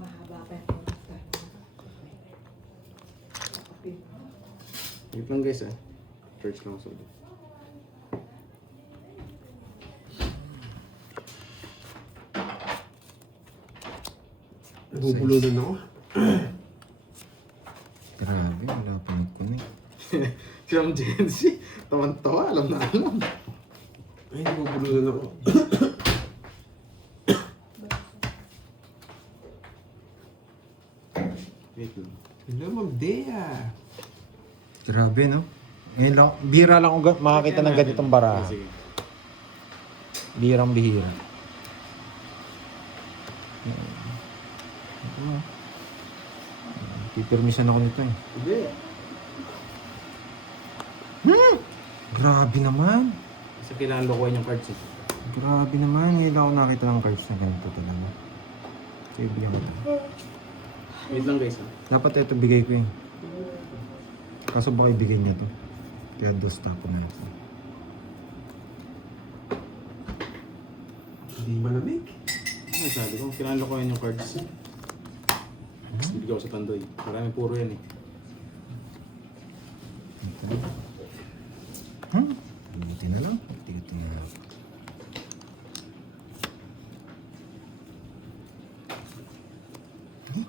Mahaba pa yung Wait lang guys ah. Church lang sa Nabubulunan ako. Grabe, wala pang ko na eh. Si Ma'am Jency, tawan-tawa, alam na alam. Ay, nabubulunan ako. Wait lang. Hello, Ma'am Dea. Grabe, no? Ngayon lang, bihira lang ako makakita ng ganitong baraha. Sige. Bihirang bihira. Pipirmisan ako nito eh. Hindi. Grabe naman. Kasi kinalokohan yung cards eh. Grabe naman. Ngayon lang ako nakita ng cards na ganito talaga. Sige, bigyan ko ito. Wait lang guys ah. Dapat ito bigay ko eh. Kaso baka ibigay niya to. Kaya dosta ko na ito. Hindi malamig. Ano sabi ko? Kinalokohan yung cards. Bibigyan ko sa Tandoy. Maraming puro yan eh. Buti na lang. Buti na lang.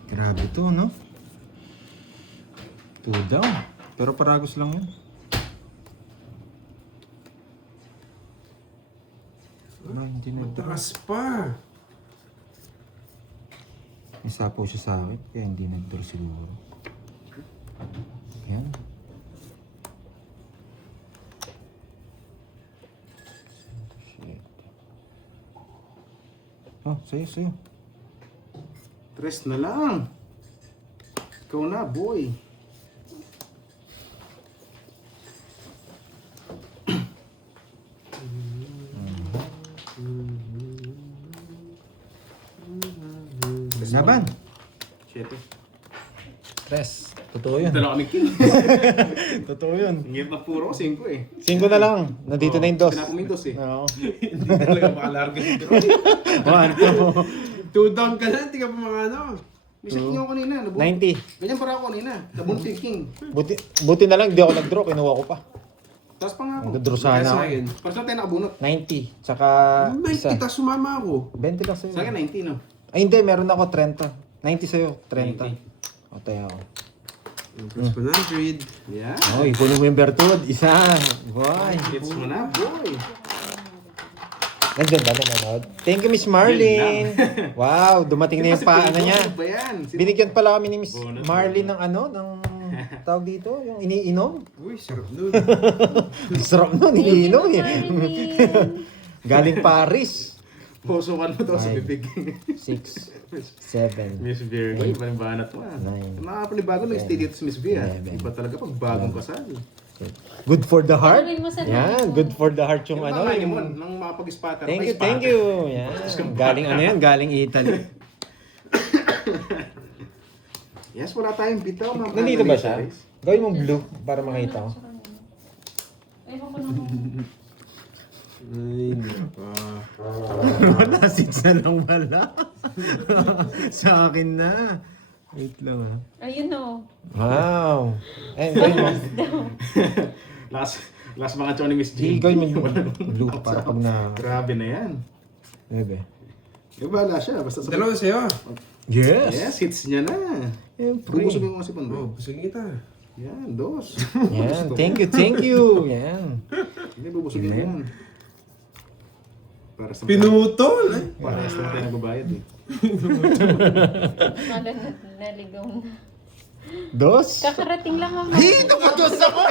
Grabe to, no? 2 down. Pero paragos lang yun. Hindi na ito. Mataas pa. May sapaw siya sa akin, kaya hindi nag-draw siguro. Yan. Shit. Oh, sa'yo. Tres na lang. Ikaw na, boy. Laban. Siyete. Tres. Totoo yun. Dalawa kami king. Totoo yun. Ngit na puro, 5 eh. 5 na lang. Nandito na yung dos. Pinakumintos eh. Oo. Hindi talaga makalarga dito. One, 2 down ka na, hindi ka pa mga ano. May sa king ako kanina. 90. Ganyan para ako kanina. Nabunti yung king. Buti na lang, di ako nag-draw. Kinuha ko pa. Tapos pa nga ako. Nag-draw Kaya sana sa ako. akin. Para saan tayo nakabunot? 90. Tsaka May isa. kita sumama ako. 20 lang sa'yo. Sa akin 90 no? Ay hindi, meron ako 30. 90 sa'yo, 30. O tayo ako. Plus 100. Yeah. Oh, ipunin mo yung bertud. Isa. Boy. Hits mo na, boy. Nandyan ba nanonood? Thank you, Miss Marlene. Wow, dumating na yung paano niya. Ano ba yan? Binigyan pala kami ni Miss Bonus, Marlene ng ano, ng tawag dito, yung iniinom. Uy, sarap nun. Ang sarap nun, iniinom eh. Galing Paris. Pusukan mo to sa Five. bibig. 6, 7, Miss Virgo, iba yung banat mo ah. Nine. Nakapanibago na stay dito sa Miss V ah. Eleven. Iba talaga pag bagong kasal. Good for the heart. Gawin mo sa Yan, good for the heart yung Yung ano. mga Yung... honeymoon, nang makapag-spatter. Thank you. Yan. Galing ano yan, galing Italy. Yes, wala tayong bitaw. Ma'am Nandito ba Annalisa, siya? guys. Gawin mong blue para makita ko. Ewan ko naman. Ay, napa. Wala, 6 na lang wala. Sa akin na. Wait lang ha. Ayun o. Wow. Eh, gawin mo. Last mga chow ni Miss Hindi, G. gawin mo blue para pag na... Grabe na yan. Bebe. Iba siya. Basta sa... Dalawa sa'yo. Yes. Yes, hits niya na. Siyempre. Bubusugin mo kasi Pandoy. Oh, busugin kita. Yan, dos. Yan, thank you. Yan. Hindi, bubusugin mo yan. Para sa... Pinutol! Ay. Para sa tayo nagbabayad eh. Akala na naligaw na. Dos. Kakarating lang ang Hey, tumados ako.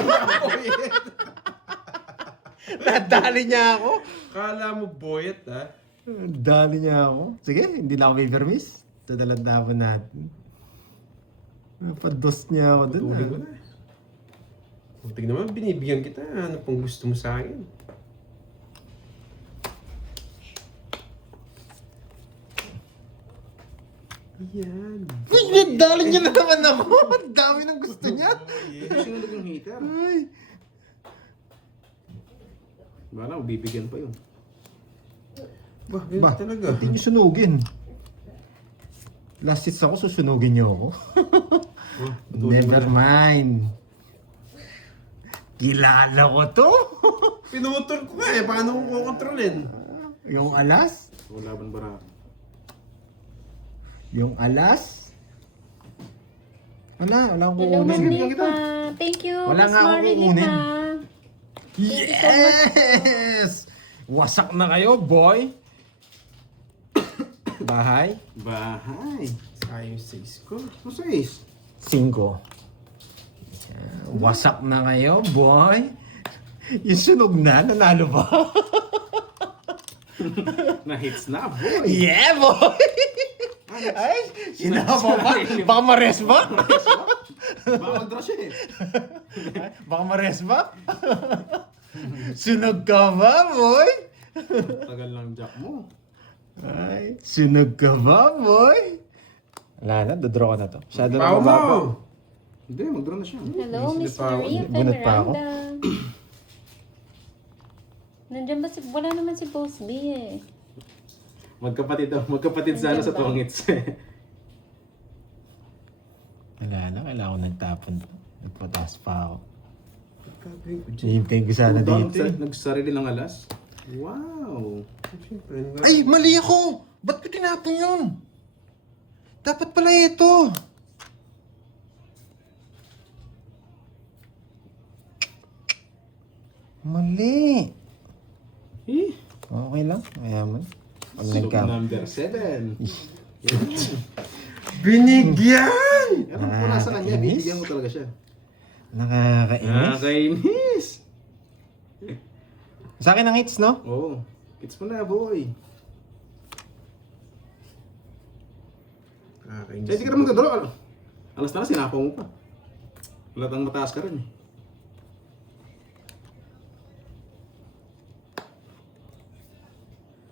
Nadali niya ako. Kala mo boyet ha? Nadali niya ako. Sige, hindi na ako may permis. Tadalan na ako natin. Napados niya ako dun. Putulin ko na. Buti naman, binibigyan kita. Ano pang gusto mo sa akin? Ayan. Uy, nadali niya na naman ako. Ang dami ng gusto niya. Ito sinunod yung heater. Ay. Bala, bibigyan pa yun. Bah, ganun Ba, talaga. hindi niyo sunugin. Last hits ako, susunugin niyo ako. Never mind. Kilala ko to. Pinutol ko nga eh. Paano ko kukontrolin? Yung alas? Wala ban bara. Yung alas? Wala akong Hello, kukunin. Ma'am Lipa. Thank you, Wala Miss nga akong Mari kukunin. Lipa. Yes! Wasak na kayo, boy. Bahay? Bahay. Sayang 6 ko. Ano sais? 5. Wasak na kayo, boy. Yung sunog na, nanalo ba? Na-hits na, boy. Yeah, boy! Ay, sinama ba? Baka ma-rest ba? Baka mag-draw siya eh. Baka ma-rest ba? Sunog ka ba, boy? Tagal lang jack mo. Ay, sunog ka ba, boy? Wala na, dodraw ko na to. Shadow na Pao mo! mababa. Hindi, mag-draw na siya. Hello, Hindi Miss pa ako. Maria Bunot pa ako. Miranda. Nandiyan ba si... Wala naman si Boss B eh. Magkapatid sana sa tongits. Wala na, kailangan ko nagtapon. Nagpataas pa ako. Gagawin ko dyan. Hihintayin ko sana dito. Nagsarili ng alas. Wow. Siyempre, ano Ay, mali ako! Ba't ko tinapon yun? Dapat pala ito. Mali. Eh, Okay lang, mayaman. Pag slope nagka... number 7. Binigyan! Alam ko nasa kanya, Nakakainis. bibigyan ko talaga siya. Nakakainis. Nakakainis. Sa akin ang hits, no? Oo. Hits mo na, boy. Nakakainis. Kaya di ka naman magdadalo. Alas na sinapaw mo pa. Wala tang mataas ka rin eh.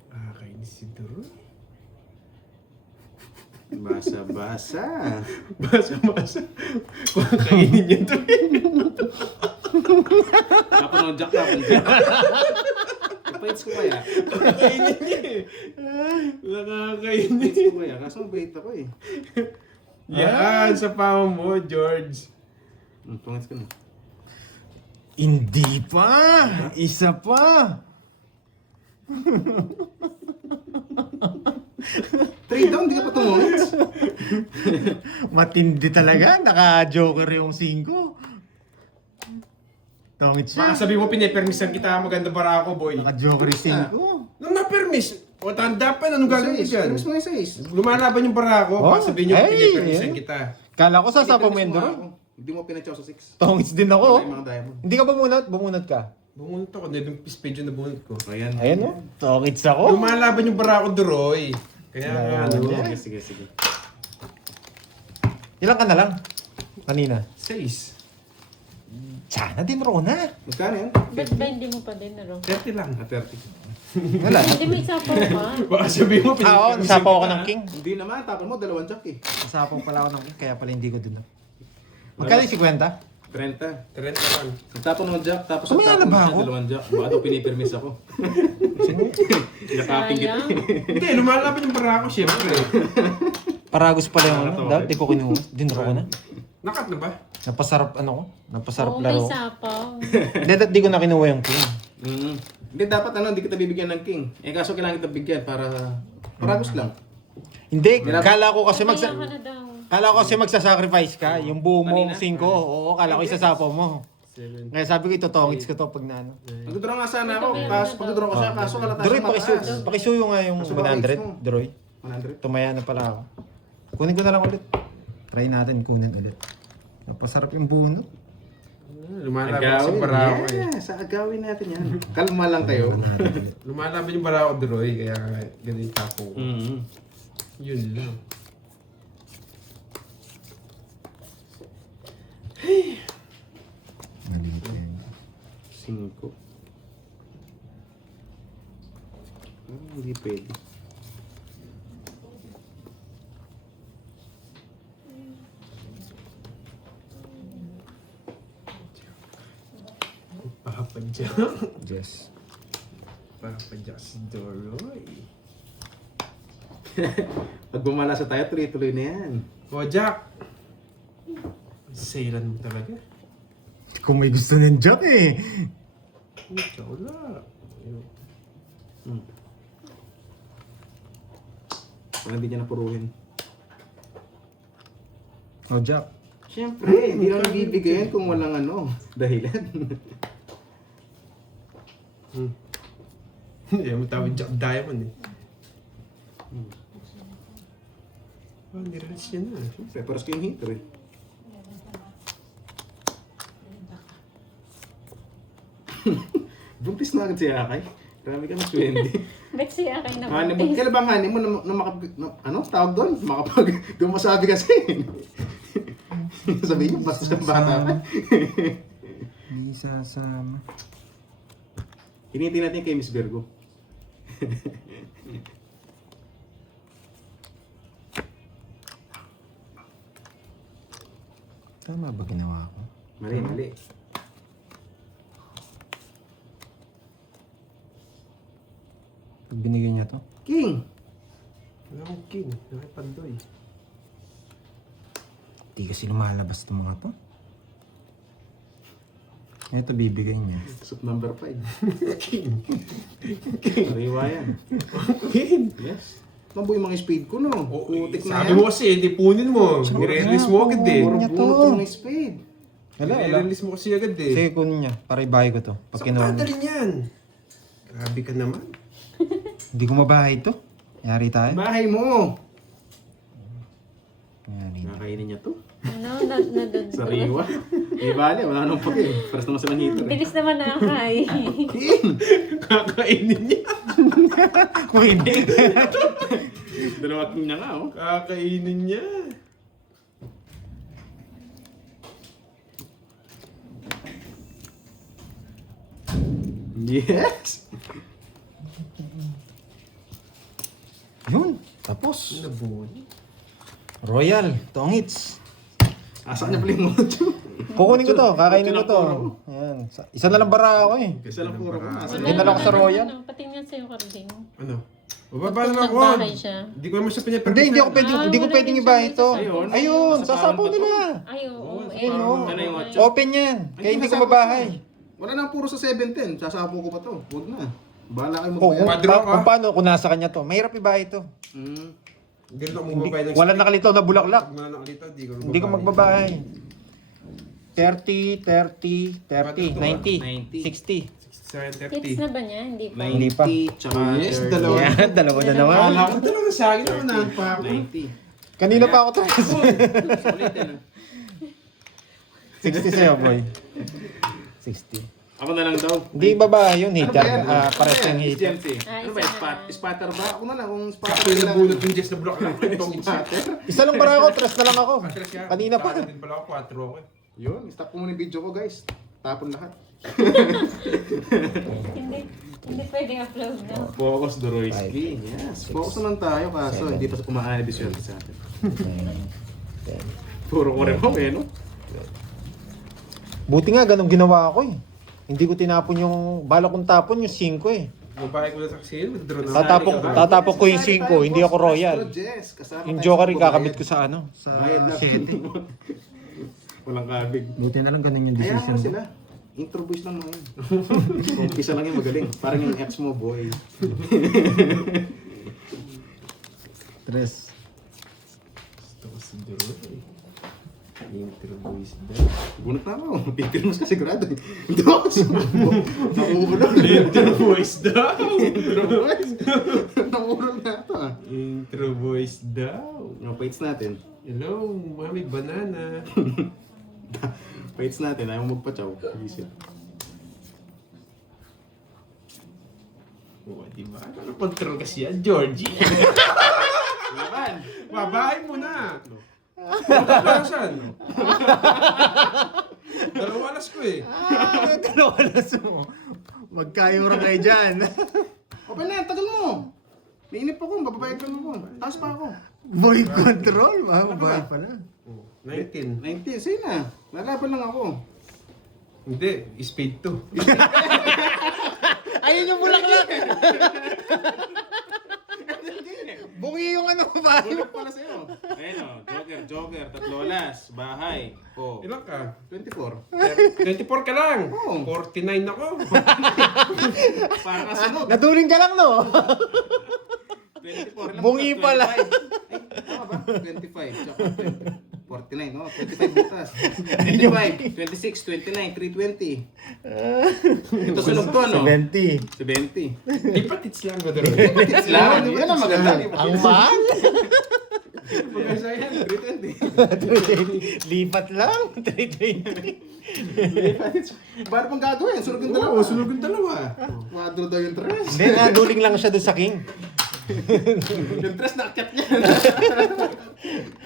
Nakakainis si Duro. Basa-basa. Basa-basa. Kung kainin niya to Napanood jack na akong jack. Ipaits ko kaya. Kainin niya eh. Nakakainis. Ipaits ko kaya. Kaso mabait ako eh. Yan, sa pao mo, George. Pangits ka na. Hindi pa! Isa pa! Trade down, di ka pa tumungits. Matindi talaga. Naka-joker yung 5. Tongit Baka siya. sabi mo, pinipermisan kita, maganda para ako, boy. Naka-joker yung 5. Nung na-permis, o tanda pa, anong gagawin ko dyan? Permis mo nga sa is. Lumalaban yung para ako, baka sabihin nyo, Ay, pinipermisan yan. kita. Kala ko sasapa mo Permis yun nga doon. ako. Hindi mo pinatsaw sa 6. Tongits din ako. Wala yung mga diamond. Hindi ka bumunot? Bumunot ka. Bumunot ako, dahil yung page na bunot ko. Ayan. Ayan o. Tongits ako. Lumalaban yung para ako, Duroy. Kaya nga, ano, Sige, sige. Ilan ka na lang? Kanina. 6. Sana din Rona. Magkano yan? Ba't ba hindi mo pa din, ano? 30 lang. 30. Wala. Hindi mo isapaw pa. Baka sabihin mo, Oo, nasapaw ako ng king. Hindi naman, tapon mo, 2 jack eh. Nasapaw pala ako ng king, kaya pala hindi ko dun. Magkano yung 50? 30. 30 lang. Nagtapon mo jack, tapos Kumain na nagtapon ba mo ako? siya 2 jack. Baka daw pinipirmis ako. Nakaping kita. Sayang. Hindi, lumalaban yung para ako, syempre. Paragos pala yung ano. Nakakatawa. Dapat di ko kinuha. Dinro ko na. Nakat na ba? Napasarap ano ko? Napasarap Oo, may laro. sapaw. Hindi, di ko na kinuha yung king. Hindi, dapat hindi kita bibigyan ng king. Eh, kaso kailangan kita bigyan para paragos lang. Hindi, kala ko kasi Kaya ka na daw. Kala ko kasi magsasacrifice ka. Yung buo mong Kanina? 5. Oo, kala ko isasapaw mo. 7. Kaya sabi ko itotongits ko to pag naano. Magdodraw nga sana ako. Kaso pagdodraw ko siya, kaso kalatasan Droy, mataas. pakisuyo nga yung Kaso baka 100. hits mo. Droy. 100. Tumaya na pala ako. Kunin ko na lang ulit. Try natin kunin ulit. Napasarap yung bunot. Lumalaban sa para ako eh. Yeah, sa agawin natin yan. Kalma lang tayo. Natin ulit. Lumalaban yung para ako, Duroy, kaya ganun yung tapo ko. Yun lang. Maliit yan. 5. Hindi pwede. Papadyak. Yes. Papadyak si Duroy. Pag bumalasa tayo, tuloy-tuloy na yan. O, Jack. Sailan mo talaga. Kung may gusto ng Jack eh. Pucha, wala. Parang hindi niya napuruhin. Oh, Jack. Siyempre, hindi lang bibigyan kung walang dahilan. Hindi mo tawag Jack Diamond eh. Oh, nirelease niya na. Siyempre, paras kayong hitter eh. Buntis na agad si Akay. Grabe ka mas Wendy. Bet siya kay na Honeymoon. Kailan ba ang honeymoon tawag doon? Dumasabi kasi. Sabihin niyo, basta sa bata pa. Hindi sasama. Hinihintay natin kay Miss Virgo. Tama ba ginawa ko? Mali. Pag binigyan niya to? King! Wala akong king. Nakipandoy. Di kasi lumalabas itong mga to. Ito bibigay niya. Soup number 5. King. Sariwa yan. King. Yes. Mabuhay mga speed ko, no? Putik na Sabi mo kasi, hindi punin mo. Nire-release mo agad eh. Puro niya to. bunot yung mga speed. Nire-release mo kasi agad eh. Sige, kunin niya. Para ibahay ko to. Pag Sa kinuha kada niya. rin yan. Grabe ka naman. Hindi ko mabahay to. Yari tayo. Bahay mo! Yari. Nakainin niya to. nadad. Sariwa. Di bale, wala nang pake. Paras naman silang hitter eh. Bilis naman na kay. King! Kakainin niya. Pwede. Dalawa king na nga, oh. Kakainin niya. Yes! Yun. Tapos. Nabuni. Royal. Tongits. Asa niya pala yung mojo? Kukunin ko to. Kakainin ko to. Ayan. Isa na lang bara ako eh. Isa lang puro ko. Asa Hindi na lang ako sa Royal. Patingnan sa'yo, Carding. Ano? Bababa na ako. Nagbahay siya. Hindi ko naman siya pinapermisan. Hindi ako pwedeng, hindi ko wala pwedeng din ibahay siya ito. Ayun. Ayun, Sa sasapaw parang nila. Ay, oo. Ayun, oh. Ano yung otso? Open yan. Kaya hindi ko mabahay. Wala nang puro sa 710. Sasapo ko pa to. Huwag na. Bahala kayo Oh, magbayad. Madro ka. kung paano, kung nasa kanya to. Mahirap ibahay ito. Ganito ako Hindi, magbabay ng wala nakalitaw na bulaklak. Pag mga nakalita, Hindi ko magbabahay. 30, 30, 30, 90, 60. 30. Hits na ba niya? Hindi pa. Hindi pa. 90, tsaka Yes, 30. dalawa. Yan, dalawa na naman. Wala ko talaga sa akin. Unahan pa ako. 90. Kanina pa ako to. Ulitin. 60 sa'yo, boy. 60. Ako na lang daw. Hindi babae yun, Ano hater. ba yan? Pares yung Ano yan? hater. GMC. Ah, Ano ba? isa na. Spatter ba? Ako na lang. Kung spatter Sakto yung nabunot yung Jess na bulaklak. Itong isa. Spatter? Isa lang para ako, tres na lang ako. Kanina pa. Sa akin din pala ako, 4 ako eh. Yun. Stop ko muna yung video ko, guys. Tapon lahat. Hindi pwedeng upload na. Focus Doroyski. Yes. Focus naman tayo kaso hindi pa sa kumakaan na visual sa atin. Puro ko rin eh, no? Buti nga, ganun ginawa ko eh. Hindi ko tinapon yung, bala kong tapon yung 5 eh. Babae ko na sa sale, mag-draw na. Tatapon ko yung 5, hindi ako royal. Jess, kasama Yung tayo joker sa kakabit bayad. ko sa ano, sa Bayad lang. 7. Walang kabig. Buti na lang ganun yung Hayaan decision mo ko. sila. Intro boys lang mga yun. Umpisa lang yung magaling. Parang yung ex mo, boy. Tres. Gusto ko si Drew eh. Intro boys na. Bunot na ako. Pipilmos ka sigurado. Hindi ako sumabo. Nakuulog. Intro boys daw! Intro boys. Nakuulog na ito ah. Intro boys daw! Yung plates natin. Hello, mami banana. Plates natin. Ayaw magpachaw. Isip. Oh, di ba? Ano control kasi yan, Georgie? Laban! Babae mo na! Pagkasan! Dalawa alas ko eh. Dalawa na mo. Magkayura kayo dyan. Open na, tagal mo. Nainip ako, bababayad ka mo. Taas pa ako. Boy control, mababay pa na. 19. 19, sige na. Lalaban lang ako. Hindi, speed 2. Ayun yung bulaklak. Bungi yung ano ba? Ulit pala sa'yo. Ayun o, Joker, tatlo alas, bahay. Oh, Ilan ka? 24. 24 ka lang. Oo. 49 ako. Para ka sunod. Natuling ka lang, no? 24 lang. Bungi butas, pala. 25. Ay, tama ba? 25, tsaka 49, no? 25 butas. 25, 26, 29, 320. Ito sunog to, no? 70. 70. Di pa tits lang ba doon? It's lang. Yan ang maganda. Ang mahal. Pagkasa yan, 320. Lipat lang. 320. Ba't pang gagawin? Sunog yung dalawa. Oo, sunog yung dalawa. Quadro daw yung tres. Hindi, naduling lang siya doon sa king. Yung tres naakyat niya.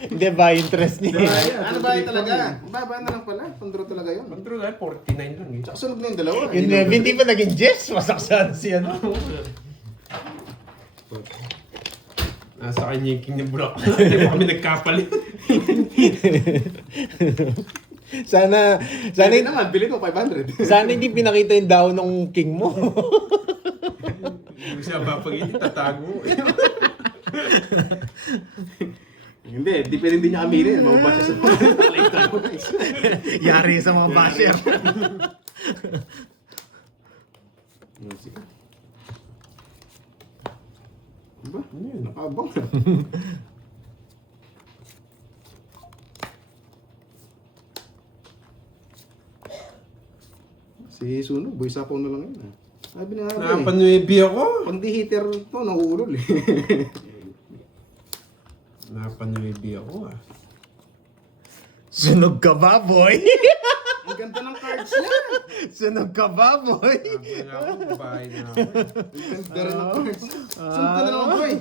Hindi ba interest niya? Ano ba yun talaga? Baba na lang pala. Pandro talaga yun. Control na, 49 lang eh. Tsaka sunog na yung dalawa. Yung 11, hindi pa naging Jess. Masaksan siya, no? Nasa kanya yung king ng bulak. Hindi pa kami nagkapalit. Sana Sana naman, bili ko 500. sana hindi pinakita yung daw ng king mo. Hindi siya papagiti, tatago. Hindi, di pwede din niya aminin. Mababa siya sa guys. Yari sa mga basher. Sige. Ba? Ano yun? Nakabang. Si Sunog, boy sapaw na lang yun. Sabi na nga ba eh. Napanuebi ako. Pag di heater to, nauulol eh. Napanuebi ako ah. Sunog ka ba, boy? Ang ganda ng cards niya. Sunog ka ba, boy? Sabi na ako, babae na ako. Ang ganda rin ng cards. Sunod ka na naman, boy.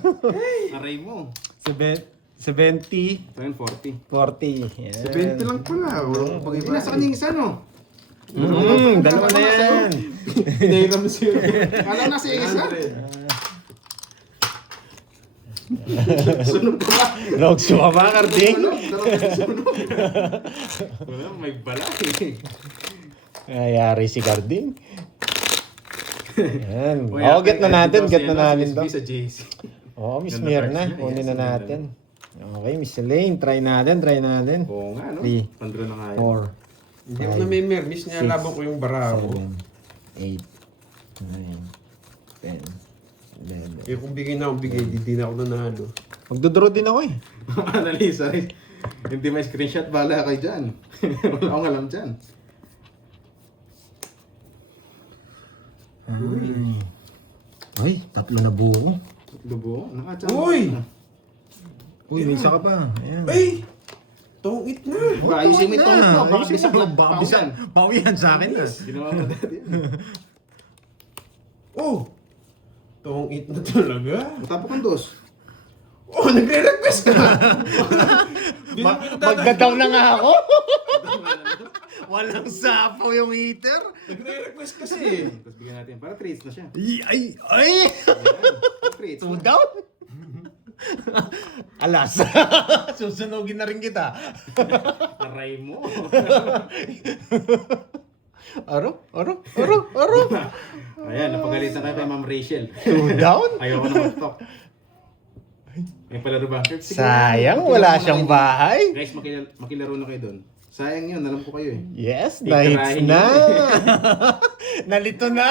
Aray mo. 70, Ito yun, 40. 40. Yan. 20 lang pala. Walang Hindi, pag-iba. nasa kanya yung isa, no? Dalawa na yan. Pinairam siya. Kala nasa yung isa. Sunog ka ba? Log sumama, Karding. Ano? Dalawang sunog. Wala, may bala eh. Ayari si Karding. Yan. Uy, Oh, get na natin, ito get si, na natin si to. SB sa JC. Oh, Miss Ganda Mirna, cards niya, kunin yes, na ang ganda. natin. Okay, Miss Elaine, try natin. Oo nga, no? 3, Pandro na nga yun. 4, Hindi ko na may mermis. Nilalabang ko yung barako. 7, 8, 9, 10, 11. Kaya kung bigay na akong bigay, di na ako nanalo. Magdodraw din ako eh. Analisa rin. Hindi may screenshot, bala kayo dyan. Wala akong alam dyan. Ay, tatlo na buo. Lubo, nakachamba. Uy! Uy, may isa ka pa. Ayan. Ay! Tungit na! Ayusin mo itong ito. Baka Ayusin bisag mo. lang. Baka bisag. Pawihan sa akin na. Ginawa mo dati yan. Oh! Tungit na talaga. Matapok ang dos. Oh, nagre-request ka! Magdadaw na nga ako. Walang sapaw yung heater. Nagre-request kasi. Tapos bigyan natin. Para treats na siya. Ay! Ayan, treats. Two down? Alas. Susunugin na rin kita. Aray mo. Aro? Ayan, napagalitan kayo kay Ma'am Rachel. Two down? Ayoko na mag-talk. May palaro ba? Sige, Sayang, makilaro wala na siyang kayo. bahay. Guys, makilaro na kayo doon. Sayang yun, alam ko kayo eh. Yes, Titirahin nights niyo. na. Nalito na.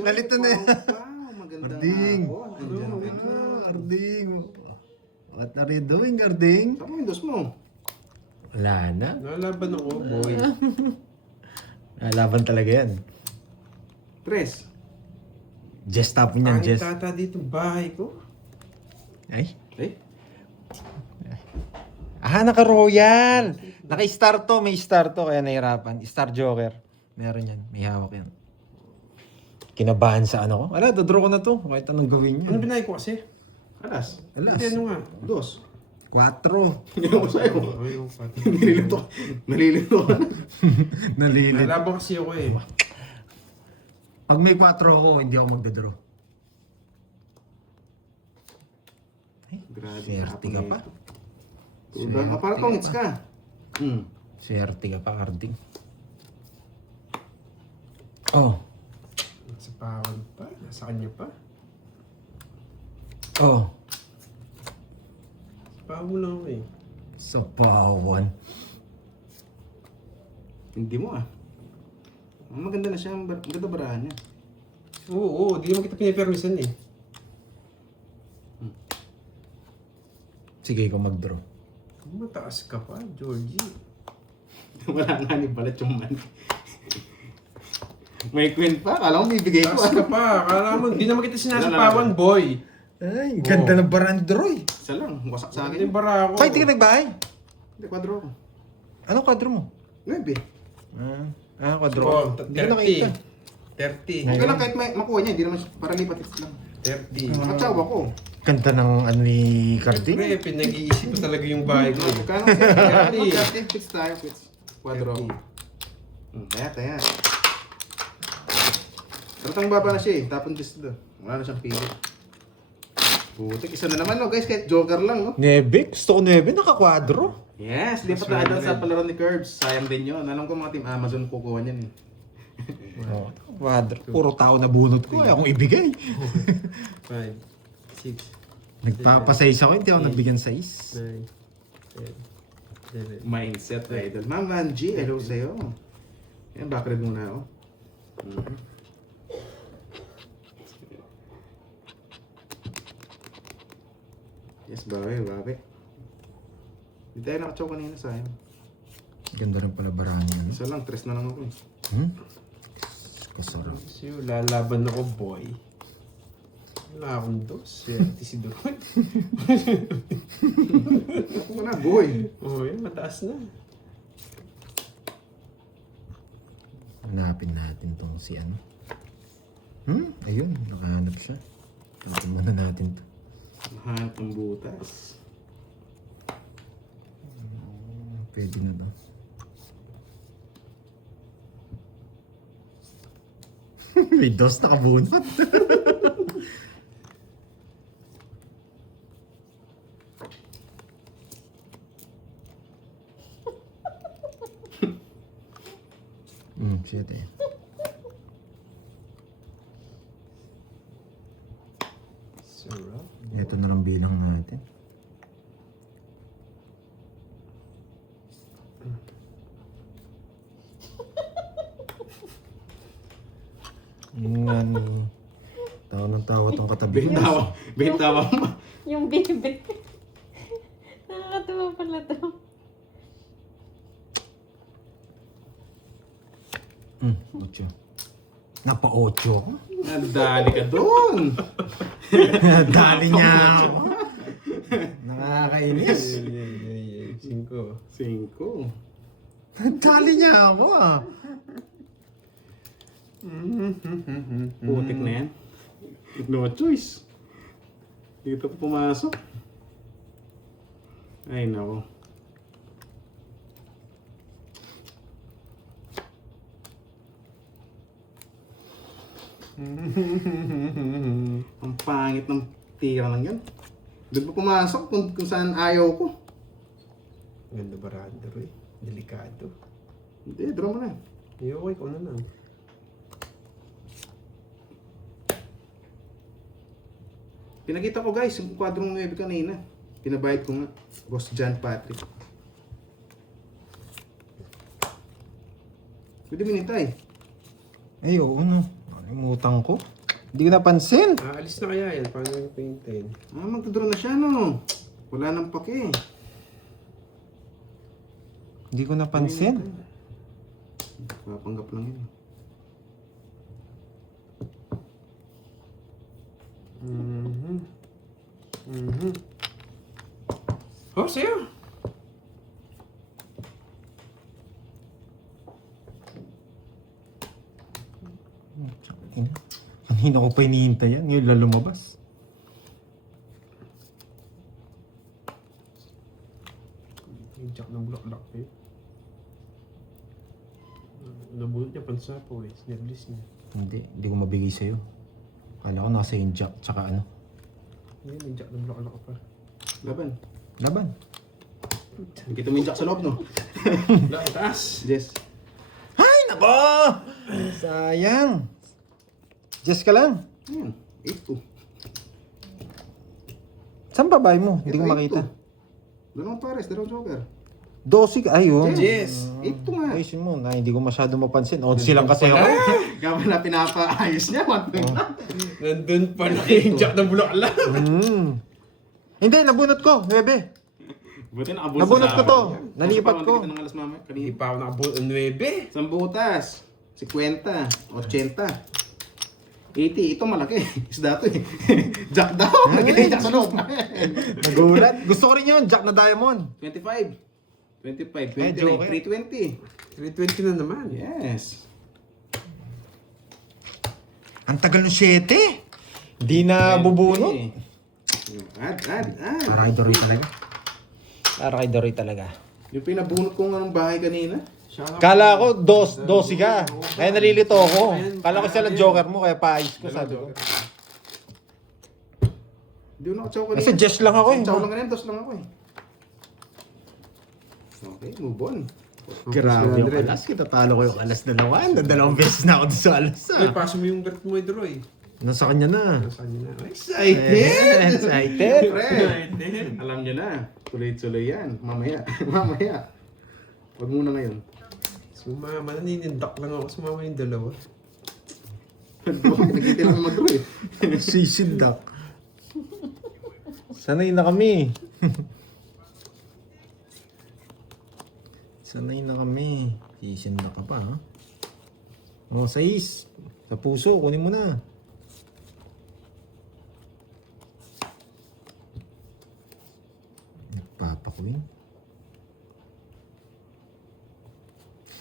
Nalito na. Wow, magandang Arding. hapon. Andiyan ka na. Arding. What are you doing, Arding? Saan mo Windows mo? Wala na. Nalaban ako, boy. Laban talaga yan. Tres. Just tap mo niyan, Pangit Jess. tata dito bahay ko. Ay. Eh? Naka-royal. Naka-star to. May star to. Kaya nahirapan. Star Joker. Meron yan. May hawak yan. Kinabahan sa ano ko. Wala, dodraw ko na to. Kahit anong gawin Ano niya. binay ko kasi? Alas. Alas. Hindi, ano nga? Dos. 4. Hindi ako sa'yo. Ayun, pati. Nalilito. Nalilito ka na. Nalilit. Nalaban kasi ako eh. Pag may 4 ako, hindi ako magdodraw. Grabe. Swerte ka pa. Tudang. Ah, para tongits ka. Swerte ka pa, Arding. Oh. Nasa pawan pa. Nasa kanya pa. Oh. Pao mo lang ako eh. Sa pawan. Hindi mo ah. Maganda na siya. Maganda barahan niya. Oo, di naman kita pinipermisan eh. Sige, ikaw mag-draw. Mataas ka pa, Georgie. Wala nga ni balat yung man. May queen pa. Kala ko bibigay ko. Mataas ka pa. Kala mo, di naman kita sinasapawan, boy. Ay, ganda ng barang draw eh. Isa lang. Wasak sa Hindi akin. bara ako. Kahit di ka nagbahay. Hindi, kwadro ko. Anong kwadro mo? 9 eh. Kwadro. Oh, Hindi ko nakita. 30. Okay lang kahit makuha niya. Hindi naman para lipat lang. 30. Nakatsawa ko. Ganda ng ano ni Carding. Siyempre, pinag-iisip ko talaga yung bahay ko eh. Kano kasi 30 fix tayo. Kwadro ko. Taya. Taratang baba na siya eh. Tapon just do. Wala na siyang pili. Putik, isa na naman no guys. Kahit joker lang no. Nebe? Gusto ko Nebe, nakakwadro. Yes, lipat na doon sa palaro ni Curbs. Sayang din yun. Alam ko mga team Amazon kukuha niyan eh. Kwadro. Puro tao na bunot ko. Ayaw kong ibigay. 5, 6, Nagpapasize ako, hindi ako nabigyan size. 9, 10, 11. Mindset idol. Ma'am Van G, hello sa'yo. Yan, backread muna ako. Yes, bawi. Hindi tayo nakachow kanina sayang. Ganda rin pala barangay. Ano? Isa lang, 3 na lang ako eh. Kasarap. So, lalaban ako, boy. Wala akong dos. Swerte si Doy. Ako na, boy. Oo, yun. Mataas na. Hanapin natin tong si ano. Ayun, nakahanap siya. Hanapin muna natin to. Mahanap ng butas. Pwede na to. May dos nakabunot. Shit eh. Sarap. Ito na lang bilang natin. Yung ano, tawa ng tawa tong katabi ko. Bintawa mo. Yung baby. Nakakatuwa pala to. Ocho. Napa-8 ako. Nadali ka doon. Dali niya ako. Nakakainis. 5. 5. Dali niya ako ah. Putik na yan. No choice. Dito pa pumasok. Ay, nako. Ang pangit ng tira lang yan. Doon pa pumasok kung saan ayaw ko. Ganda barado eh. Delikado. Hindi, draw mo na. Okay, ikaw na lang. Pinakita ko guys, yung kwadrong 9 kanina. Pinabayad ko nga. Boss John Patrick. Pwede minintay. Ay, oo no. Nakalimutan ko. Hindi ko napansin. Aalis na kaya yan. Paano yung paintin? Magdodraw na siya no. Wala nang pake. Hindi ko napansin. Papanggap lang yun. Oh, sa'yo! Kanina ko pa hinihintay yan. Ngayon lang lumabas. Yung jack ng bulaklak eh. Nabunot niya pansapo eh. Sinerlis niya. Hindi ko mabigay sa'yo. Kala ko nasa yung jack tsaka ano. Yan, yung jack ng bulaklak pa. Laban. Laban. Kita mo yung jack sa loob no? Wala, taas! Yes. Ay, nako! Sayang. Just ka lang. Ayan. 8-2. Saan babae mo? Hindi ko Ito, makita. 8-2. Dalawang pares, dalawang joker. 12 ka, ayun. Yes. Ito nga. Ayusin mo, na hindi ko masyado mapansin. Odds lang kasi ako. Gama na pinapaayos niya. Nandun pa na yung jack ng bulaklak. Hindi, nabunot ko, 9. Buti Nabunot ko to. Nalipat ko. Kita ng alas mamaya. Hindi Kanina. pa ako nakabuot ng 9. Isang butas. 50. 80. 80. Ito malaki. Isda to eh. Jack daw. Nagiging jack sa loob. Nagulat. Gusto ko rin yun, Jack na Diamond. 25. 25. Joker. 320. 320 na naman. Yes. Ang tagal ng 7. Hindi na bubunot. Add. Para kay Dory talaga. Para kay Dory talaga. Yung pinabunot kong anong bahay kanina. Kala ko, 12 ka. Kaya nalilito ako. Kala ko sila joker mo, kaya paayos ko, sabi ko. Hindi ko nakachaw kanina. Kasi just lang ako eh. Chaw lang kanina, dos lang ako eh. Okay, move on. Grabe yung alas. Kitatalo ko yung alas dalawan. Dalawang beses na ako doon sa alas. Ay, paso mo yung bet mo, Droy. Nasa kanya na. Nasa kanya na. Excited! Excited. Pre, alam niyo na. Tuloy-tuloy yan. Mamaya. Huwag muna ngayon. Sumama, naninindak lang ako. Sumama yung dalawa. Nagkiti lang yung mag-draw eh. Sisindak. Sanay na kami. Sanay na kami. Sisindak ka pa, ha? O, 6. Sa puso, kunin mo na. Nagpapakuin.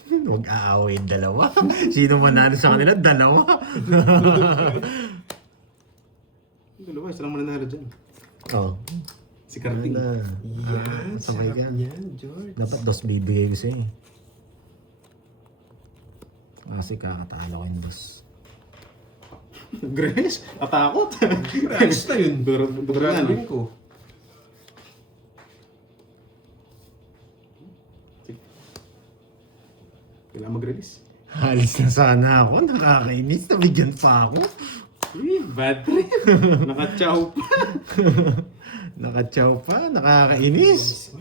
Huwag aaway yung dalawa. Sino manalo sa kanila? Dalawa. Dalawa, isa lang mananalo dyan. Oh. Si Carding. Yan, sabay sarap ka. yan, George. Dapat 2 bibigay ko sa'yo. Kasi kakatalo ko yung 2. Grace, natakot. Ayos na yun. Duro na. Gagawin ko. Kailangan mag-release. Halis na sana ako. Nakakainis. Nabigyan pa ako. Uy, bad trip. Nakachaw pa. Nakachaw pa. Nakakainis.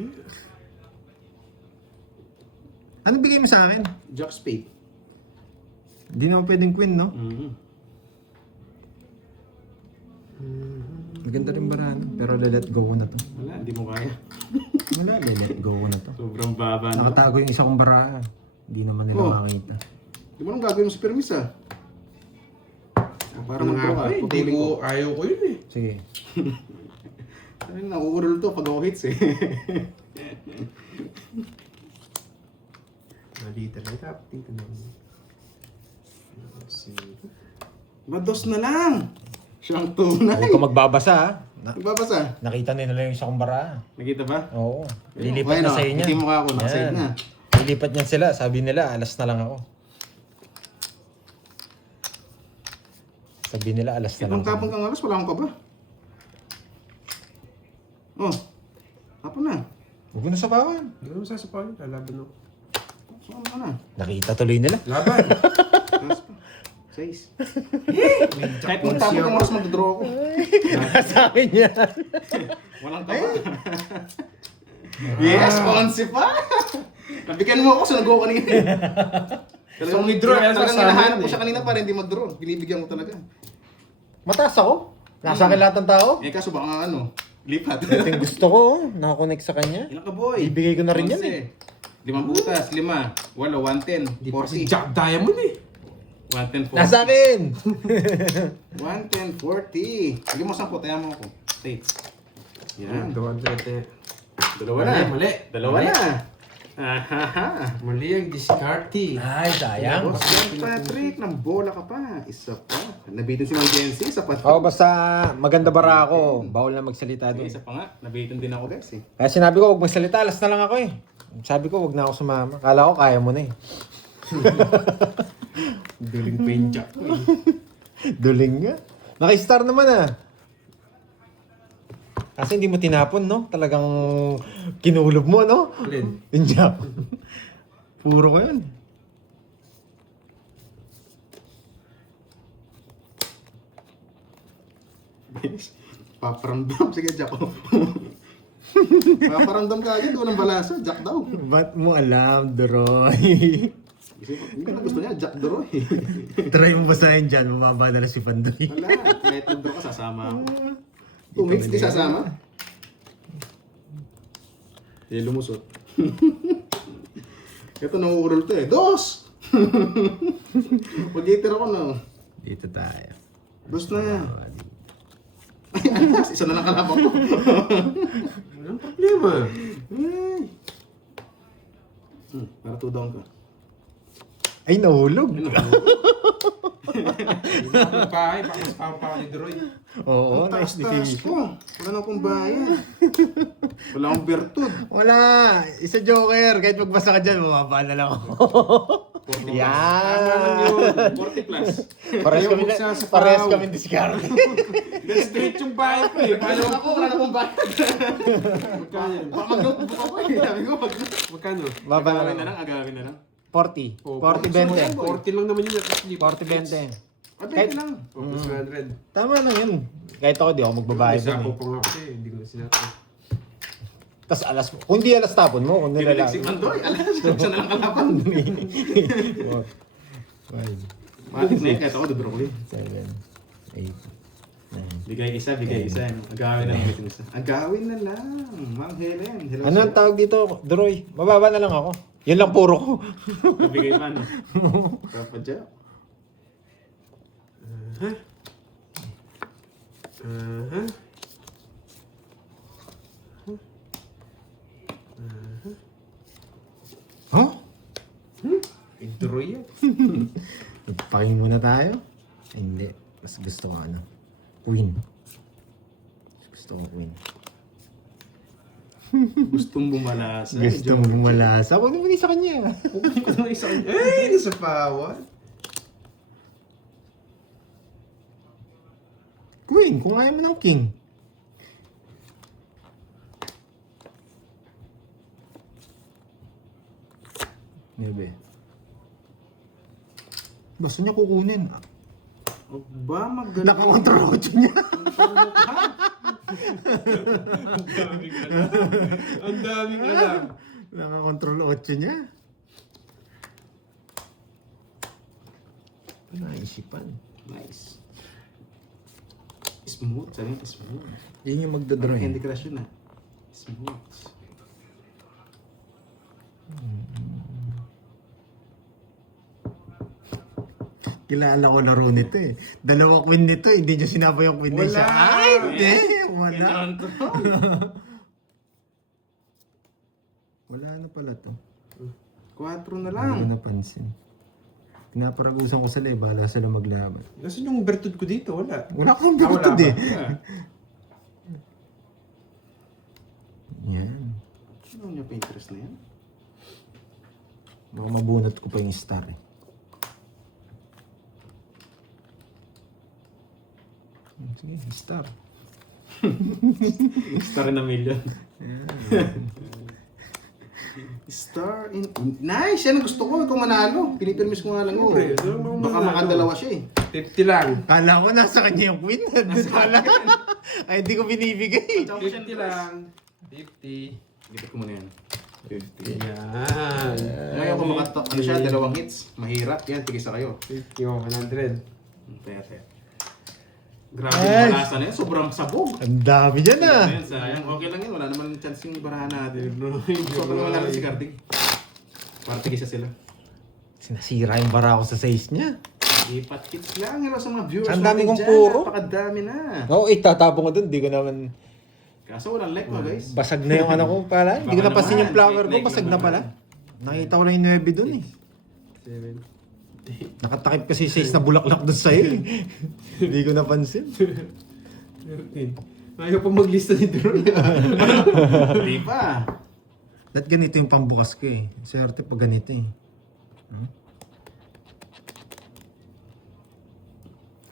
Ano bigay mo sa akin? Jack spade. Hindi naman pwedeng queen, no? Maganda rin bara, no? Pero let go ko na to. Wala, hindi mo kaya. Wala, let go ko na to. Sobrang baba na. Nakatago yung isa kong bara. Hindi naman nila Oh. makita. Di mo nang gagawin mo sa permis ah. Para Ano nga mag-draw ba eh, hindi ko, ayaw ko yun eh. Sige. Ano yung nauurol to pag ako hits eh. Mali talaga. Tingnan mo. Mados na lang. Siyang tunay. Huwag ka magbabasa, ha? Nagbabasa. Nakita nila yung isa kong bara. Nakita ba? Oo. Lilipat na sa'yo niya. Hindi mo ka ako. Nakasave Yan. na. Lilipat niyan sila. Sabi nila, alas na lang ako. Sabi nila, alas na lang Itong kapong kang alas, wala akong kaba. Oh. Hapon na. Huwag mo na sabawan. Hindi ko masasapawan. Lalaban ako. Saan mo na? Nakita tuloy nila. Laban! Taas pa. 6. Kahit kung tapos ng oras mag-draw ako. Sa akin yan. Walang kaba. Yes, 11 pa. Nabigyan mo ako sa nag-go kanina. So, may draw, yan, Talagang sasabi hinahanap yan ko eh. siya kanina para hindi mag-draw. Binibigyan ko talaga. Mataas ako. Nasa akin lahat ng tao. Eh kaso baka nga ano, lipat. Ito yung gusto ko. Nakakonect sa kanya. Ilan ka boy? Ibigay ko na rin yan 11. 5 butas, 5. Wala, 110. Di pa si 40. Jack Diamond eh. 110, 40. Nasa akin! 110, 40. Sige mo 10, tayo mo ako. States. Yan. Doon natin. Dalawa na. Mali. Dalawa Mali. na. Ahaha. Mali ang discarding. Ay, sayang. Boss John Patrick, nang bola ka pa. Isa pa. Nabitin si Mang Jensi, isa pa. Oo, basta maganda bara ako. Bawal na magsalita Sige, doon. isa pa nga. Nabitin din ako guys eh. Kaya sinabi ko, huwag magsalita. Alas na lang ako eh. Sabi ko, huwag na ako sumama. Kala ko, kaya mo na eh. Duling pa yung Jack ko eh. Duling nga. Naka-star naman ah. Kasi hindi mo tinapon, no? Talagang kinulob mo, no? Alin? Hindi ako. Puro ko yun. Paparamdam. Sige, Jack. Paparamdam ka agad, walang balasa, Jack daw. Ba't mo alam, Doroy? Hindi ko na gusto niya, Jack Doroy. Try mo basahin dyan, mababa na lang si Pandoy. Wala, kahit nag-draw ka, sasama ako. 2 minutes, di sasama. Hindi lumusot. Ito, nanguurol to eh. 2! Mag-gator ako na. Dito tayo. 2 na yan. Ay, alas, isa na lang kalaban ko. Walang problema. Para 2 down ka. Ay, nahulog. Hindi na akong bahay, baka mas pang ni Droy. Oo, Ang nice taas-taas decision. ko. Wala na akong bayan. Wala akong bertud. Wala! Isa joker. Kahit magbasa ka dyan, mababa na lang ako. Yan! 40 plus. Parehas Ayaw kami, buksan sa parehas pao. kami diskarte. Then straight yung bahay ko eh. Paano ako? Wala na akong bayan. Magkano yan? Baka mag-notebook ako eh. Sabi ko, Magkano? Baba na agawin na lang. lang, agawin na lang. 40. Oh, 40-20. 40 lang naman yun. Actually. 40-20. Abay lang. Oh, plus 100. Tama lang yun. Kahit ako, di ako magbabayad Isa dun ako eh. pa nga kasi, hindi ko na sinabi. Tapos alas mo. Kung di alas tapon mo, kung Pinilig nilalang. si Mandoy. Alam, siya na lang kalaban. Matik na yun, kahit ako dudro ko eh. 7, 8, 9. Bigay isa, bigay isa. Agawin na lang ulit yung isa. Agawin na lang. Ma'am Helen. Hello, Ano ang tawag dito, Doroy? Mababa na lang ako. Yan lang puro ko. Bigay pa, no? Papa Jack. Huh? Droy yan. Nagpaking muna tayo? Ay, hindi. Mas gusto ko ano. Queen. Mas gusto ko queen. Gustong bumalasa. Gusto mo bumalasa? Huwag naman sa kanya. Hindi ko na isa kanya. Eh, sa pawan. Queen, kung ayaw mo ng king. Nebe. Basta niya kukunin. O ba, magaling. Nakakontrol ko niya. Ang daming alam. Nakakontrol 8 niya. Naisipan. Nice. Smooth. Sabi ko, smooth. Yun yung magdodrawing. Candy Crush yun ah. Smooth. Kilala ko laro nito eh. 2 queen nito, hindi nyo sinabay yung queen na Wala. siya. Ay, hindi. Wala. Wala na pala to. 4 na Hindi ko lang. napansin. Pinaparagusan ko sila eh, bahala sila maglaban. Nasaan yung bertud ko dito? Wala. Wala akong Ah, wala birtud ba? eh. Yeah. Yan. Ano yung Pinterest na yan? Baka mabunot ko pa yung star eh. Sige, star. Star in a million. Star in... Nice! Yan ang gusto ko. Ikaw manalo. Pinipirmis ko nga lang yun. Siyempre, doon mo Baka manalo. makadalawa siya eh. 50 lang. Kala ko nasa kanya yung queen. Nasa kala. Ay, hindi ko binibigay. 50 lang. 50. Dito ko muna yan. 50. Yan. Ngayon kung ano siya, 2 hits. Mahirap yan. Tigisa kayo. 50 o 100. Pete. Grabe yung malasa na yan. Sobrang sabog. Ang dami dyan ah. Ayun, sayang. Okay lang yun. Wala naman chance yung barahan natin. Sobrang naman natin si Kartik. Para tigisa sila. Sinasira yung bara ko sa size niya. Ipat hits lang. Hello sa mga viewers. Ang dami natin kong dyan. puro. Napakadami na. Oo, itatapon ko dun. Di ko naman... Kaso walang like mo guys. Basag na yung ano ko pala. Hindi ko Baka napansin yung naman, flower ko. fake Basag naman na pala. Nakita ko lang yung 9 dun eh. 7. Nakatakip kasi size na bulaklak dun sa'yo eh. Hindi ko napansin. 13. Ayaw pa maglista ni Drew. Hindi pa. At ganito yung pambukas ko eh. Swerte pag ganito eh.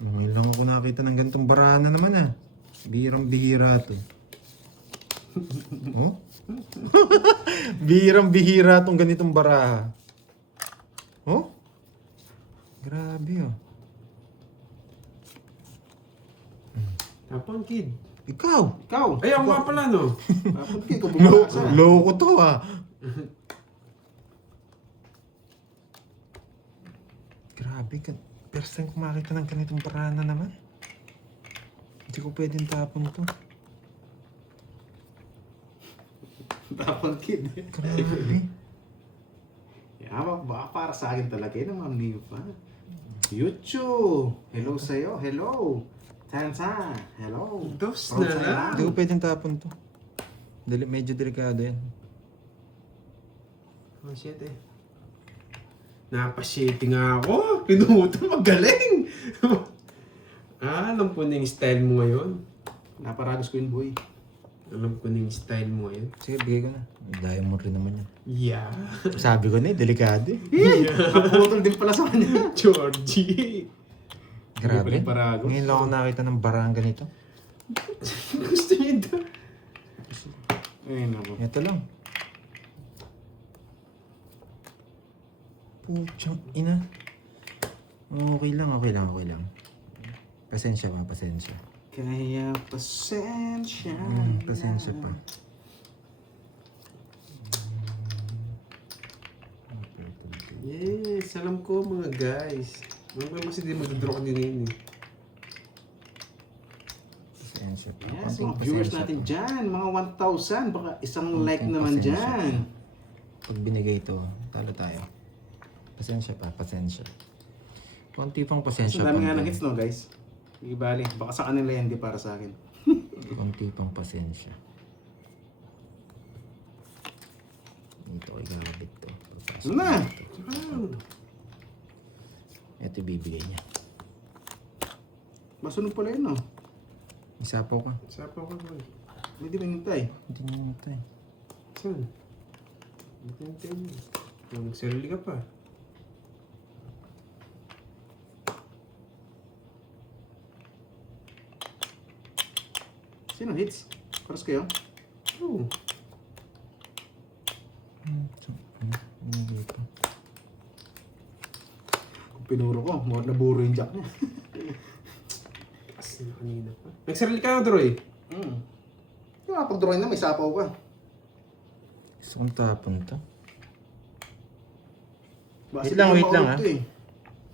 Ngayon lang ako nakita ng ganitong barana naman ah. Bihirang-bihira to. Oh? Bihirang-bihira tong ganitong baraha. Oh? Grabe oh. Tapang kid. Ikaw! Ikaw. Ay, ako nga pala, no? Dapat ikaw bumasa. Loko to ah. Grabe ka. First time ko makita ng ganitong paraan na naman. Hindi ko pwedeng tapon to. Dapat kid. Grabe. Yamak ba? Para sa akin talaga yun, Ma'am Liva. YouTube. Hello sa'yo. Hello. Tansa. Hello. Dos From na lang. Thailand. Hindi ko pwedeng tapon to. Medyo delikado yan. Oh, shit eh. Napashitty nga ako. Pinuto, magaling. Alam ko na yung style mo ngayon. Naparagos ko yun, boy. Alam ko na yung style mo ngayon. Sige, bigay ko na. Diamond rin naman yan. Yeah. Sabi ko na delikado eh. Naputol din pala sa kanya. Georgie. Grabe. Hindi pa rin paragos. Ngayon lang ako nakita ng barang ganito. Gusto niya ito. Ayun ako. Ito lang. Puchang ina. Okay lang. Pasensya pa, pasensya. Kaya pasensya. Pasensya pa. Yes, alam ko mga guys. Alam ko kasi di magdadraw ka din ngayon eh. Pasensya pa. Yes, Konting mga viewers pasensya natin pa. dyan. Mga 1,000. Baka isang Konting like naman pasensya dyan. Pag binigay ito, talo tayo. Pasensya pa, pasensya. Konti pang pasensya Ang dami nga pa. ng hits, no, guys? Hindi bali. Baka sa kanila yan, hindi para sa akin. Konti pang pasensya. Ito ay gagabit to. Papasok Ano na? dito. Ito ibibigay niya. Masunog pala yun, no? Isapaw ka. Sapaw ka boy. Hindi ba hintay? Hindi niya namatay. Saan? Hindi mo. Mag-sarili ka pa. Sino hits? Paras kayo? Oo. Binigay ko. Kung pinuro ko, more naburo yung jack niya. As na kanina pa. Nagsarili ka na, Droy. Yung nga, pag-drawing na, may sapaw ka. Gusto kong tapon to. Base Wait lang, din wait lang, maulog to,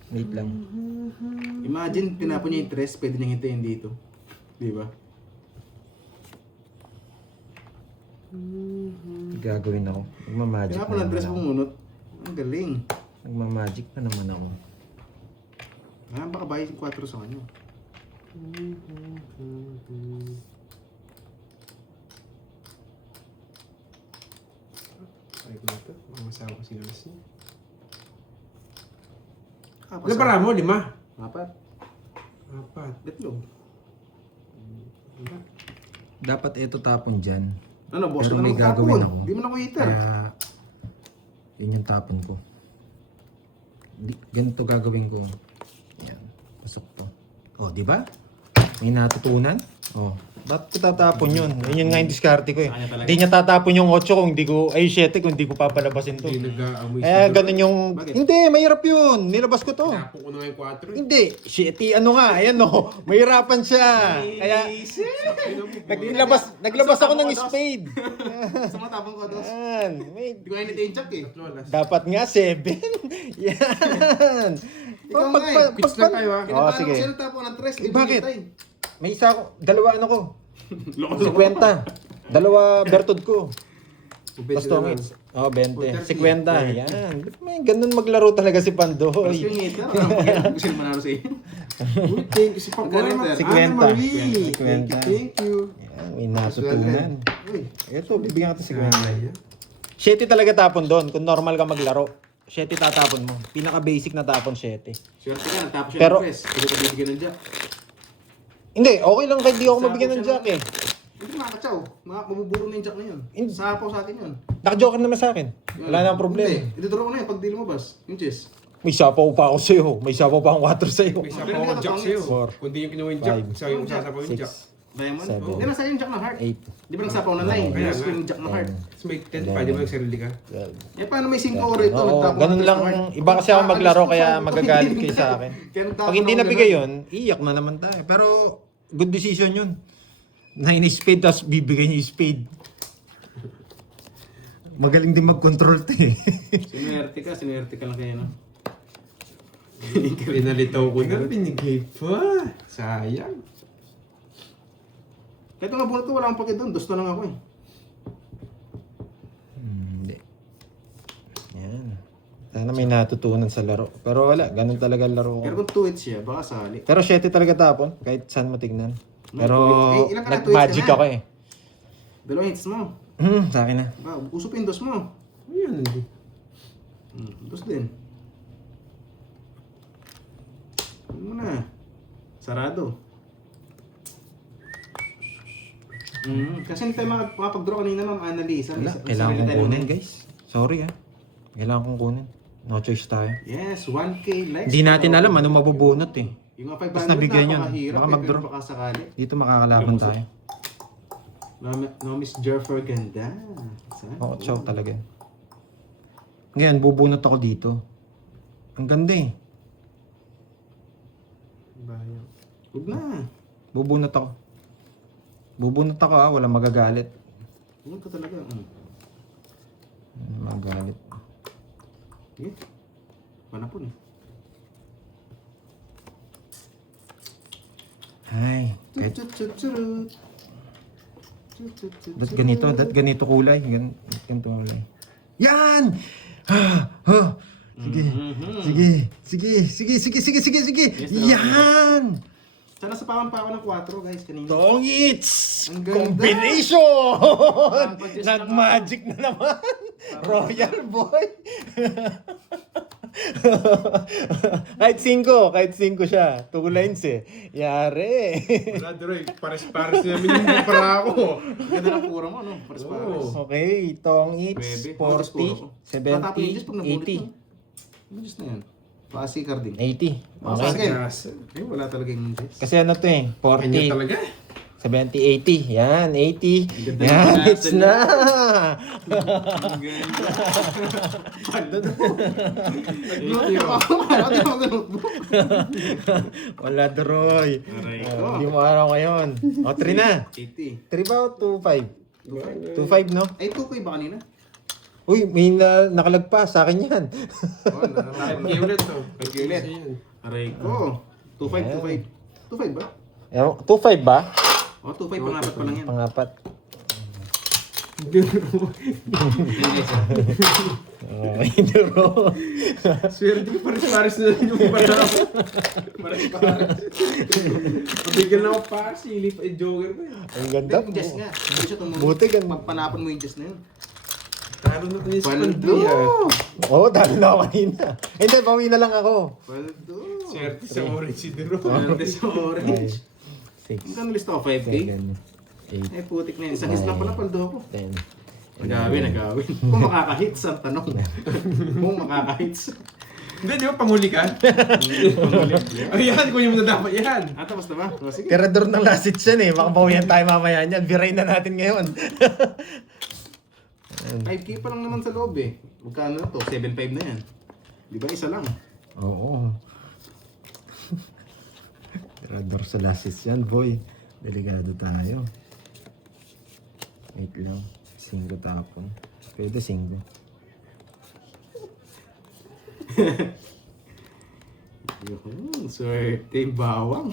Wait lang. Imagine, pinapon niya yung tres, pwede niyang hintayin dito. Di ba? Gagawin ako. Nagmamagic Kaya na pala naman dress ako. akong unot. Ang galing. Nagmamagic na naman ako. Ah, baka bayad 4 sa kanya. Ay ko na ito. Mga masawa ko sinalas niya. Ah, Ilan para mo? 5? 4. 4. Detlog. Dapat ito tapon dyan. Ano, boss Pero ka na may gagawin ako. Di mo na ko hitter. Kaya, yun yung tapon ko. Ganito gagawin ko. Yan. Pasok to. Oh, di ba? May natutunan? Oh. Ba't ko tatapon yun? Yun nga yung diskarte ko eh. Sa kanya talaga. Hindi niya tatapon yung 8 kung hindi ko, ay 7 kung hindi ko papalabasin to. Hindi nag-aamoy Eh, ganun yung, Bakit? hindi, mahirap yun. Nilabas ko to. Tinapon ko na nga yung 4 eh. Hindi, 7, ano nga, ayan no. Mahirapan siya. Kaya, naglabas ako ng spade. Sa mga tapong ko, dos. Yan. May, Di ko na hintayin jack eh. dapat nga 7. Yan. Ikaw nga eh. Quits lang tayo ah. Oh, Kinabahan sige. ako sa'yo ng tapon ng tres. Di Bakit? hintay. May isa ako, dalawa ano ko. Loko. 50. Dalawa bertud ko. Ubed Tapos na lang. tongits. Oh, 20. 30. 50. Yan. May ganun maglaro talaga si Tapos Pandoy. yung hitter. Ang gusto yung manalo sa'yo. Uy, thank you si Papa. Galing, sir. 50. Thank you. Yan, may natutunan. Uy. Ito, bibigyan ka ito 50. Kaya. 7 talaga tapon doon. Kung normal ka maglaro. 7 tatapon mo. Pinaka-basic na tapon 7. Swerte ka, nagtapos siya Pero- ng tres. Hindi ka bibigyan ng jack. Hindi, okay lang kahit di ako mabigyan ng jack eh. Hindi makakatsaw. Mabuburo na yung jack na yun. Hindi. Sapaw sa atin yun. Naka-joker naman sa akin. Wala nang problema. Hindi, idodoro ko na yun pag di lumabas. Yung chess. May sapaw pa ako sa'yo. May sapaw pa akong 4 sa'yo. May sapaw ako jack sa'yo. Four. Kung di yung kinuha yung jack, Five. sa'yo yung sasapaw yung jack. 6, Diamond? Seven. Hindi, nasa yung jack na heart. 8, Di ba nagsapaw na 9? Kaya Kaya nga. yung jack na heart. Tapos may 10 pa, di ba nagsarili ka? 12. Eh, paano may 5 ore ito? Oo, Nagtapon ganun ng lang. tres na heart. Iba kasi ako maglaro Aalis kaya ko sa- magagalit kayo sa akin. Kaya nagtapon Pag hindi ako nabigay ganun. yun, iyak na naman tayo. Pero good decision yun. 9 spade, tapos bibigay niya yung spade. Magaling din mag-control to eh. Sinuwerte ka lang kayo, no? Pinalitaw ko na, binigay pa. Sayang. Kahit nga bunot to, wala akong pake doon. Dos na lang ako eh. Hindi. Yan. Sana may natutunan sa laro. Pero wala, ganun talaga ang laro Pero ko. kung 2 hits siya, baka sali. Pero 7 talaga tapon, kahit saan mo tignan. Pero Eh, ilan ka na, nag-magic 2 hits ka na? ako eh. Dalawang hits mo. Sa akin na. Ba, uso pa yung dos mo. Ayan. Dos din. Ano mo na? Sarado. Kasi hindi tayo makapag-draw kanina, Ma'am Annalisa. Wala, kailangan kong kunin guys. Sorry ah. Kailangan kong kunin. No choice tayo. Yes, 1K likes. Hindi natin alam ano mabubunot eh. Yung mga 500 Basta nabigyan yun. napakahirap, Baka eh, mag-draw. pero baka sakali. Dito makakalaban tayo. No, Miss Jeffer ganda. Saan? Oo, chow talaga. Ngayon, bubunot ako dito. Ang ganda eh. Bayan. Huwag na. Bubunot ako. Bubunot ako ah, walang magagalit. Huwag ka talaga. Walang magagalit. Sige. Panapon eh. Ay, kahit Chut-chut-chut-chut. dat ganito kulay. Ganito kulay. Yan! Ha! Ha! Sige. Sige. Sige. Sige. Sige. Sige. Sige. Sige. Yes, Yan! Sana sa pawan pa ako ng 4 guys kanina. Tongits! Ang ganda! Combination! Nag-magic Nag-magic na naman! Royal boy! kahit 5 siya. 2 lines eh. Yari! Wala, Droy. Pares-pares namin yung para ako. Ganda ng pura mo, no? Pares-pares. Oo. Okay, tongits, 40, 70, 80. Ano just na yan? Pasikar din. 80. Okay. Okay. Eh, wala talaga yung Jess. Kasi ano to eh, Kanya 40, talaga. 70, 80. Yan, 80. Ganda Yan, ng hits natin. na! Ang ganda. Ganda to. Nag-notebook ako. Ano di ako notebook? Wala, Droy. Aray ko. Hindi mo araw ngayon. O, 3 na. 80. 3 ba o 2-5? 2-5, no? Ay, 2K ba kanina? Uy, may nakalagpas. Sa akin yan. Oh, nararamdaman. Kaya ulit to. Kaya ulit. Kasi yan. Aray ko. 2.5, 2.5. 2.5 ba? 2-5 ba? O, 2.5 pangapat pa lang yan. Pangapat. Okay, Duro. Swerte ko pares-pares na rin yung para ako. Pares-pares. Pabigyan na ako pa. Silip ay joker ba yun. Ang ganda. Yung Jess nga. Hindi siya tumulong. Buti gan. Magpanapon mo yung Jess na yun. Talo na kayo sa Paldo! Paldo. Oo, dami na ako kanina. Hindi, bawi na lang ako. Paldo! Swerte sa orange si Duro. Paldo sa orange. 6, Ang lista ko, 5K. 7, 8, Eh, putik na yun. Isang hits lang pala, paldo ako. 10. Nagawin. Kung makaka-hits ang tanong. Kung makaka-hits. Hindi, di ba panguli ka? Ayan, kunin mo na dapat yan. Ah, tapos na ba? O, sige. Tirador ng last hits yan eh. Makabawian tayo mamaya niyan. Biray na natin ngayon. 5K pa lang naman sa loob eh. Magkano na to? 7.5 na yan. Di ba isa lang? Oo. Tirador sa last hits yan, boy. Delikado tayo. Wait lang. 5 tapon. Pwede 5. Yuhun, swerte bawang.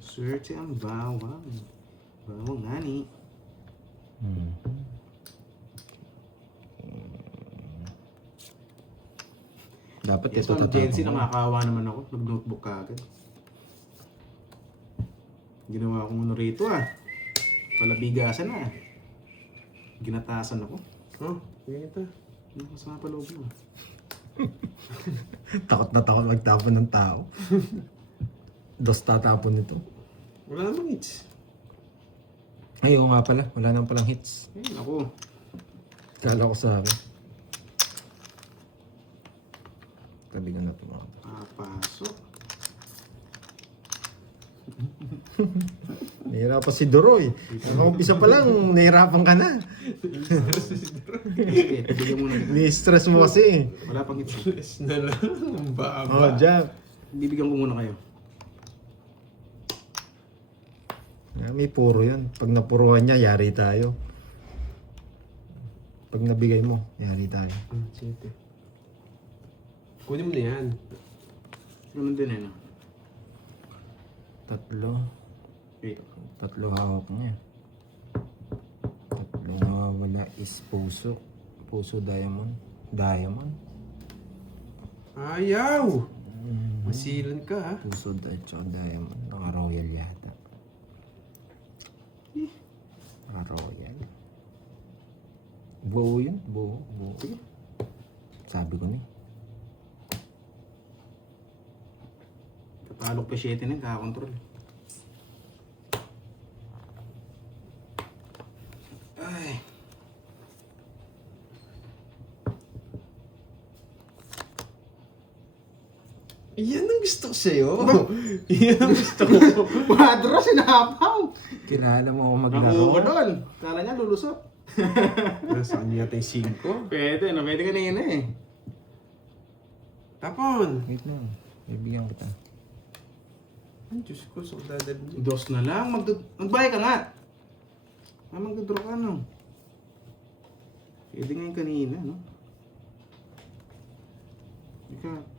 Swerte ang bawang. Bawang ngani. Dapat Yes, ito ma'am Jency, tatapon. nakakawa naman ako. Nag-notebook ka agad. Ginawa ko muna rito ah. Palabigasan na. Ginatasan ako. Oh, ganito. Ano masama pa loob mo? Takot na takot magtapon ng tao. Dos tatapon nito. Wala namang hits. Ay, oo nga pala. Wala nang palang hits. Ay, ako. Kala ko sa akin. Tabi ka na ito mga to. Papasok. Nahirapan si Doroy. Nakaumpisa pa lang, nahirapan ka na. Sige, bigyan mo na. Ni-stress mo kasi. Wala pang hits. Stress na lang. Ang Oh, baba. Jack. Bibigyan ko muna kayo. May puro yun. Pag napuruhan niya, yari tayo. Pag nabigay mo, yari tayo. Sige. Kunin mo na yan. Ganun din eh, no? Wait. Tatlo hawak niya. Tatlong nawawala is puso. Puso diamond. Diamond. Ayaw! Masilan ka ha. Puso at saka diamond. Naka-royal yata. Naka-royal. Buo yun. Buo. Sabi ko na eh. Palok pa 7 na yun, kakakontrol. Ay. Yan ang gusto ko sa'yo. Yan ang gusto ko. Wadro, sinapaw! Kilala mo ako Nakuha maglaro. ko doon. Kala niya lulusot. Nasa kanya yata yung 5. Pwede, no? Pwede kanina eh. Tapon! Wait lang. Bibigyan kita. Ang Diyos ko, so dadal niyo. Dos na lang. Magbayad ka nga. Magdodraw ka, no? Pwede nga yung kanina, no? Ika.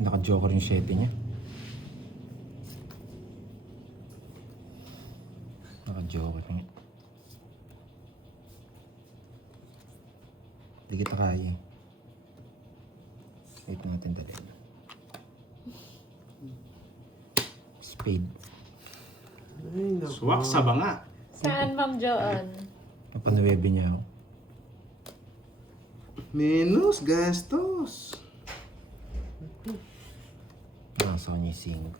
Naka-joker yung 7 niya. Naka-joker niya. Hindi kita kaya eh. Wait natin dali. Spade. Ay, naku. Swak sa banga. Saan, Ma'am Joan? Napanuwebe niya ako. Menos gastos. Nasa kanya yung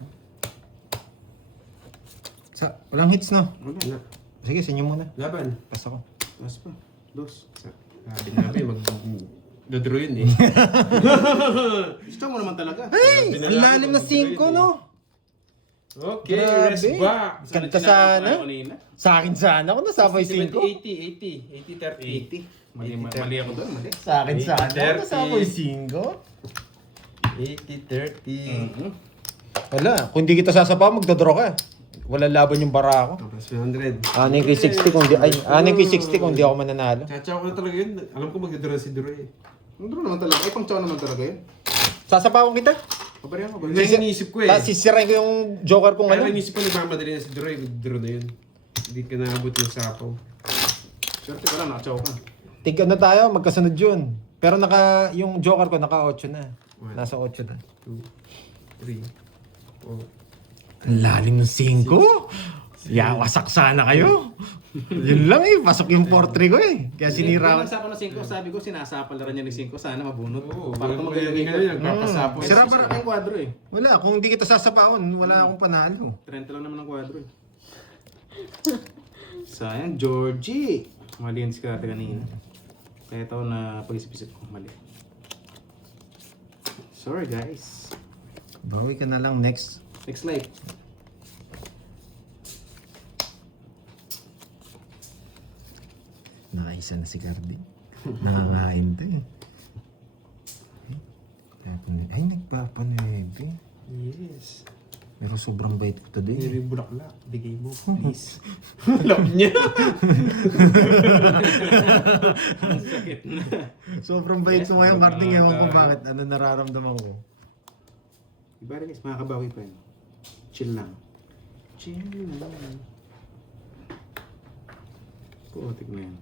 5. Walang hits no? Wala. Sige, sinyo muna. Laban. Pas ako. Taas pa. Dos. Sabi namin, mag-dodraw yun eh. Gusto mo naman talaga. Ay! Ang lalim na 5 no? Okay, Grabe. rest back. Ganda sana. Kanina. Sa akin sana kung nasabay 5. 80, 30. 80. Mali ako doon. Mali. Sa akin sana kung 30. nasabay 5. 80, 30. Wala, kung di kita sasapaw, magdodraw ka. Wala laban yung bara ako. Tapos 100. Aning kay 60 kung di, ay, aning kay 60 kung di ako mananalo. Chachaw ko na talaga yun. Alam ko mag-dodraw si Duroy. Nandun naman talaga. Ay, pang chow naman talaga yun. Sasapawan kita. Pabarehan ko ba? Hindi iniisip ko eh. Tapos sisirain ko yung joker kong Kaya ano. iniisip ko nagmamadali na si Duroy. Mag-draw na yun. Hindi ka naabot yung sapaw. Swerte ka lang, nakachow ka. Tig na tayo, magkasunod yun. Pero yung joker ko naka 8 na. Nasa 8 na. 2, 3, 4. Ang lalim ng 5? Wasak sana kayo. Yun lang eh, pasok yung 4-3 ko eh. Kaya sinira ko. Sinira ko ng 5, sabi ko sinasapal na rin niya ng 5, sana mabunot. Oo, Para kung magiging magiging ano yun, nagpapasapo. Sira para kayong kwadro eh. Wala, kung hindi kita sasapawan, wala akong panalo. 30 lang naman ang kwadro eh. Sayang, Georgie. Mali yung diskarte kanina. Kaya ito na pag-isip-isip ko, mali. Sorry guys. Bawi ka na lang next. Next life. Nakaisa na si Cardi. Nangangain to eh. Ay, nagpapanuebe. Yes. Pero sobrang bait ko today. May bulaklak. Bigay mo, please. Alam niya. Ang sakit na. Sobrang bait ko ngayon, Marting. Ewan ko bakit. Ano nararamdaman ko. Iba rin guys, makakabawi pa yun. Chill lang. Chill lang. Putik na yan.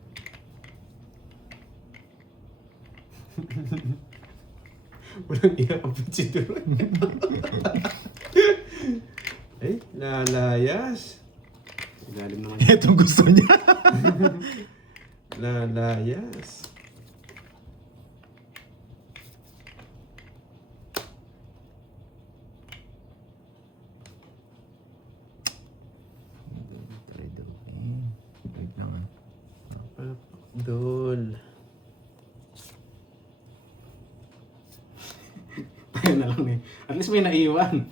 Walang iapit si Duroy. Ay, lalayas. Ilalim naman. Ito gusto niya. Lalayas. Wait lang ah. idol. Tayo na lang eh. At least may naiwan.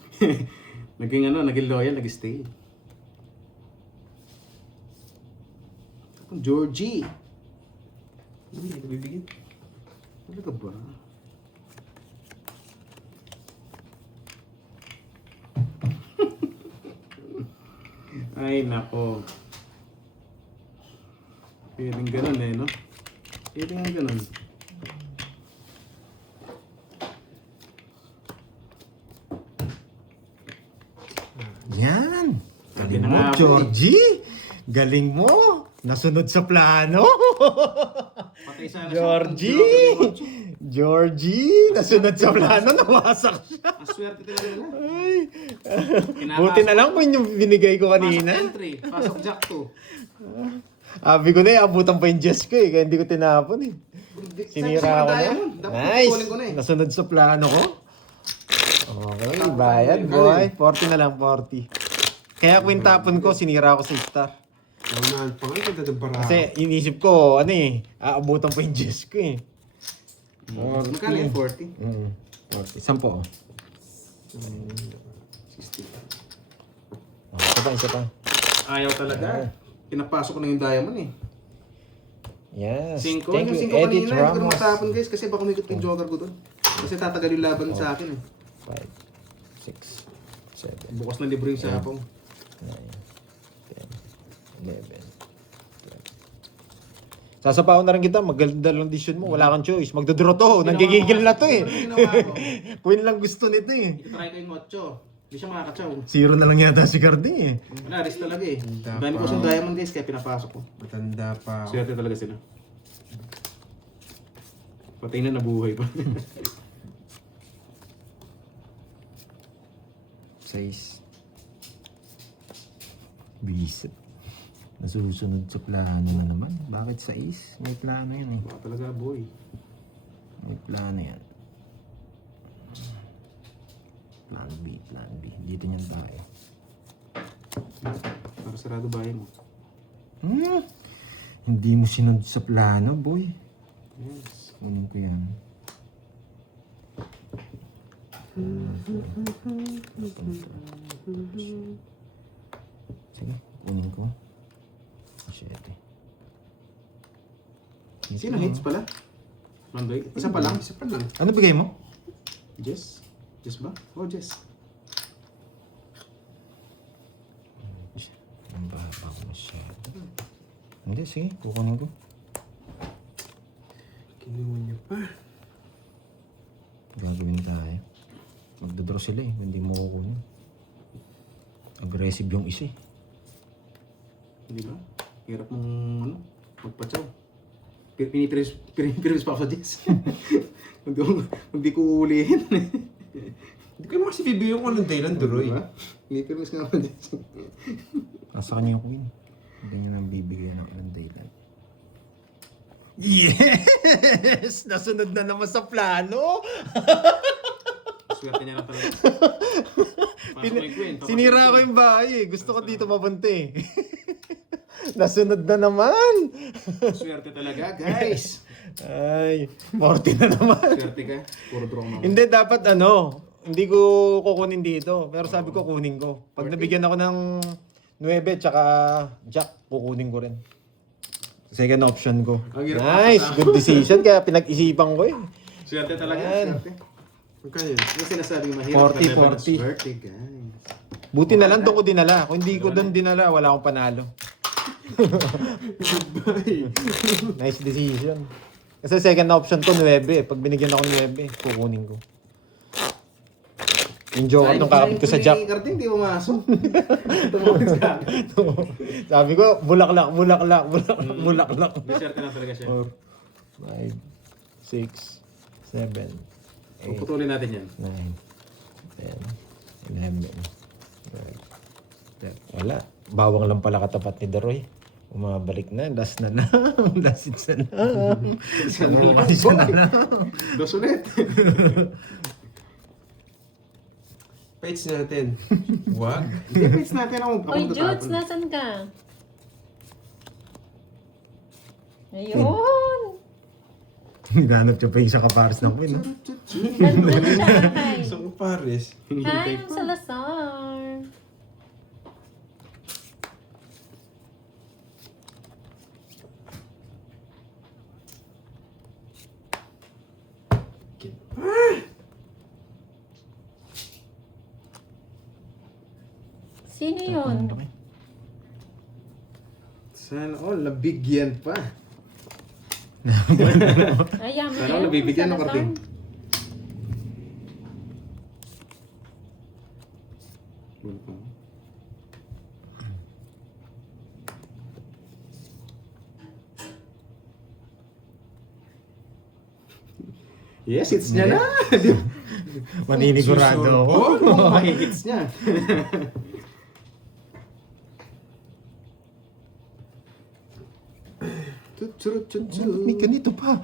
naging loyal, nag-stay. Georgie. Hindi ko bibigyan. Ano ka ba? Ay, nako. Pwedeng ganun eh, no? Pwedeng ganun. Yan. Galing na mo, nga ako Georgie. Galing mo. Nasunod sa plano. Patay sana Georgie. Georgie. Nasunod sa plano. Nawasak siya. Ang swerte talaga nila. Ay. Kinakasok- Buti na lang kung yung binigay ko kanina. Pasok entry. Pasok jack 2. Sabi ko na eh, abutan pa yung Jess ko eh. Kaya hindi ko tinapon eh. Sinira ko na. Nice. Nasunod sa plano ko. Okay, bayad boy. 40 na lang, 40. Kaya quintapon ko, sinira ko sa star. Naunahan pa nga, ganda ng para. Kasi inisip ko, ano eh, aabutan pa yung Jess ko eh. Magkano yung 40? 40. 10 po. 60. Isa pa. Ayaw talaga. Pinapasok ko na yung diamond eh. Yes. 5. Thank Yung you, 5 kanina, Edith hindi ko na Ramos. matapon guys kasi baka umikot yung joker ko doon. Kasi tatagal yung laban sa akin eh. 5, 6, 7, Bukas na libre yung sapong. 9, 10, 11, 12. Sasapawan na rin kita, maganda lang decision mo, wala kang choice. Magdodraw to, nanggigigil na to eh. Ano ginawa ko? Queen lang gusto nito eh. Itry ko yung 8. Hindi siya makakachaw. 0 na lang yata si Cardi eh. Wala, risk talaga eh. Tanda Dami ko pa. sa diamond guys kaya pinapasok ko. Matanda pa ako. Swerte talaga sila. Patay na nabuhay pa. 6. Bisit. Nasusunod sa plano na naman. Bakit 6? May plano yan eh. Baka talaga boy. May plano yan. Plan B, plan B. Dito niyan tayo. Para sarado bahay mo. Hindi mo sinunod sa plano, boy. Yes. Kunin ko yan. Sige, kunin ko. 7. Sino hits pala? Mandoy? Isa pa lang? Isa pa lang. Ano bigay mo? Jess? Jess ba? Oh, Jess. Ang baba ko masyado. Hindi, sige. Kukunin ko. Kinuha niya pa. Gagawin tayo. Magdodraw sila eh. Hindi mo kukunin. Aggressive yung isa eh. Hindi ba? Hirap mong ano, magpachaw. Pinipiris pa ako sa Jess. Hindi ko uulihin. Hindi ko naman kasi bibigyan ko ng Dylan Duroy. Diba? Pinipiris nga ako Jess. Nasa kanya yung queen. Hindi niya nang bibigyan ng ilang daylan. Yes! Nasunod na naman sa plano! Swerte niya lang talaga. Pasok mo yung queen. tapos Sinira ko yung bahay eh. Gusto ko dito mabante. Nasunod na naman! Swerte talaga, guys. Ay, 40 na naman. Swerte ka. Puro draw mo. Hindi, dapat ano, hindi ko kukunin dito. Pero sabi ko kunin ko. Pag nabigyan ako ng 9 tsaka Jack, kukunin ko rin. Second option ko. Ang hirap Nice, good decision. Kaya pinag-isipan ko eh. Swerte talaga. Yan. Swerte. Magkano yun? Yung sinasabi mahirap 40, na level ng 40. swerte, guys. Buti na lang doon ko dinala. Kung hindi ko doon dinala, wala akong panalo. Nice decision. Kasi second option ko 9 eh. Pag binigyan ako ng 9, kukunin ko. Yung joker nung kakapit ko sa Jack. Karting, di pumasok. Tumawid sa akin. Sabi ko, bulaklak, bulaklak, bulaklak, bulaklak. Swerte lang talaga siya. 4, 5, 6, 7, 8, Puputulin natin yan. 9, 10, 11, 12. Wala. Bawang lang pala katapat ni Daroy. Umabalik na. Last na lang. Last isa na lang. Isa na lang. Isa na lang. Dos ulit. Page natin. Wag. Hindi, page natin ako. Oy, Judes, nasan ka? Ayun. Hinanap siya pa yung sa kapares ng queen. Ganda na siya, Kay. Isang pares. Hi, yung Salazar. Sino yun? Sana all, nabigyan pa. Ayan, Sana all, nabibigyan ng karding. Yes, hits niya na. Maninigurado ako. Oh, mahihits niya. May ganito pa.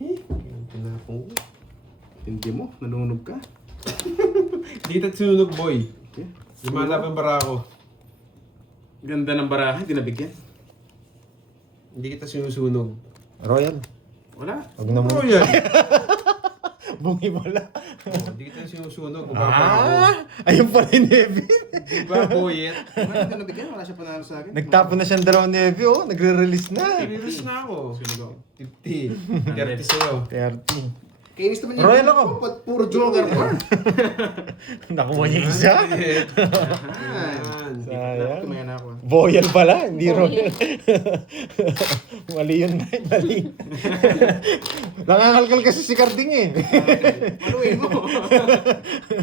Tinapong ko. Hindi mo, nanunog ka. Hindi kita sinunog, boy. Okay. Lumalaban bara ako. Ganda ng baraha, hindi nabigyan. Hindi kita sinusunog. Royal. Wala. Huwag na mo. Ano yan? Bungi wala. Hindi kita sinusunog. Bumaba ako. Ayun pala yung Nevin. Di ba, boyet? Wala, hindi nabigyan, wala siya panalo sa akin. Nagtapon na siyang dalawang Nevin, oh. Nagre-release na. Pinilis na ako. Sunog ako. 50. 30 sa'yo. 30. Kainis naman Royal ako. Ba't puro joker pa? Nakuha niya isa. Yan. Sayang. Tumayan ako. Boyal pala, hindi Boyal. Royal. Mali yun, mali. Nangangalkal kasi si Carding eh. Maluin mo.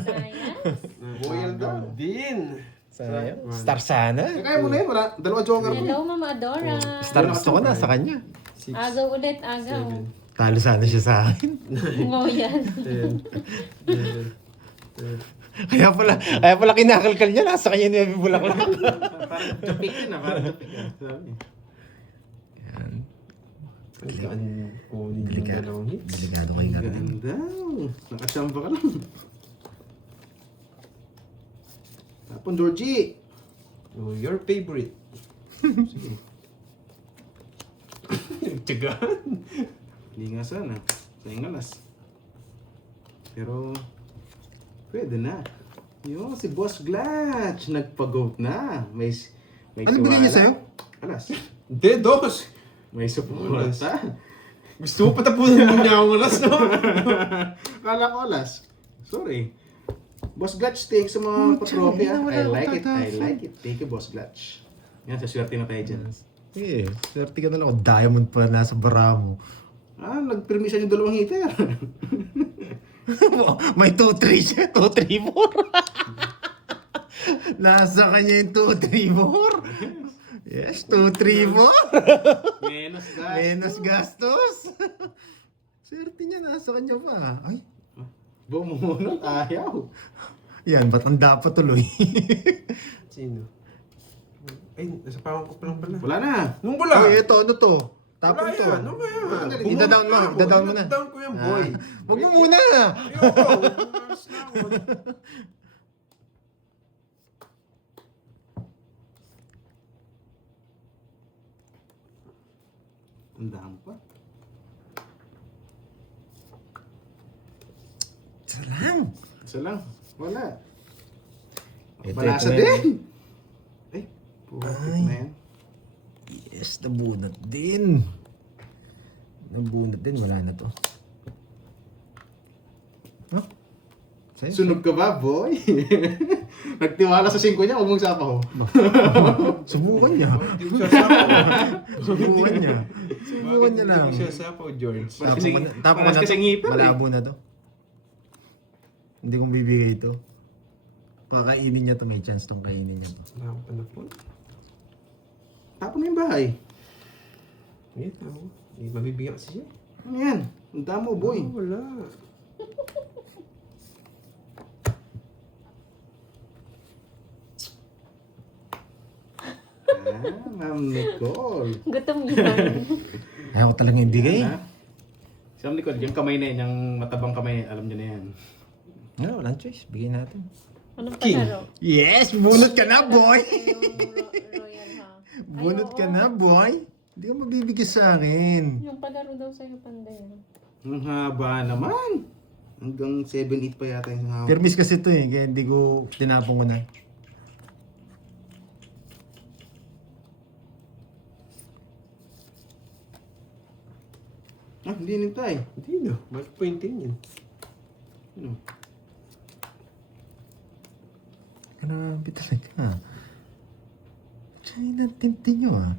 Sayang. Boyal daw. Din. Sayang. Star sana. Kaya mo na yun, wala. Dalawa joker mo. Hello, Mama Adora. Star gusto ko na sa kanya. 6, Agaw ulit, agaw. 7, Talo sana siya sa akin. Ngoyan. 10, 11, Kaya pala kinakalkal niya, nasa kanya ni Evie Bulaklak. Parang japik yun ah, parang japik yun. Sabi. Yan. Saan kunin yung Delikado. dalawang hits? Delikado ko yung Carding. Ganda. Nakachamba ka lang. Tapon, Georgie. Oh, your favorite. Sige. Tiyagaan. Hindi nga sana. Sayang alas. Pero, pwede na. Yo, si Boss Glatch. Nagpag-out na. May Ano bigyan niya sa'yo? Alas. De, dos. May suporta. Gusto mo patapunan mo niya akong alas, no? Kala ko alas. Sorry. Boss Glatch, take sa mga patrophy. wala I akong like it. I tatapon. like it. Take it, Boss Glatch. Yan, sa swerte na tayo dyan. Sige, swerte ka na lang. Diamond pa nasa bara mo. Ah, nagpermisan yung dalawang hitter. May 2-3 siya. 2-3-4. Nasa kanya yung 2-3-4. Yes, 2-3-4. Menos gas. Menos gastos. Swerte niya, nasa kanya pa. Ay, Bumunot, ayaw. yan, batanda pa tuloy. Sino? Ay, nasa pawang ko pa lang pala. Wala na. Nung bula. Ay, ito, ano to? Tapon Wala to. yan. Ano ba yan? Ida-down mo, ida-down mo na. Ida-down ko yan, boy. Huwag mo muna. Ayoko. Alas na ako. Tandaan pa. Salam. Isa lang. Wala. Ito, Balasa ito na din. Ay, putik na yan. Yes, nabunot din. Nabunot din, wala na to. Huh? Sa'yo? Sunog ka ba, boy? Nagtiwala sa 5 niya, huwag mong sapaw. Subukan niya. Hindi ko sasapaw. Subukan niya. Subukan niya lang. Hindi ko sasapaw, George. Tapos ko na Kasi to. ngipin, eh. Malabo na to. Hindi kong bibigay ito. Kakainin niya to, may chance tong kainin niya to. Wala akong panapon. Tapon mo yung bahay. Wait, ako. Hindi mabibigyan kasi siya. Ano yan? Ang damo, boy. Oh, wala. Ah, Ma'am Nicole. Gutom yan. Ayaw ko talagang ibigay. Ha? Si Ma'am Nicole, yung kamay na yan, yung matabang kamay, alam niyo na yan. No, walang choice. Bigay natin. Anong King. palaro? Yes! Bunot ka na, boy! Yung Royal ha. Bunot ka na, boy! Hindi ka mabibigay sa akin. Yung palaro daw sa'yo, pandero. Ang haba naman. Hanggang 7-8 pa yata yung haba. Permis kasi ito eh, kaya hindi ko tinapon ko na. Ah, hindi nintay. Hindi na. Mark pointing yun. Ano? Grabe talaga. China, tinti nyo ah.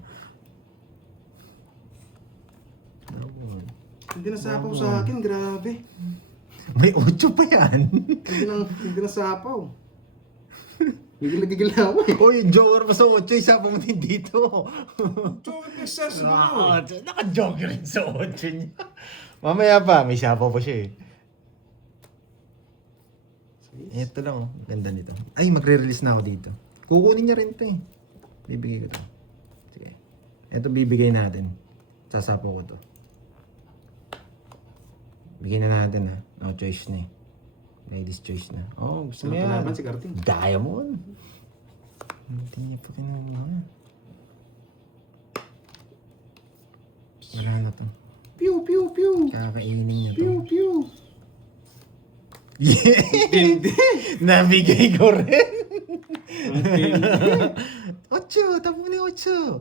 Nawon. Hindi nasapaw sa akin, grabe. May 8 pa yan. Hindi nasapaw. Gigil na ako eh. Uy, joker pa sa 8, isa pa mo din dito. Joker na sa mo. Naka-joker rin sa 8 niya. Mamaya pa, may sapaw pa siya eh. Ito lang oh, ganda nito. Ay, magre-release na ako dito. Kukunin niya rin ito eh. Bibigay ko to. Sige. Ito bibigay natin. Sasapaw ko to. Bigyan na natin ha. No choice na eh. Ladies choice na. Oh, gusto mo Ano yan? palaban si Karting? Diamond. Hindi niya pa kinuha. Wala na to. Pew, pew, pew. Kakainin niya to. Pew, pew. Yeah! Hindi. Nabigay ko rin. Hindi. 8! Tapo ni 8!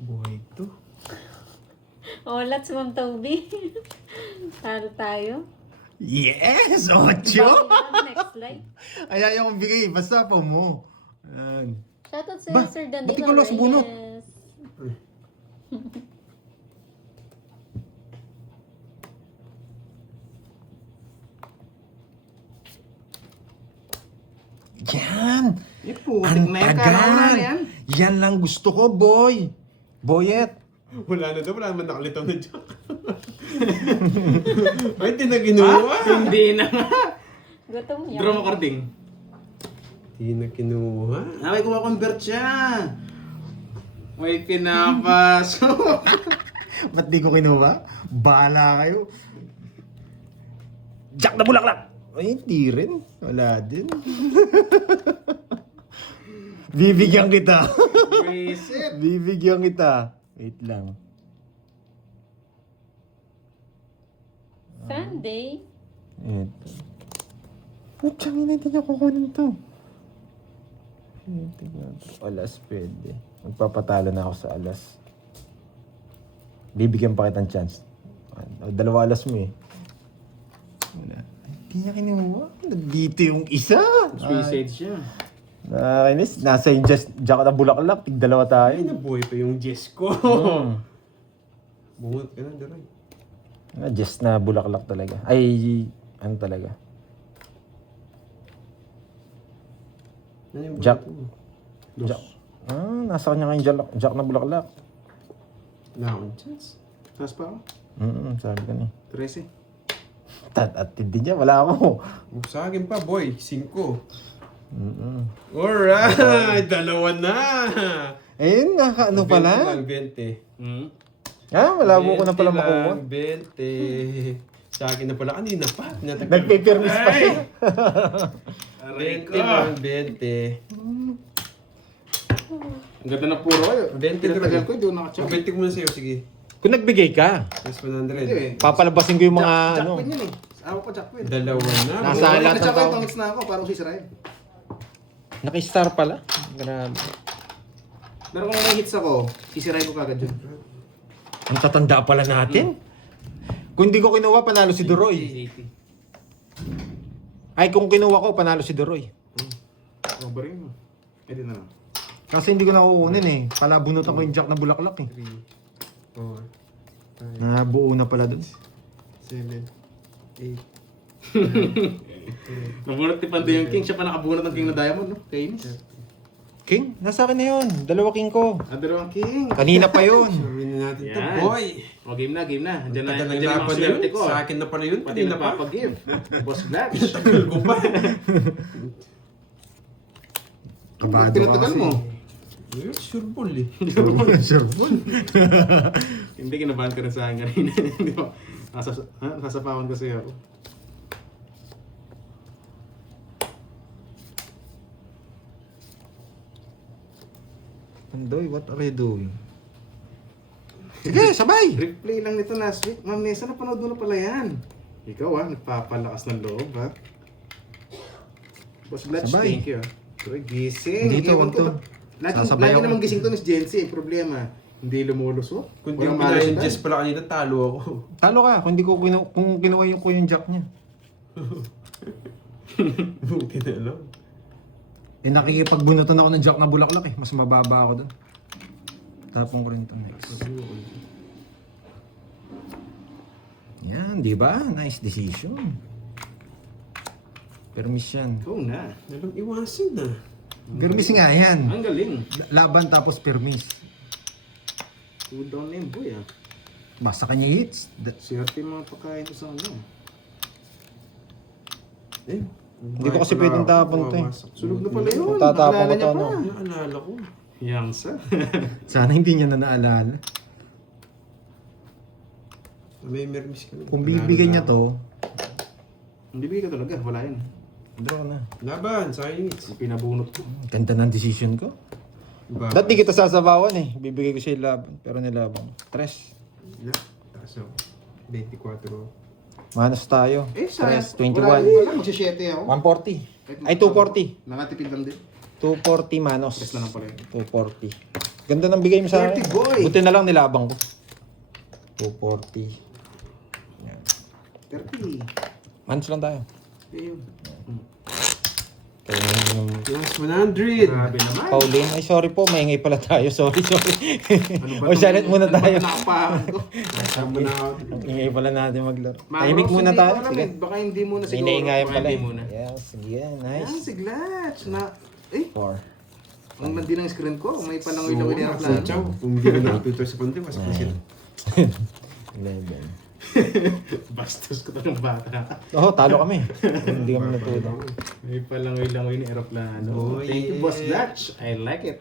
Buhay to. Oh, let's Ma'am Toby. Talo tayo. Yes! 8! Next slide. Ay, ayaw kong bigay. Basta pa mo. Ayan. Shoutout sa Ba, Sir ba't Danilo ikaw lang subunot? Reyes. Yan! Eh, putik Ang na yan. Kala ko na tagal! yan. Yan lang gusto ko, boy! Boyet! Wala na daw. Wala naman nakalitaw na dyan. Ay, hindi na kinuha. Hindi na nga. Gutom niya. Draw mo, Karting. Hindi na kinuha. Ah, may kumakonvert siya. May pinapasok. Ba't di ko kinuha? Bahala kayo. Jack na bulaklak! Ay, hindi rin. Wala din. Bibigyan kita. Reset. Bibigyan kita. Wait lang. Sunday. Ito. Putsang ina, hindi niya kukunin to. Alas, pwede. Magpapatalo na ako sa alas. Bibigyan pa kitang chance. 2 alas mo eh. Wala. Hindi niya kinuha. Dito yung isa. Suicide siya. Nakainis. Nasa yung Jack na bulaklak. Tig 2 tayo. Ay, nabuhay pa yung Jess ko. Hmm. Bungot ka na, Daray. Just na bulaklak talaga. Ay, ano talaga. Ano yung Jack. bungot mo? Jack. Nasa kanya ngayon Jack na bulaklak. Wala akong chance. Taas pa ako. Sabi ko ni. 13. At hindi niya, wala ako. Sa akin pa, boy. 5. Mm-mm. Alright! 2 na! Ayun, ano 20 pala? lang, 20. Hmm? Malabo ko na pala 20 makuha. lang, 20. Sa akin na pala, kanina pa. Nagpe-permis pa siya. 20 lang, 20. Ang ganda na puro kayo. 20 Pinatagal na ko, hindi ko nakachak. 20 ko muna sa'yo, sige. Kung nagbigay ka, Plus Hindi 100. eh. papalabasin ko yung mga ano. Jackpin yun eh. Ako pa jackpin. 2 na. Nasa lahat ng Nag-jackpin, tao. tongits na ako, parang si Israel. Naki-star pala. Grabe. Pero kung may hits ako, sisirain ko kagad yun. Ang tatanda pala natin. Kung hindi ko kinuha, panalo si Duroy. 80. Ay, kung kinuha ko, panalo si Duroy. Overin mo. Pwede na lang. Kasi hindi ko nakukunin eh. Palabunutan ko yung Jack na bulaklak eh. 3, 4, 5, Nabuo na pala dun. 7, 8. Nabunot ni Panday yung king. Siya pa nakabunot ng king na diamond, no? Kainis. King, nasa akin na yun. 2 king ko. Dalawang king. Kanina pa yun. Sabihin na natin to, Yan. boy. O, game na, game na. Andiyan na, Tagal ng andiyan na laban mga na yun. swerte ko. Sa akin na pala yun. Pati Kanina pa. napapag-give. Boss Black. Tagal ko pa. Kabado ka Pinatagal kasi. mo. Sure ball eh. Sure. Hindi, kinabahan ka rin sa akin kanina. Hindi ba? Nasasapawan kasi ako. Pandoy, what are you doing? Sige, sabay! Replay lang nito last week. Ma'am Nessa, napanood mo na pala yan. Ikaw nagpapalakas ng loob Boss Blatch, Sabay. thank you Pero gising. Dito, Ewan wag to. ko ba- Sasabay Lagi ako. namang gising to, Miss Jency. Problema, hindi lumulusot. Kung di ko Walang pinayin malasot. Jess pala kanina, talo ako. Talo ka, kung kinuha ko yung jack niya. Buti na lang. Eh nakikipagbunutan ako ng jack na bulaklak eh. Mas mababa ako doon. Tapong ko rin ito next. Yan, di ba? Nice decision. Permis yan. Ikaw na. Alam, iwasin na. Permis nga yan. Ang galing. Laban tapos permis. 2 down na yung boy Basta kanya hits. Swerte yung mga pagkain ko sa ano. Hindi ko kasi pwedeng tapon to eh. Sunog na pala yun. Tatapon ko Naalala to, niya ano? pa. Naalala ko. Yangsa. Sana hindi niya na naalala. May mermis ka na. Kung bibigyan niya to, Hindi bigay ka talaga. Wala yun. draw na. Laban, science. Yung pinabunot ko. Ganda ng decision ko. Baba. Dati kita sasabawan eh. Bibigay ko siya yung laban. Pero nilaban. Tres. Taas ako. 24. Manos tayo. Sayang. Tres, Wala 21. wala. Magsisyete ako. 140. Ay, 240. Nakatipid lang din. 240 manos. Yes na lang pala yun. 240. Ganda ng bigay mo sa akin. 30 boy. Buti na lang nilabang ko. 240. Yan. 30. Manos lang tayo. Ayun. Kaya yung Yes, 100. Grabe naman. Pauline. Ay, sorry po. Maingay pala tayo. Sorry. Ano ba O, to? silent muna Ano ba tayo. nakapahan ko? Kasama na ako. Ingay pala natin maglaro. Mga Tahimik bros, muna hindi tayo. ko alam Sige. eh. Baka hindi muna siguro. Inaingayan Baka pala hindi eh. muna. Yes, sige. Yan, Nice. si Glatch. 4. Ang landi ng screen ko. May palangoy Oo, lang yung nasa chow. plano. Kung hindi ka natuto sa panty, mas kasi. 11. Bastos ko to ng bata. Oo, talo kami. Hindi kami natuto. May palangoy-langoy ni aeroplano. Oh, Thank you, yeah. Boss Glatch. I like it.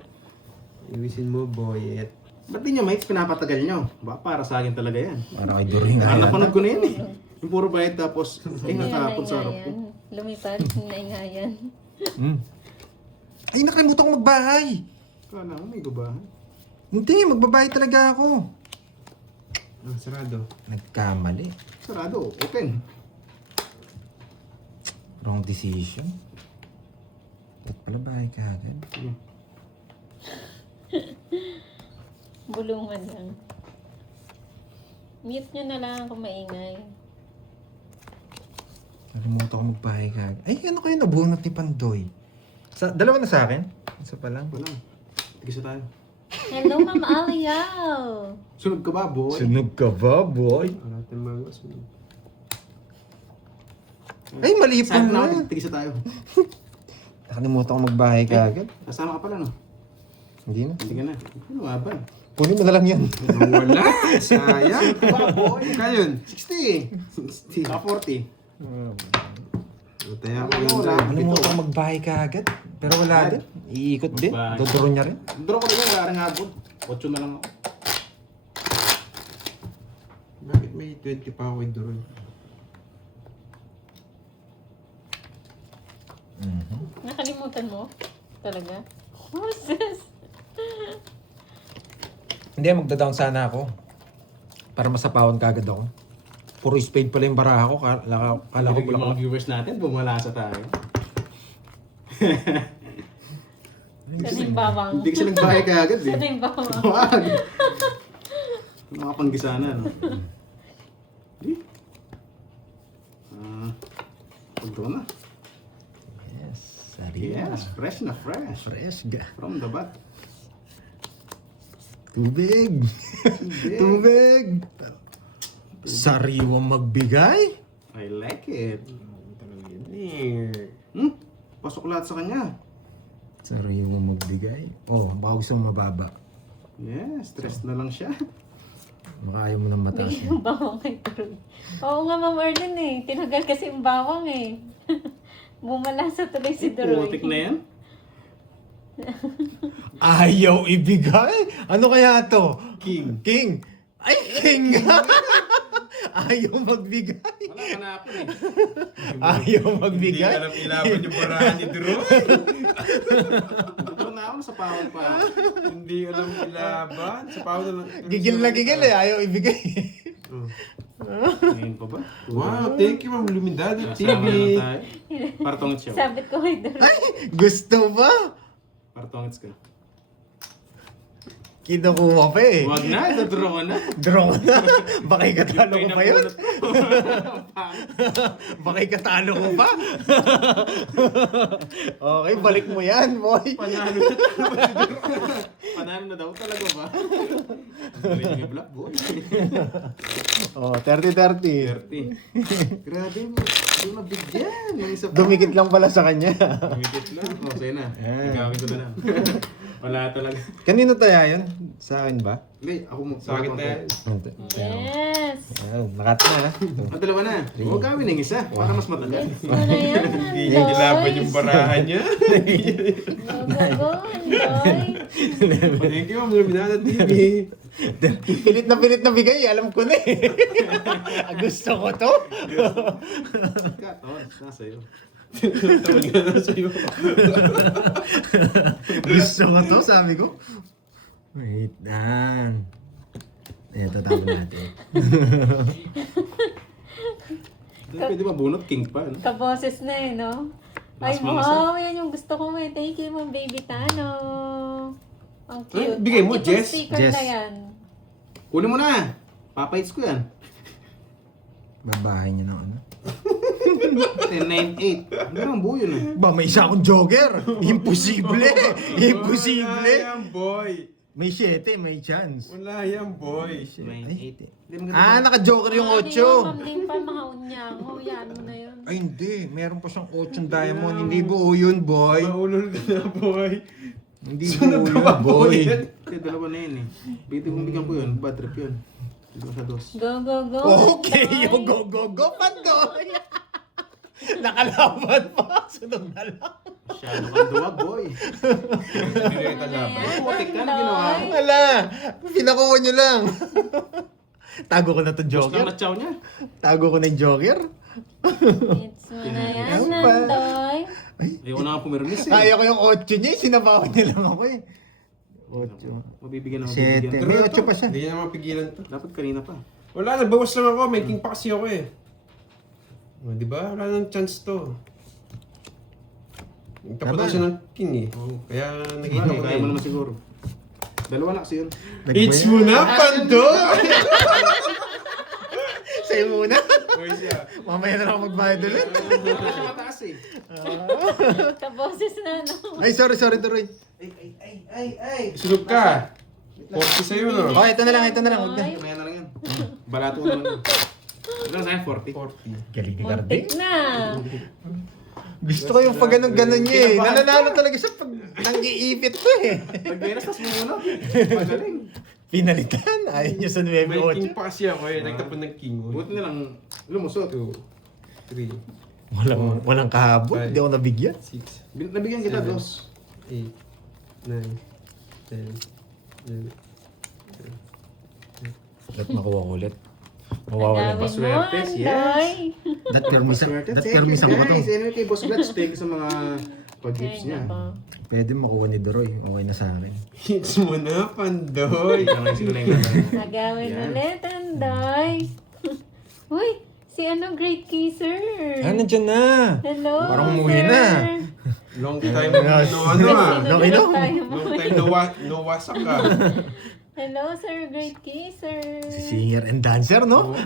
Iwisin mo, boy. Ba't di nyo mates pinapatagal nyo? Ba, para sa akin talaga yan. Para kay During. Napanood ko na yun eh. Yung puro bayad tapos, natapon sa harap ko. Lumipad, naingayan. Ay, nakalimutan ko magbahay. Kala mo, may gubahan. Hindi, magbabahay talaga ako. Ah, sarado. Nagkamali. Sarado, open. Wrong decision. Ba't pala bahay ka agad? Bulungan lang. Mute nyo na lang kung maingay. Nakalimutan ko magbahay ka agad. Ay, ano kayo nabunot ni Pandoy? Dalawa na sa akin? Isa pa lang. Wala. Tigisa tayo. Hello, Ma'am Aliaw! Sunog ka ba, boy? Sunog ka ba, boy? Wala tayong mga sunod. Ay, mali pa Saan na na. ako? Tigisa tayo. Nakalimutan ko magbahay ka agad. Nasama ka pala, no? Hindi na. Hindi ka na. Ano nga ba? Kunin mo na lang yan. Wala! Sayang! Sunog ka ba, boy? Kayun! 60. Ka 40. Mataya ko Ano, yung wala. drive. Nakalimutan ko magbahay ka agad. Pero wala din. Iikot din. Magbahay. Dodoro niya rin. Draw ko rin yan, wala rin habol. 8 na lang ako. Bakit may 20 pa ako yung Duroy? Nakalimutan mo? Talaga? Horses! Hindi, magda-down sana ako. Para masapawan ka agad ako. Puro spade pala yung baraha ko. Kala ko Yung pala mga viewers natin, bumalasa tayo. Sana yung bawang. Hindi kasi nagbahay ka agad eh. Sana yung bawang. Wag! Nakapanggisana, no? Di? Pagdaw na. Yes, sariwa. Yes, fresh na fresh. Fresh ga. From the bat. Tubig. Tubig. Sariwa magbigay. I like it. Talaga yun eh. Pasok lahat sa kanya. Sariwa magbigay. Oh, baka gusto mo mababa. Yes, stress na lang siya. Baka ayaw mo ng mataas. Bigyan yung bawang kay Turoy. Oo nga, Ma'am Arlene eh. Tinagal kasi yung bawang eh. Bumalasa tuloy si Turoy. Putik na yan. Ayaw ibigay? Ano kaya to? King. King. Ay, king nga. Ayaw magbigay. Wala ka na ako eh. Ayaw Hindi magbigay. alam ilaban yung barahan ni Duroy. Ito na ako, sa pawon pa. Hindi alam ilaban. Sa pao na lang. Gigil na gigil eh, ayaw ibigay. Oh. Ngayon pa ba? Wow, thank you Ma'am Lumidad at Sama TV. na tayo. Partongits siya. Sabit ko kay Doroy. Gusto ba? Partongits ka. Kinukuha pa eh. Huwag na, ito-draw ka na. Draw na. Baka ikatalo ko pa yun. Pangit. Baka ikatalo ko pa. Okay, balik mo yan, boy. Panalo na Panalo na daw talaga ba? Hindi black boy. Oh, 30-30. 30. Grabe mo. Hindi mo nabigyan. Yung isa pa. Dumikit lang pala sa kanya. Dumikit lang. O, sa'yo na. Gagawin ko na lang. Wala talaga. Kanino taya yun? Sa akin ba? Hindi, ako mo. Sa akin tayo. Yes. Ayun, nakat na. Dalawa na. Huwag gawin ng isa. Para mas matagal. Ito na yan, Hindi niya nilaban yung barahan niya. Go, Andoy. Thank you Ma'am Lumidad at TV. Pilit na bigay, alam ko na eh. Gusto ko to. Katon, nasa'yo. Tawag nga na sa'yo. Gusto ko to, sabi ko. Wait lang. Ito, tapon natin. Pwede ba bunot? King pa. No? Kaboses na eh, no? Ay, Last mga wow, yan yung gusto ko eh. Thank you, Ma'am Baby Tano. Ang cute. Ay, bigay mo, Ang cute ng Jess. sticker Jess. na yan. Kunin mo na. Papaits ko yan. Babahay niya ng ano. 10-9-8. Hindi naman buo yun eh. Ba, may isa akong jogger. Imposible. Imposible. Wala yan, boy. May 7, may chance. Wala yan, boy. 9-8. Hindi mo Ah, naka-joker yung 8. Ma'am Dimpa, mga unyang. Huyaan mo na yun. Ay, hindi. Meron pa siyang 8 diamond. Hindi buo yun, boy. Maulol ka na, boy. Hindi Sunod buo na ba, yun, boy. Kasi dalawa na yun eh. Pwede kong bigyan ko yun. Bad trip yun. Dito sa dos. Go, go, go. Okay, Andoy. yung go, Pandoy. Nakalaban pa. Sunod na lang. Masyado kang duwag, boy. Hindi ka Ano laban. yan, Putik ka na Andoy? ginawa mo. Wala. Pinakuha nyo lang. Tago ko na to Dos lang joker. na chow niya. Tago ko na yung joker. It's mo na yan, Ano ba? Andoy. Ayaw na nga pumirnis eh. Kaya ko yung 8 niya. Sinabawan niya lang ako eh. 8. Mabibigyan na 7. mabibigyan. May 8 pa siya. Hindi niya mapigilan to. Dapat kanina pa. Wala, nagbawas lang ako. May king pa kasi ako eh. O, di ba? Wala nang chance to. Nagtapos Laban. siya ng king eh. Kaya naging Ano, ako kaya mo eh. naman siguro. Dalawa na kasi yun. It's muna, Pando! Sa'yo muna. Boy siya. Mamaya na lang ako magbayad ulit. Hindi siya mataas eh. Kaboses na, no? Ay, sorry, Doroy. Ay. Sunog ka. 40 sa'yo, no? Oh, ito na lang. Huwag na. Mamaya na lang yan. Balato na lang. Ano na sa'yo? 40. 40. Galing ni Muntik Garde. na. Gusto ko yung pag ganun niya eh. Nananalo talaga siya pag nang-iipit ko eh. Pag-veras, tas muna. Magaling. Pinalitan. Ayaw niya sa 9 May king 8. pa kasi ako eh. Nagtapon ng king. Buti na lang lumusot. 2, 3, Walang kahabol. Hindi ako nabigyan. 6, Nabigyan kita dos. 8, 9, 10, 11. Ba't makuha ko ulit? Mawawala Agawin pa. mo, Swerte, Andoy. That permisan ko to. Guys, anyway kay Boss Glad, thank you sa mga pag-gifts Ay, niya. nako. Pwede makuha ni Doroy. Okay na sa akin. It's muna, Pandoy! Kaya siguro lang yung Agawin Yan. ulit, Andoy. Uy, si ano, Great Kisser. Nandiyan na. Hello, Parang umuwi sir. na. Long time no ano ah. Okay, no? Long time no wasak ka. Hello, Sir Great Kisser. Singer and dancer, no?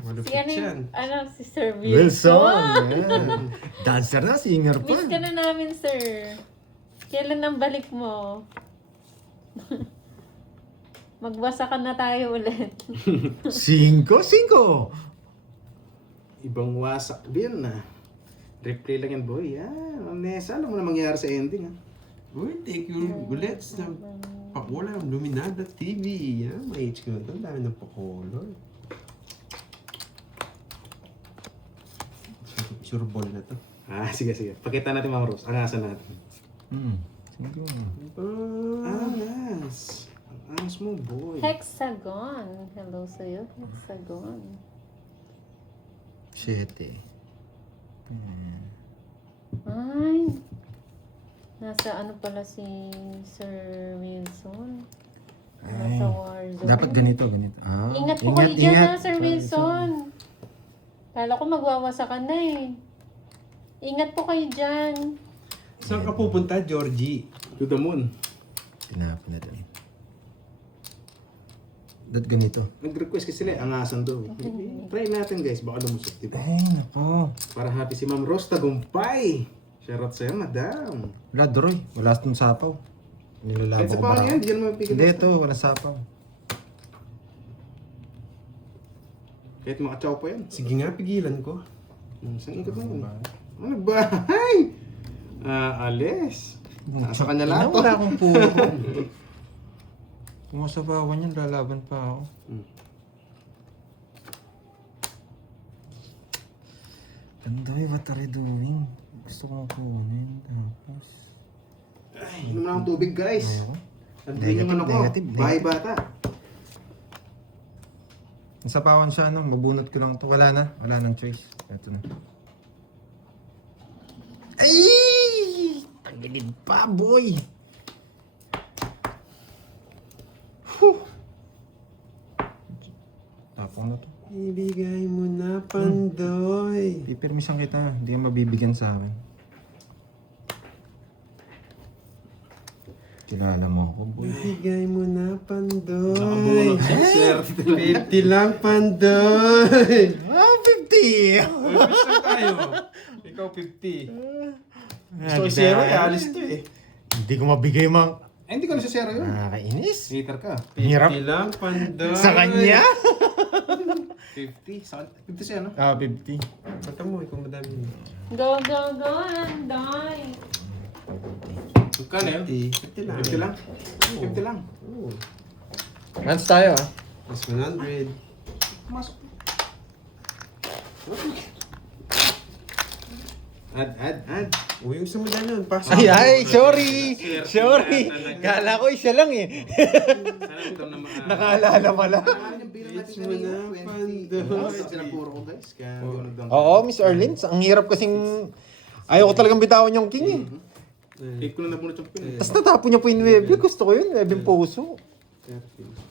Malupit Si ano, yan. si Sir Wilson. Wilson. Yeah. Dancer na, singer pa. Miss ka na namin, sir. Kailan ang balik mo? Magbasa ka na tayo ulit. 5. ibang wasak din na. Replay lang yan, boy. Yan. Nesa, alam mo na mangyayari sa ending, ha? Uy, thank you ulit sa Pakula ng Luminada TV. Yan, may age ko na ito. Ang dami ng pakulo. Sure ball na to. Sige. Pakita natin, Ma'am Rose. Angasan natin. Sige. Angas. Angas mo, boy. Hexagon. Hello sa'yo, Hexagon. 7. Ay, Nasa ano pala si Sir Wilson? Ay, Nasa war zone. dapat ganito. Ah, Ingat po kayo dyan na, Sir Wilson. Kala ko magwawasa ka na eh. Ingat po kayo dyan. Saan ka pupunta, Georgie? To the moon. Tinapon na doon. Dapat ganito. Nag-request kasi sila, angasan daw. Try natin guys, baka lumusot, di ba? Ay, nako. Para happy si Ma'am Rose Tagumpay. Shoutout sa'yo, madam. Wala, Doroy. Wala itong sapaw. Nilalabo Kahit sa ko paano ba? yan, di yan mapipigil. Hindi, ito. Wala sapaw. Kahit makachaw pa yan. Sige nga, pigilan ko. Saan ikot na yun? Ano ba? Ay! Alis. Nasa kanya lahat to. Wala akong puro. Kung masabawan yan, lalaban pa ako. Andoy, what are you doing? Gusto kong kunin. Tapos... Ay, inom na akong tubig guys. Ayoko. Andiyan yung ano ko. Negative. Bye bata. Nasapawan siya, ano? Mabunot ko lang ito. Wala na. Wala nang choice. Ito na. Ay! Tagilid pa, boy! Whew! Tapong na to. Ibigay mo na, Pandoy. Pipirmisan kita. Hindi ka mabibigyan sa akin. Kilala mo ako, boy. Ibigay mo na, Pandoy. Nakabulog siya, sir. 50 lang, Pandoy. Ah, 50! Gusto tayo. Ikaw 50. Gusto ko kita- zero, alis to eh. Hindi ko mabigay, mang... Ay, hindi ko na siya yun. Nakakainis. Hater ka. Hirap. 50 lang, Pandoy. Sa kanya? 50. 50 siya, no? Ah, 50. Mata mo, ikaw madami. Go, go, go, Andoy. Kano yun? 50 lang. 50 lang? 50 lang. Oo. Hands tayo, ah. Mas 100. Masok. Add. Uy, yung isang medalya nun. Pasok. Ay, sorry! Sorry! Kala ko isa lang eh. Sana ito na Nakaalala pala. Nakaalala yung bilang natin It's mo kanina. na, 20. Pandoy. Sila puro ko guys. Kaya hindi ko nagdang. Oo, Miss Arlene. Ang hirap kasing... Ayaw ko talagang bitawan yung king eh. Hate ko na nabunot yung pin. Tapos tatapon niya po yung web. Gusto ko yun, web yung puso.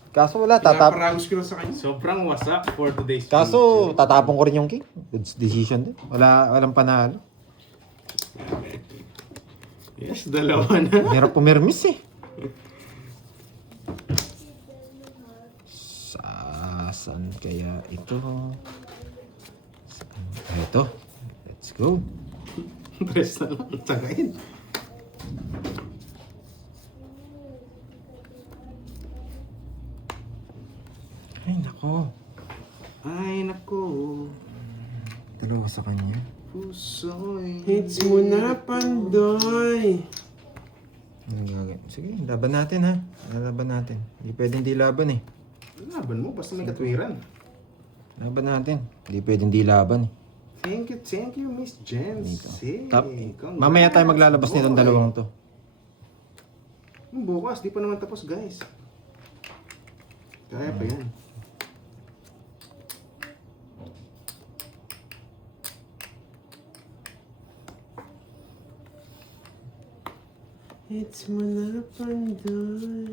Kaso wala, tatapon. Pinaparagos ko lang sa kanya. Sobrang wasak for today's Kaso tatapon ko rin yung king. Good decision din. Walang panalo. Yes, dalawa na. Hirap pumirmis eh. Saan kaya ito? Ito. Let's go. Press na lang. Tsagain. Ay, nako. Ay, nako. Dalawa sa kanya. Puso'y... Hits mo na, Pandoy. Anong gagawin? Sige, laban natin ha. Laban natin. Hindi pwedeng di laban eh. Laban mo, basta may katwiran. Laban natin. Hindi pwedeng di laban eh. Thank you, Miss Jency. Mamaya tayo maglalabas nitong dalawang to. Bukas, di pa naman tapos guys. Kaya pa yan. Hits mo na, Pandoy.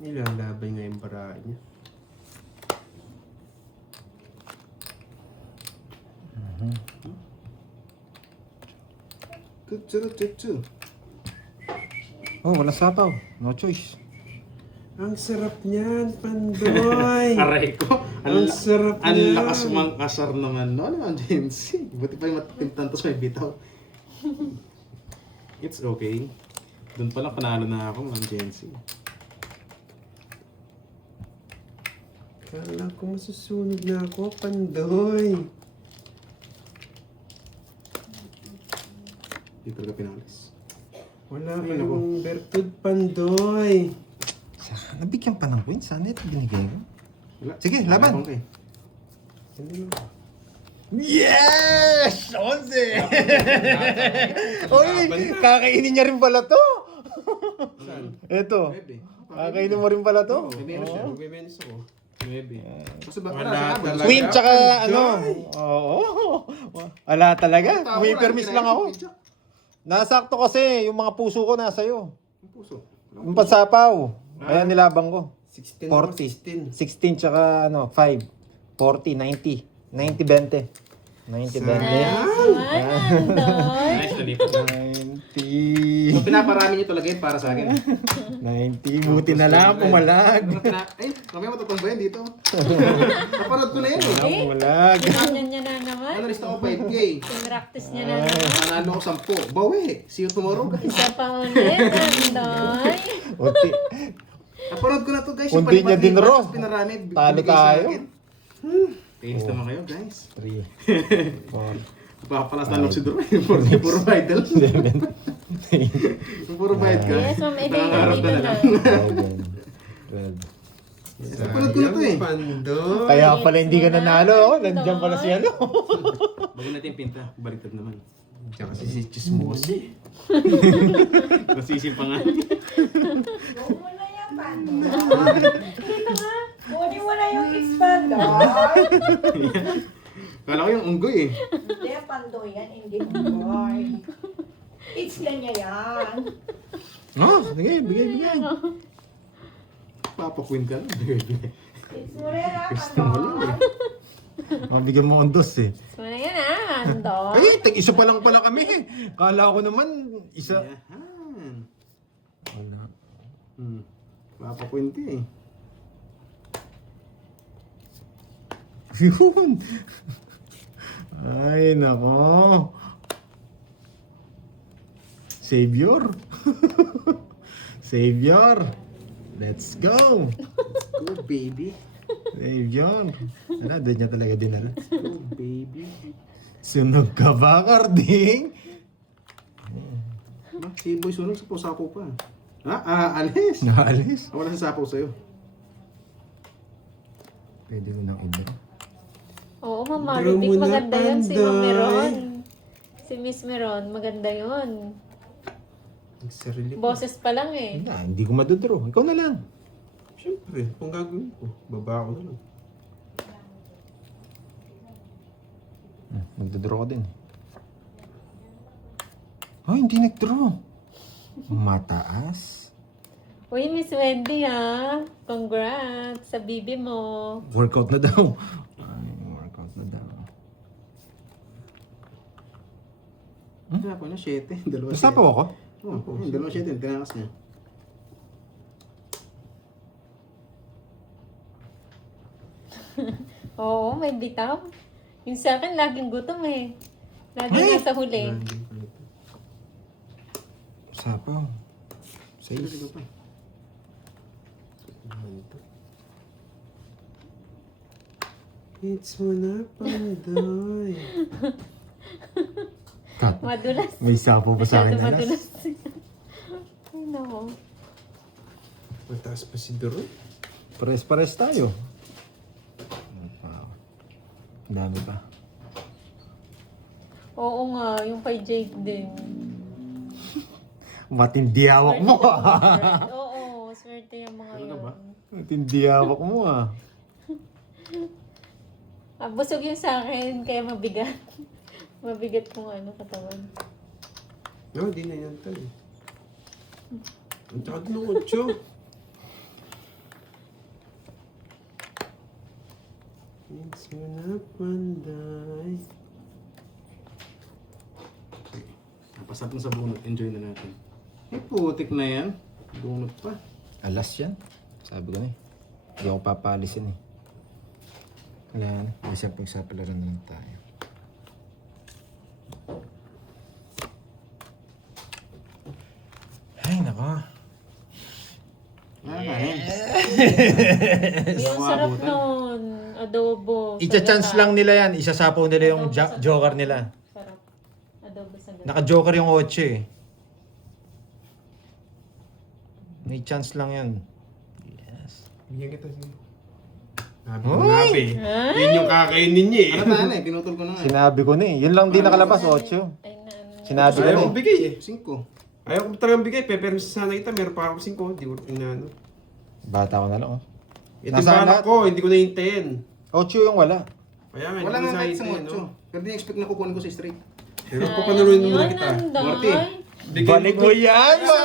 Nilalabay nga yung baraan niya. Tutsu. Oh, wala sapaw. No choice. Ang sarap niyan, Pandoy. Aray ko. Ang sarap Ang niyan. lakas mang kasar naman. No, ano ang Jency? Buti pa yung matitimtan tapos may bitaw. It's okay. Doon pala panalo na ako, Ma'am Jency. Kala ko masusunog na ako, Pandoy. Di talaga pinalis. Wala Ay, kang bertud, Pandoy. Nabigyan pa ng win. Sana ito binigay ko. Wala. Sige, Wala laban. akong kay. Hindi mo. Yes! 11! Uy, kakainin niya rin pala to. Saan? Ito. Bebe. Kakainin mo rin pala to. May menos siya. Magbe-menos ako. Maybe. Kasi ba Wala wala talaga. sa Queen tsaka Joy. ano. Oo. Wala talaga. May permis lang ako. Nasakto kasi yung mga puso ko nasa iyo. Ang puso. Yung pansapaw. Kaya nilabang ko. 16 ako, 40. 16 tsaka ano, 5. 40, 90. 90-20. 90-20. Andoy. Nice na dito. 90. So pinaparami niyo talaga yun para sa akin. 90. Buti na lang, pumalag. Ay, mamaya matutumbayan dito. Napanood ko na yan eh. Pumalag. Ginanyan niya na naman. Ano lista ko 5K. Practice niya na naman. Nanalo ko 10. Bawi. See you tomorrow guys. Isa pa ulit, Andoy. Unti. Napanood ko na to guys. Kundi niya din raw. Pinarami. Talo binigay sa tayo. akin. Thanks naman kayo guys. 3. 4. Papalas na lang si Duro. Puro vital. 7. Puro bite ka. Yes, ma'am. Nangangarap ka na lang. 12. Napanood ko na to eh. Pandoy. Kaya pala hindi ka nanalo. Oh. Nandiyan pala si ano. Bago natin pinta. Baliktad naman. Diyan kasi si Chismosi. Nasisim pa nga. Huwag mo na yan, Pandoy. Kunin mo na yung expander. Kala ko yung unggoy eh. Hindi, Pandoy yan, hindi Pandoy. It's niya yan. Oh, bigay. Papa Queen ka lang. It's mo rin ha, Gusto mo lang Pandoy. eh. Mabigyan mo ang dos eh. So na yan Andoy. Ay, tag-isa pa lang pala kami eh. Kala ko naman, isa. Yahan. Wala. Papa Queen ka eh. Yun. Ay, nako. Savior. Savior. Let's go. Go baby. Savior. Ano, doon niya talaga dinala. Go baby. Sunog ka ba, Carding? Si Boy Sunog sa sapo pa. Alis. Naalis. Wala sa sapo sa'yo. Pwede ko nang iba. Oo, Mama Draw Rubic, mo na, maganda yun si Pandoy. Ma'am Meron. Si Miss Meron, maganda yun. Nagsarili ko. Boses pa lang eh. Hindi ko madodraw. Ikaw na lang. Siyempre, kung gagawin ko, baba ko na lang. Magdodraw ko din. Ay, hindi nag-draw. Mataas. Uy, Miss Wendy ha. Congrats sa bibi mo. Workout na daw. Ay, workout na daw. Sapo niya, 7. Dalawa Basta po ako? Oo, dalawa 7. Tinakas niya. Oo, may bitaw. Yung sa akin, laging gutom eh. Lagi Ay! nasa huli. Landing ko nito. Sapaw. Sige Safe. pa. It's mo na, Pandoy. Cut. Madulas. May sapaw pa sa akin Masyado na madulas. Ay, nako. Mataas pa si Duro. Pares-pares tayo. Wow. Ang dami pa. Oo nga, yung kay Jake din. Matindi hawak mo Oo, swerte yung mga Ano yun. ba? Matindi hawak mo ah. Busog yung sa akin, kaya mabigat. Mabigat kung ano, katawan. No, di na yan tal. Ang tsaka din ng 8. It's mo na, Pandoy. Napasap na sa bunot. Enjoy na natin. Eh, putik na yan. Bunot pa. Alas yan. Sabi ko na eh. Hindi ako papalisin eh. Wala na. Isa pagsapalaran na lang tayo. Ay, nako. Kanin. Yung sarap nun. Adobo. Icha-chance lang nila yan. Isasapaw nila yung joker nila. Sarap. Adobo sa gata. Naka-joker yung 8 eh. May chance lang yan. Yes. Bigyan kita siya. Sabi ko nga ba eh. Yun yung kakainin niya eh. Ano na eh, pinutol ko na nga. Sinabi ko na eh. Yun lang din nakalabas, 8. Ay, na ano. Sinabi ko Ayaw na ko eh. bigay eh. 5. Ayaw ko talagang bigay. Pero sana kita, meron pa ako 5. Di ko inano. Bata ko na lang oh. Ito yung Nasaan balak lahat? ko, hindi ko nahintayin. 8 yung wala. Kaya nga, Wala hindi ko nga kahit nahintayin, isang 8. Pero di-expect na kukunin ko sa straight. Pero papanalunin muna Yun, kita. Nandoy. Balik mo yan, ba?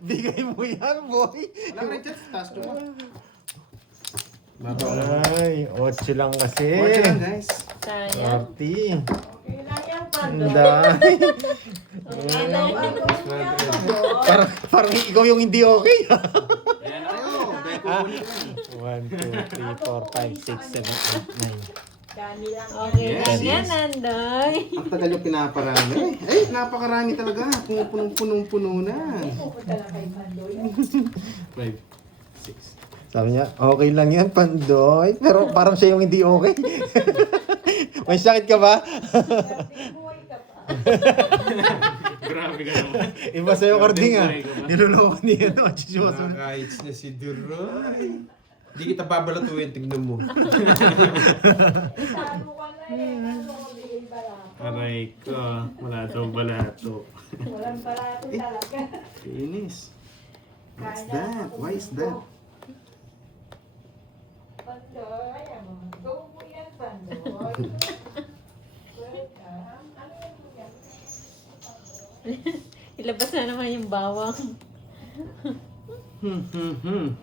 Bigay mo yan, boy. Wala ka rin dyan, taas ko pa. Ay, 8 lang kasi. 8 lang guys. Sayang. 40. Okay lang yan, Pando. Ang dami. Okay lang. Parang ikaw yung hindi okay. Ayan na kayo. Dahil kukunin ko yan. 1, 2, 3, 4, 5, 6, 7, 8, 9. Dami lang yan. Okay Yes, lang yan, yes. Nandoy. Ang tagal yung pinaparami. Ay, napakarami talaga. Punong-punong-puno na. Pupunta lang kay Pando. 5, 6. Sabi niya, okay lang yan, Pandoy. Pero parang siya yung hindi okay. May sakit ka ba? Buhay ka pa. Grabe ka naman. Iba sa'yo, Cording, ah. Niloloko niya, no? Chisyoso. Nakakahits na si Duroy. Hindi kita babalatuin, tignan mo. Sabi ko na eh. Ano, bigay balato. Aray ko. Wala daw balato. Walang balato talaga. Finish. What's Kaya that? ako Why is dito. that? Pando, ayan mo. Go mo yan, Pando. Welcome. Ano yan? Ilabas na naman yung bawang. Hmm.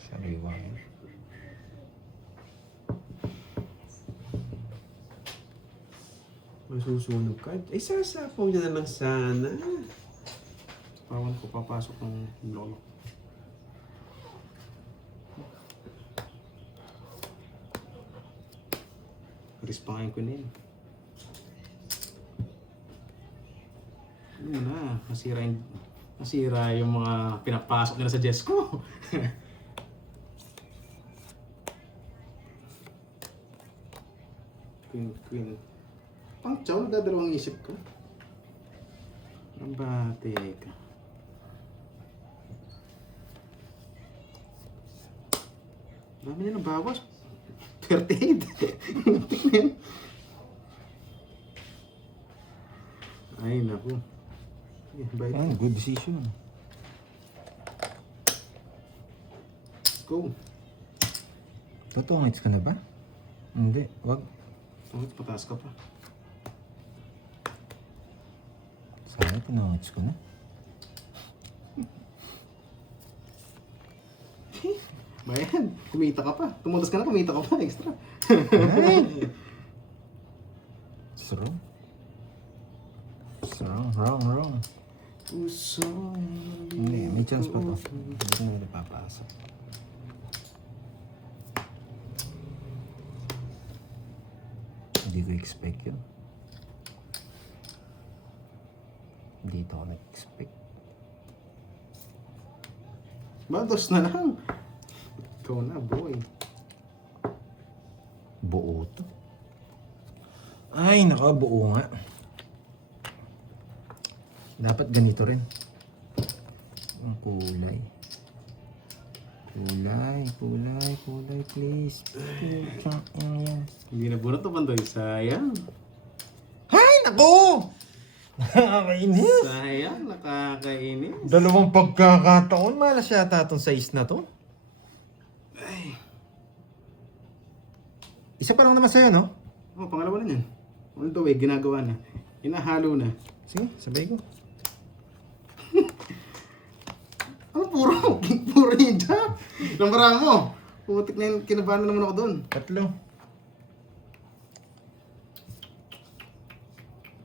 Sariwang. Masusunog ka. Eh, sasapaw niya na lang sana. Pawan ko papasok ng lolo. Rispangain ko na yun. Ano na, nasira yung mga pinapasok nila sa Jesco. Queen. Pang chow, nagdadalawang isip ko. Ang bate ka. Dami na nabawas. 38. Ay, naku. Bye. Good decision. Go. Totongits ka na ba? Hindi, wag. Tungit, pataas ka pa. Sana tinongits ko na. Bayan, kumita ka pa. Tumutas ka na, kumita ka pa. Extra. Ay! Wrong. Wrong. Puso. Hindi, may chance pa to. Hindi ko na napapasok. Hindi ko expect yun. Dito ako nag-expect. Bados na lang. Ikaw na, boy. Buo to. Ay, nakabuo nga. Dapat ganito rin. Ang kulay. Kulay, please. Hindi na bunot to, Pandoy. Sayang. Ay, naku! Nakakainis. Sayang, nakakainis. Dalawang pagkakataon, malas yata itong size na to. Isa pa lang naman sa'yo, no? Oh, pangalawa na yan. On the way, ginagawa na. Hinahalo na. Sige, sabay ko. Ano puro? Puro yung jack. Lambarang mo. Putik na yun, kinabahan na naman ako doon. 3.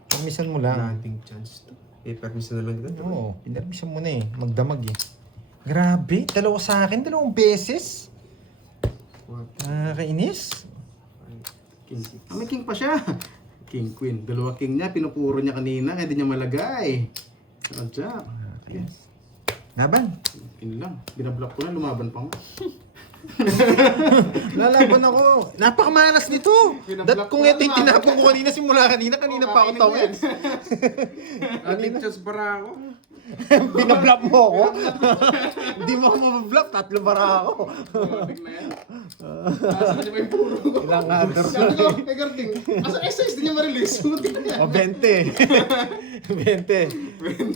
Permisan mo lang. Nothing chance to. Eh, permiso na lang kita. Oo, pinarmisan mo na eh. Magdamag eh. Grabe, dalawa sa akin, 2 beses. Nakakainis. King. Ah, may king pa siya. King, queen. Dalawa king niya. Pinupuro niya kanina. Kaya di niya malagay. Ano jack? Nakakainis. Laban. Yun lang. Binablock ko na. Lumaban pa nga. Lalaban ako. Napakamalas nito. Kung ito yung tinapon ko kanina pa ako tawid. Addicted sa bara ako. Binablap mo ako. Hindi mo ako mabablock. 3 bara ako. Matik na yan. Asa na ba yung puro ko? Ilang other. Sabi ko, kay Garding, asa exercise din niya ma-release? Matik na yan. O, 20. 240.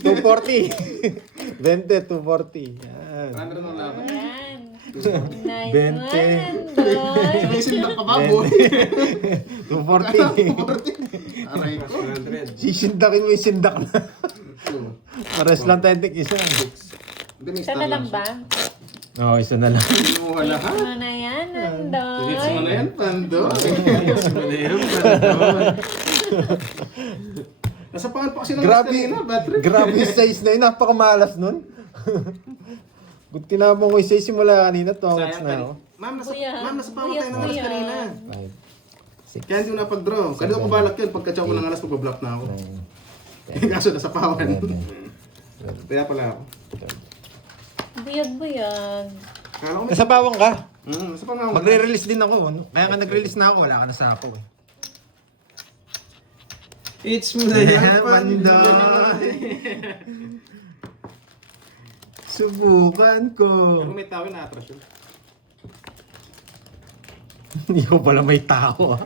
20, 240. Yan. Runner ng laban. Ayan. Nice 20. one, Doy. Sinisindak pa ba, boy? 240. Aray ko. 100. Sisindakin mo yung sindak na. Pares lang tayo isa. Hindi, may Isa star na lang siya. ba? Oo, isa na lang. Kinuha lahat. Ano na yan, Doy? Hits mo na yan, Pando. Nasa pangal pa kasi ng Grabe. kanina, battery. Grabe yung size na yun. Napakamalas nun. Kung tinabong ko yung size simula kanina, 2 minutes na ako. Ma'am, Kuya, nasa pangal kuya, tayo ng alas kuya. kanina. 5, Kaya hindi ko napag-draw. Kanina ko balak yun. Pagka-chow ko ng alas, magbablock na ako. Kaso nasa pawan. Kaya pala ako. Buyag-buyag. Kala ko may... Nasa bawang ka. Nasa pangal. Magre-release din ako. Kaya nga nag-release na ako, wala ka na sa ako. It's mo na yan, Pando. Subukan ko. Kung may tawin, na-atras yun. Hindi ko pala may tao.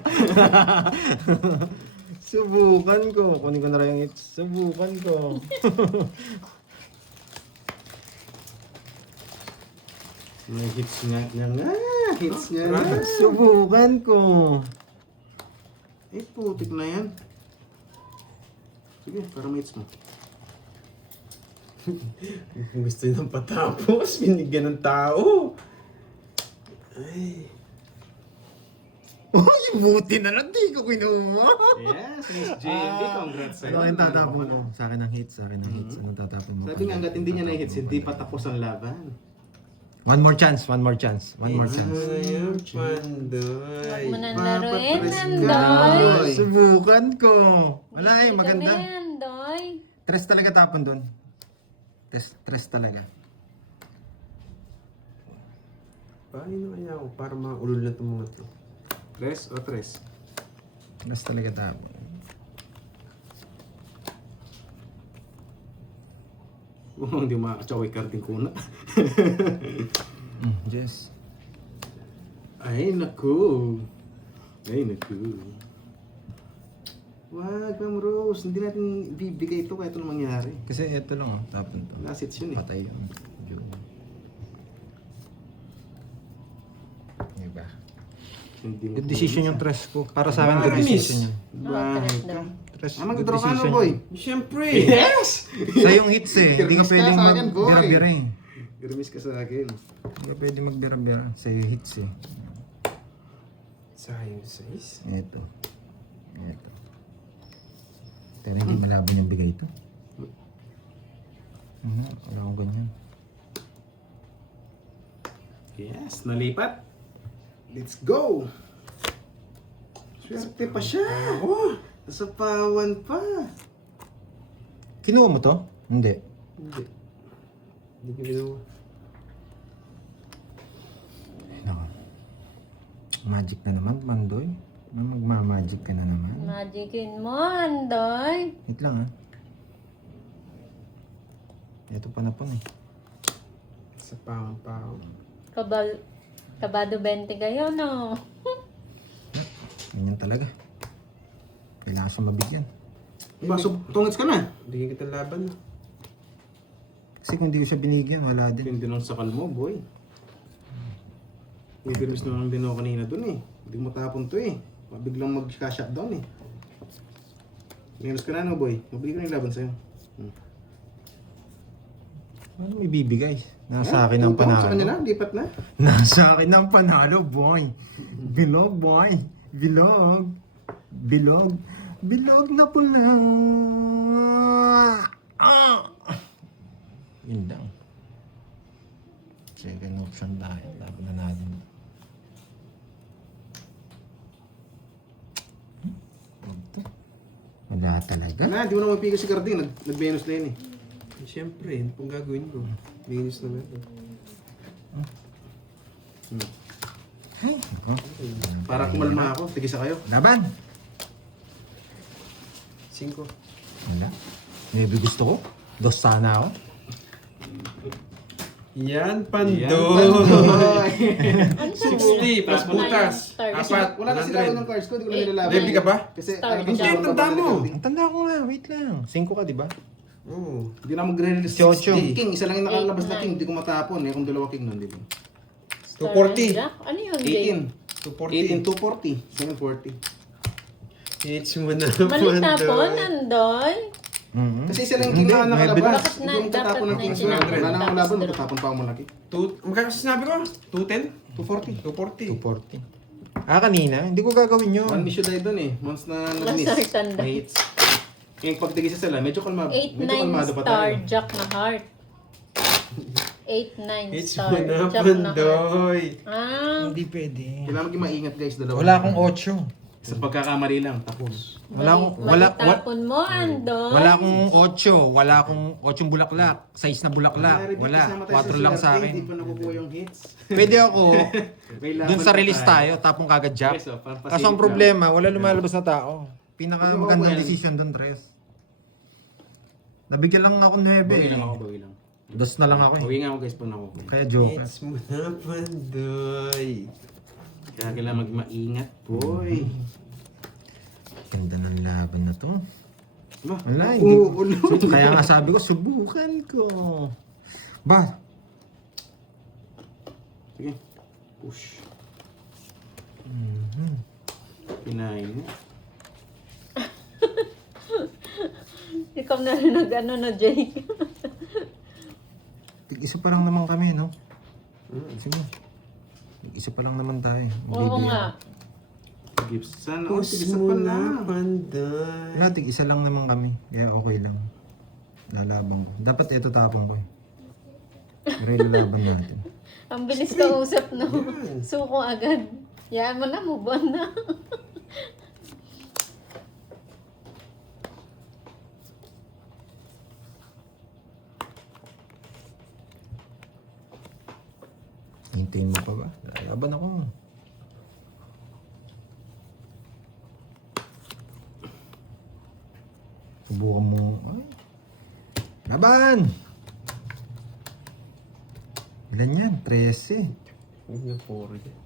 Subukan ko. Kunin ko na rin yung hits. Subukan ko. May hits nga nga. Hits nga nga. Subukan ko. Eh, putik na yan. Sige, para may hits mo. Gusto nyo ng patapos, binigyan ng tao. Ay. Uy, buti na lang. Di ko kinuha. Yes, Miss JMD, congrats sa'yo. Ano yung tatapon mo? Sa akin ang hits. Sa akin ang hits. Anong tatapon mo? Sabi nga, hanggat hindi niya na-hits, hindi pa tapos ang laban. One more chance. One more chance. One more chance. Ayan, Huwag Pandoy. mo nang laruin, Papatres ka. Nandoy. Oy. Subukan ko. Wala eh, maganda. Kami, Nandoy. 3 talaga tapon doon. 3 talaga. Paano na kaya ako para maulol na itong mga ito? 3 o 3? 3 talaga tapon. Hindi makakachaway karting kuna. Yes. Ay, naku. Ay, naku. Wag, Ma'am Rose. Hindi natin bibigay ito kahit anong mangyari. Kasi ito lang oh, tapon to. Last hits yun eh. Patay yun. Diba? Hindi mo Good decision yung tres ko. Para sa akin, good decision yun. Bahay tres ka. daw. Tres, Mag-draw good ka na, decision boy. yun. Siyempre! Yes! Sa yung hits eh. Hindi ka Kirmis ka pwedeng sa akin, boy. magbira-bira eh. Irmis ka sa akin. Hindi ka pwedeng magbira-bira. Sa yung hits eh. Sayang size. Ito. Ito. Pero hindi malabo yung bigay ito. Wala akong ganyan. Yes, nalipat. Let's go! Swerte pa siya! Oh, nasa pawan pa! Kinuha mo to? Hindi. Hindi. Hindi ko ginawa. Ay, nako. Magic na naman, Mandoy. Magmamagic ka na naman. Magicin mo, Nandoy. Wait lang ha. Ito pa na po eh. Sa pang-pang. Kabado 20 kayo, no? Ganyan talaga. Kailangan siya mabigyan. Baso, tungits ka na. Bigyan kita laban. Kasi kung hindi ko siya binigyan, wala din. Hindi nung sakal mo, boy. May pirmis na lang din ako kanina dun eh. Hindi mo tapon to eh. Mabiglang mag-shutdown eh. Minus ka na no, boy. Mabili ka na yung laban sa'yo. Ano may bibigay? Nasa akin ang Sa kanya panalo. na, lipat na. Nasa akin ang panalo, boy. Bilog, boy. Bilog. Bilog. Bilog na pula. Ah! Yun lang. Second option tayo. Laban na natin. Wala talaga. Wala, di mo na mapigil si Carding. Nag-Venus na yun eh. Siyempre, ano pong gagawin ko? Minus na natin. Ay, ako. Para kumalma ako, tigisa kayo. Laban. 5. Wala. Maybe gusto ko. Dos sana ako. Yan, Yan, Pandoy. Pandoy. Ano 60 plus butas. Apat. Wala kasi lalo ng cards ko, di ko na nilalaban. Debbie ka ba? Kasi Star ano, Jump. Hindi, tanda mo. Ang tanda ko nga. Wait lang. 5 ka, di ba? Oo. Hindi na magre-release 18. King, isa lang yung nakalabas na 8, king, hindi ko matapon. Eh, kung dalawa king nun, di ba? 240. Ano yun, Jay? 18. 240. 18, 240. Hits mo na, Mali tapon, Pandoy. Nandoy. Mm-hmm. Kasi isa lang yung king na May nakalabas. Bakit na- Hindi yung tatapon ng dapat king. na So, wala tinapon nang tapos laban, draw. magtatapon pa ako malaki. Magkano sinabi ko? 210? 240. 240. 240. Ah, kanina? Hindi ko gagawin yun. One miss yun dahil dun eh. Once na nag-miss. Star tanda. May hits. Yung pagtigisa sila, medyo 8-9 kalmado pa star, tayo. jack na heart. 8-9 Hits star, mo na, jack na heart. Pandoy. Ah, Hindi pwede. Kailangan maging maingat guys, dalawa. Wala akong 8. Sa pagkakamali lang, tapos. Wala tapon mo, Andoy. wala akong 8. Wala akong 8 bulaklak. 6 na bulaklak. Wala. 4 lang sa Hindi akin. pa nakukuha yung hits. Pwede ako. May laban Dun sa pa release tayo. Tapong kagad jump. Yes, oh, para Kaso ang pasilip problema, wala lumalabas na tao. Pinaka Ano ba magandang yan? decision dun, Tres. Nabigyan lang ako 9 lang. Bawi eh. lang ako, bawi lang. Dos na lang ako eh. Bawi nga ako guys pag nakukuha. Kaya joker. Hits mo na, Pandoy. Kaya kailangan maingat, boy. Ganda ng laban na to. Ba? Wala, hindi. Ulo. Kaya nga sabi ko, subukan ko. Ba? Sige. Push. Pinahin mo. Ikaw na rin nag-ano na, Jake. Tig-isa pa lang naman kami, no? Sige. Tig-isa pa lang naman tayo. Oo nga. Gibson. Push tigisa mo pa na, lang. Pandoy. Wala, tig-isa lang naman kami. Kaya okay lang. Lalabang ko. Dapat ito tapong ko eh. Pero ilalaban natin. Ang bilis ka usap, no? Suko agad. Yaan mo na, move on na. Hintayin mo pa ba? Lalaban ako. Subukan mo. Ay. Laban! Ilan yan? 13. Huwag na 4 yan.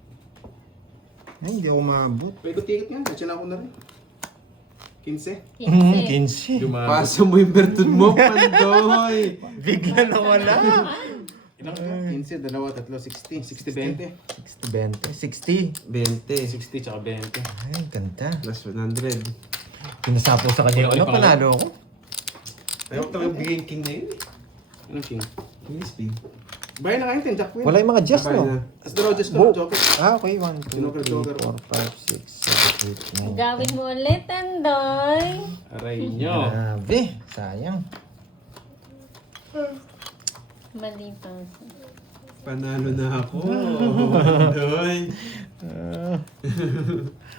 Ay, hindi ako maabot. Paikot-ikot nga. Kasi na ako na rin. 15. 15. 15. Pasa mo yung bertud mo, Pandoy. Bigla na wala. Ilang ka? 15, dalawa, tatlo, 60. 60, 20. 60, 20. 60. 20. 60 tsaka 20. Ay, ganda. Plus 100. Pinasapo sa kanya. Ano, panalo ako? Ayaw ko bigay yung king na yun eh. Anong king? King speed. Bayan na kayo, 10, Jack Queen. Wala yung mga just, Sabay no? na. As the Rogers ko, Bo. Joker. Ah, okay. 1, 2, Joker, 3, Joker. 4, 5, 6, 7, 8, 9. Gawin mo ulit, Andoy. Aray nyo. Grabe, sayang. Mali pa. Panalo na ako. Pandoy.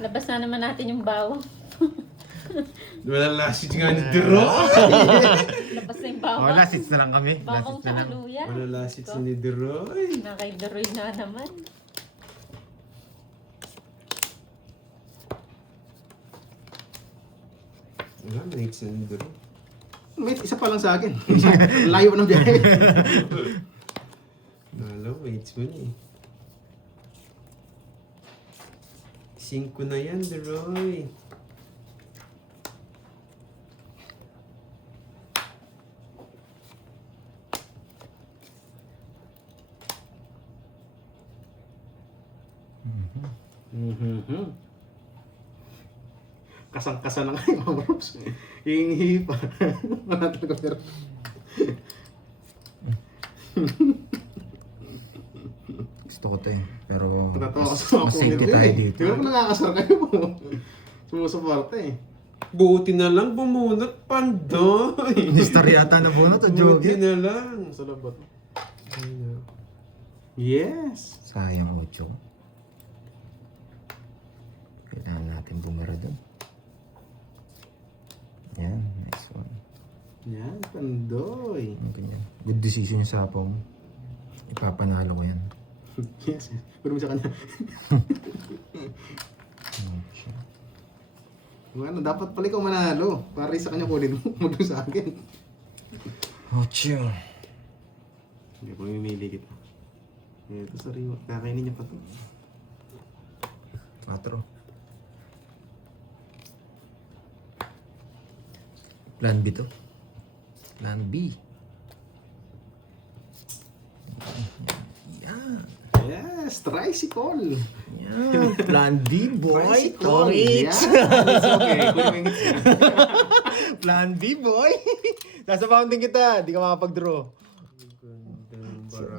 Labas na naman natin yung bawang. Wala lasit nga ni Dero. Labas na yung Oh, bawang. last hits na lang kami. Last Bawang hits na sa lang. luya. Wala lasit si ni Deroy. Nakaidaroy na naman. Wala, mates na ni Deroy. Wait, isa pa lang sa akin. Layo pa ng biyahe. Wala, mates mo na eh. 5 na yan, Deroy. Kasang-kasa na nga yung mga groups. Hihingi pa. Wala talaga pero. Gusto ko to eh. Pero Natatawa mas, ka sa mga mas comment safety nila tayo eh. dito. Di ba kung nakakasar kayo po? Sumusuporta eh. Buti na lang bumunot, Pandoy. Nistar yata na bunot o Buti jogi. na lang. Sa labot. Ayun. Yes! Sayang 8. Kailangan natin bumara dun. Yan, nice one. Yan, Pandoy. Ano ganyan. Good decision yung sapaw mo. Ipapanalo ko yan. Yes. Puro mo sa kanya. Ano, dapat pala ikaw manalo. Para sa kanya kunin mo. Huwag sa akin. Ocho. Hindi ko mamimili kita. Ito, sorry. Kakainin niya pa to. 4. Plan B to. Plan B. Yan. Yes, tricycle. Yan. Plan B, boy. Tricycle. Tongits. Yeah. It's okay. Kunin mo yung hits niya. Plan B, boy. Nasa fountain kita. Di ka makapag-draw.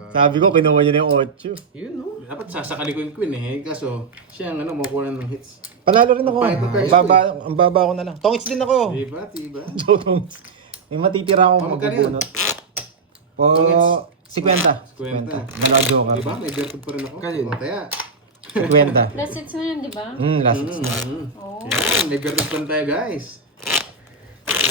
Sabi ko, kinuha niya na yung 8. Yun, no? Dapat sasakali ko yung queen eh. Kaso, siya ang makuha ng hits. Panalo rin ako. Pahit na price Ang baba ko na lang. Tongits din ako. Diba? Diba? Tongits. May matitira ako Magkano yun? magbubunot. Po, Tongits. 50. 50. Dalawa joker. Diba? May bertud pa rin ako. Kanino? O, kaya. 50. Last hits na yan, di ba? Last hits na. Oo. Yan, may bertud pa rin tayo guys.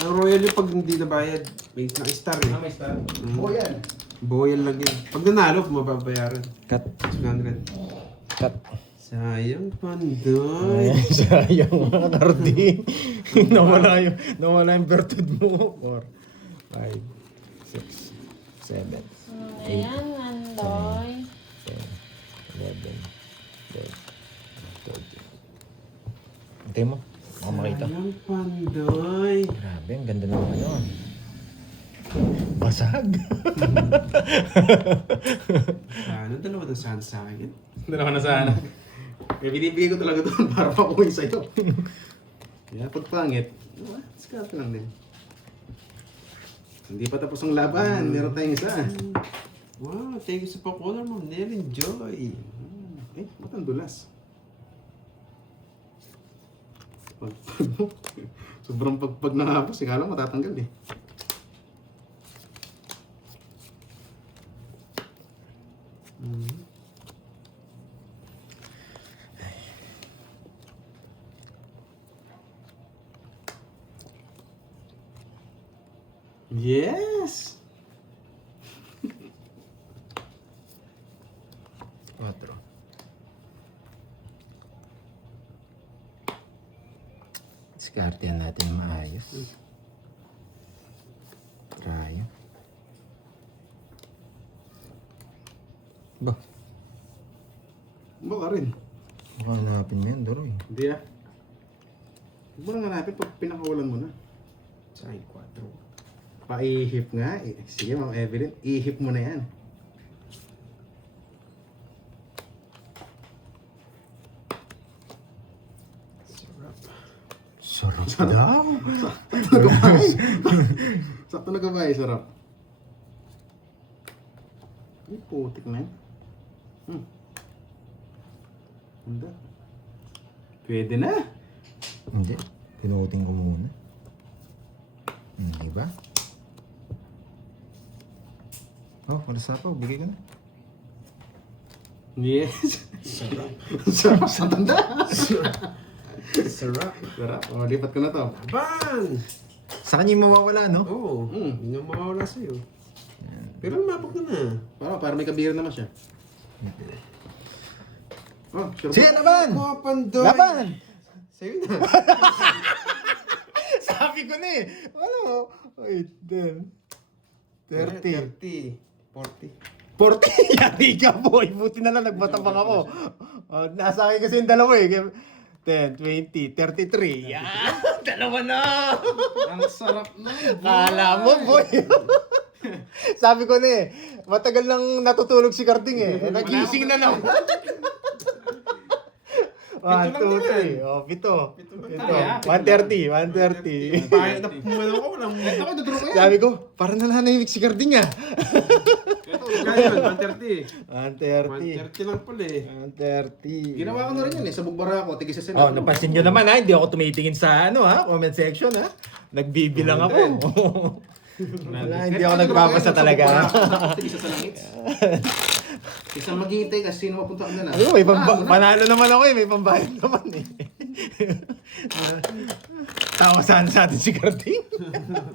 Ang royal yung pag hindi nabayad, may isang star eh. May star. Oh, yan. Boyal lang yun. Pag nanalo, mababayaran. Cut. 600. Cut. Sayang, Pandoy. Ay, sayang mga Nardi. nawala yung bertud mo. 4, 5, 6, 7, Ayan, Nandoy. 10, 11, 12, 13. Hintay mo. Baka makita. Sayang, Pandoy. Grabe, ang ganda ng ano. Basag. Ano, dalawa na saan sa akin? Dalawa na sana. Kaya binibigay ko talaga doon para makuha sa'yo. Kaya pag pangit, discount lang din. Hindi pa tapos ang laban. Meron tayong isa. Wow, thank you sa pakulan mo. Nel, enjoy. Eh, ba't ang dulas? Pagpag mo. Sobrang pagpag na nga po. Sigala matatanggal eh. Yes! 4. Diskartehan natin maayos. Try. Ba, Baka rin. baka hanapin mo yan, Doroy. Hindi ah. Huwag mo nang hanapin pag pinakawalan mo na. Sa akin, 4. Paihip nga. Eh, sige, Ma'am Evelyn. Ihip mo na yan. Sarap. Sarap daw. Sakto na kabay. Sarap. Ay, putik na yan. Hindi. Pwede na. Hindi. Pinutin ko muna. Diba? Oh, malas na pa. Bigay ko na. Yes. Sarap. Sarap sa tanda. Sarap. Sarap. O, lipat ko na to. Ban! Sa kanya yung mawawala, no? Oo. Yun yung mawawala sa'yo. Pero lumapag ka na. Para may kabira naman siya. Oh, sure. Sige, laban! Oh, Pandoy! Laban! Sa'yo na. Sabi ko na eh. Ano? Wait, 10. 30. 40. 40. Yari ka, boy. Buti na lang nagbatabang ako. Oh, nasa akin kasi yung dalawa eh. 10, 20, 33. Yan! Dalawa na! Ang sarap na. Kala mo, boy. Sabi ko na eh. Matagal lang natutulog si Carding eh. Nagising na naman. 1, 2, 3. Oh, pito. Pito. 130. 130. Pahit na pumano ko. Walang Ito ko, duduro ko yan. Sabi ko, parang nananahimik si Carding ah. Kaya 130. 130. 130 lang pala eh. 130. Ginawa ko na rin yun eh. Sa bugbara ko, tigis sa Oh, napansin nyo naman ha, hindi ako tumitingin sa ano ha, comment section ha. Nagbibilang ako. Wala, hindi ako nagpapasa talaga. Tigis sa langit. Isang maghihintay kasi sino mapunta ka na. Ano, may panalo naman ako eh, may pambayad naman eh. Tawa saan sa atin si Carding?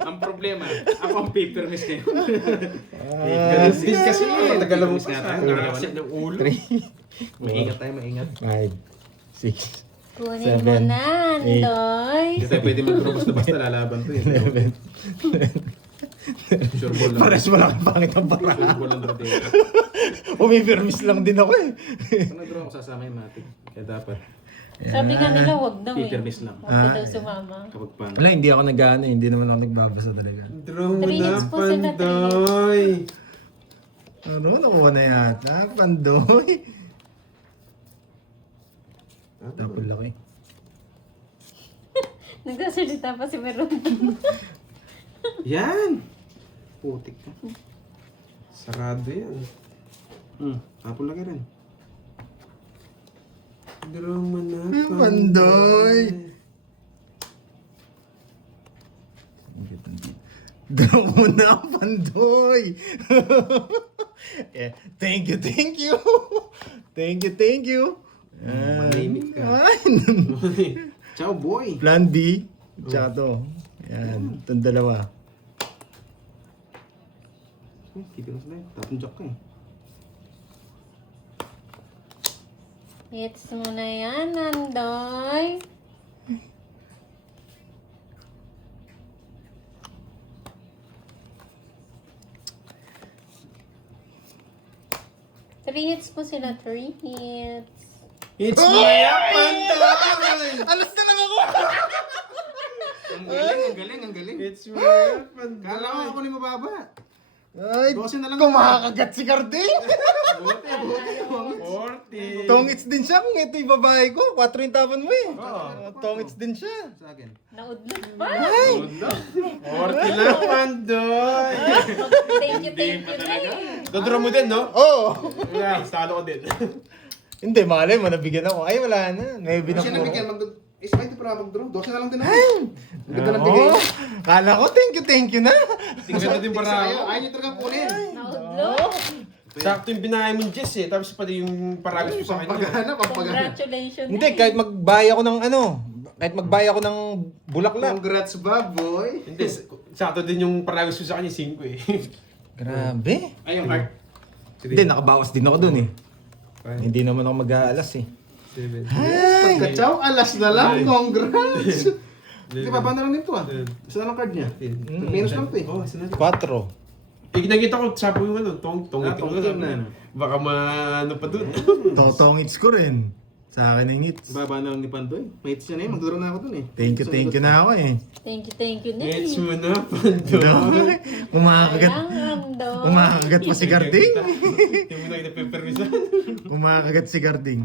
Ang problema, ako ang paper miss ngayon. Ganun din kasi. Matagal mo Miss pa nga sa tayo. nakakasip ng ulo. 3, Maingat tayo, maingat. 5, 6, Kunin mo 7, na, Andoy. Hindi tayo pwede mag-draw basta lalaban to eh. 11. Sure ball lang. Pares mo lang pangit ang para. Sure ball lang draw dito. Umipirmis lang din ako eh. Kung nag-draw ako sasama yung matik. Kaya dapat Sabi nga nila, wag daw eh. pipirmis lang. Huwag ka daw sumama. Kapag pang. Wala, hindi ako nag-ano, hindi naman ako nagbabasa talaga. Draw mo 3 na, hits po sila, 3 hits. Pandoy. Ano, nakuha na yata, Pandoy. Tapos laki. Nagsasalita pa si Meron. Yan! Putik ka. Sarado yan. Apple lagi rin. Draw mo na, Pandoy. Draw mo na, Pandoy. Yeah. Thank you, thank you. Thank you, thank you. Manimik ka. Ay, Ciao boy! Plan B, tsaka to. Yan, itong dalawa. Keeping us live. Tapon jack ka eh. Hits mo na yan, Andoy. Three hits po sila, 3 hits. It's me, Pandoy! Alas na lang ako! Ang galing, ang galing, ang galing. It's me, Pandoy! Kala ko ako ni mababa. Ay, 12 na lang. kumakagat si Carding! Buti, buti. 40! Tongits din siya kung ito yung babae ko. 4 yung tapon mo eh. Tongits din siya. Sa akin. Naudlot pa. Ay! 40 lang, Pandoy! Thank you na eh. Dodraw mo din, no? Oo! Wala, talo ko din. Hindi, malay mo, nabigyan ako. Ay, wala na. May Kasi binakuro. nabigyan, Ismay, di pa mag-draw. 12 na lang din ako. Ang ganda ng bigay. Oo. Kala ko, thank you na. Tingnan natin para Ayaw niyo talaga kunin. Naudlot. sakto yung binahay mong Jess eh. Tapos pati yung paragos mo sa kanya. Pampagana, pampagana. Congratulations Hindi, na eh. kahit magbay ako ng ano, kahit magbay ako ng bulaklak. Congrats ba, boy? Hindi, sakto din yung paragos mo sa kanya, 5 eh. Grabe. Ay, yung heart. Hindi, nakabawas din ako dun eh. Hindi naman ako mag-aalas eh. 7. Pagka-chow, alas na lang. Congrats. Di ba, paano lang nito ah? Isa na lang card niya. Minus lang to eh. Oh, isa na. 4. Eh, nakita ko, sapo yung ano, tong Ah, tong-tong na. Baka ano pa dun. Totongits ko rin. Sa akin yung hits. Baba na lang ni Pandoy. May hits siya na yun. Magduro na ako dun eh. Thank you na ako eh. Thank you na eh. Gets mo na, Pandoy. Umakagat. Sayang, Andoy. Umakagat pa si Carding. Hindi mo na inapipermisan. Umakagat si Carding.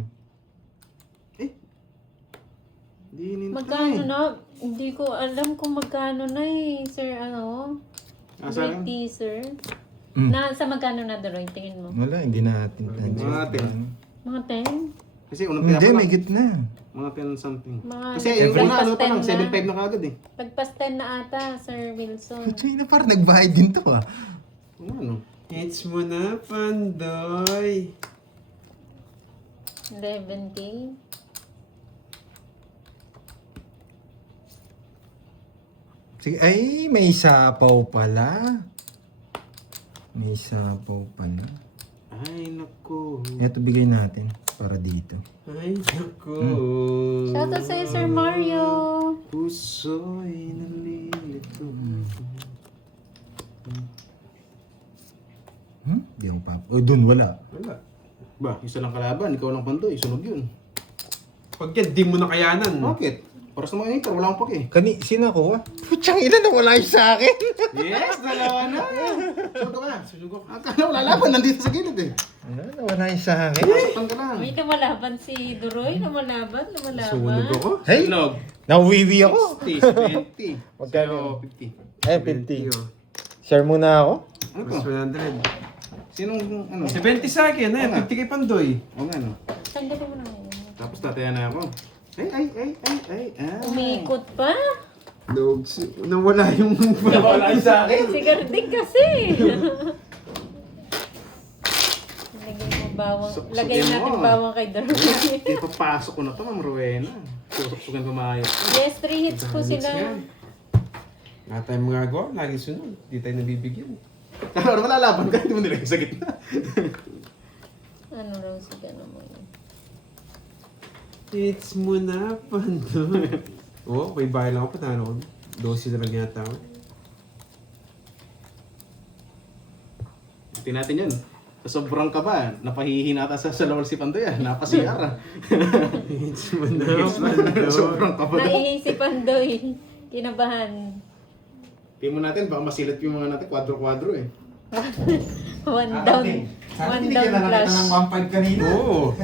Di ninta Magkano na? Hindi ko alam kung magkano na eh, sir, ano? Ah, sa Great akin? teaser. Mm. Sa magkano na, Doroy? Tingin mo. Wala, hindi natin. Mga 10. Mga 10? Kasi unang Hindi, kaya pa may lang. gitna. Mga 10 something. Mga Kasi yung una ano pa lang, 10 7.5 na kagad eh. Pagpas 10 na ata, Sir Wilson. China parang nagbayad din to ah. Ano? Gets mo na, Pandoy. 11K. Sige, ay, may sapaw pala. May sapaw pala. Ay, naku. Ito bigay natin para dito. Ay, naku. Shoutout sa'yo, Sir Mario. Puso'y nalilito. Di ako pa. O, dun wala. Wala. Ba, isa lang kalaban. Ikaw lang Pandoy. Sunog yun. Pag yan, di mo na kayanan. Bakit? Para sa mga ito, wala akong pake. Sino ako ah? Putsang ina na wala yung sa akin. Yes, dalawa na. Sunog ka na. Sunog ka. Akala wala laban. Nandito sa gilid eh. Ano, wala yung sa akin. Saktan ka lang. May lumalaban si Duroy. Lumalaban. Sunog ako. Hey, Sunog. nawiwi ako. 60, 20. Magkano? So, 50. Eh, 50. Share muna ako. Ano Plus to? 100. Sinong ano? 70 sa akin, eh. 50 kay Pandoy. O nga no. Tanggalin mo na ngayon. Tapos tataya na ako. Ay. Umikot pa. Dogs. Nawala yung... Nawala yung sa akin. Si Garding kasi. Lagay mo bawang. Suksugin Lagay natin mo. bawang kay Duroy. Ipapasok ko na to, Ma'am Rowena. Susuksugan ko maayos. Yes, 3 hits po sila. Nga tayong mga gawa, lagi sunod. Di tayo nabibigyan. Kala malalaban ka, hindi mo nilagay sa gitna. Ano raw si gano'n mo yun? It's mo na, Pandoy. Oo, may bahay lang ako, patalo ko. 12 na lang yata ako. Tingnan natin yun. Sa sobrang kaba, napahihinata sa lawal si Pandoy ah. Napasiyara. It's mo na, Pandoy. Sobrang kaba daw. Naiisipan daw eh. Kinabahan. Tingnan mo natin, baka masilat yung mga natin, kwadro-kwadro eh. One down. One down flash. 1.5 kanina. Oo.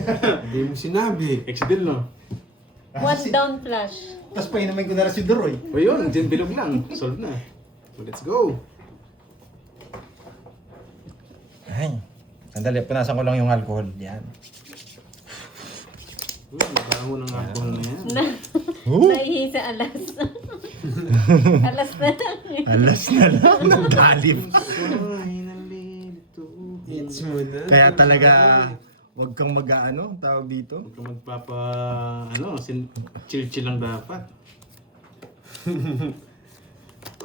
Hindi mo sinabi. Exidil no? One down flash. Tapos pa inamin ko na rin si Duroy. O yun, dyan bilog lang. Solve na. So let's go. Ay, sandali, punasan ko lang yung alcohol. Yan. Baho ng alcohol na yan. Naihi sa alas. Alas na lang eh. Alas na lang, nagdalip. Ay, nalilito. It's mo na. Kaya talaga, wag kang mag-ano, tawag dito. Huwag ka magpapa, chill-chill lang dapat. Ano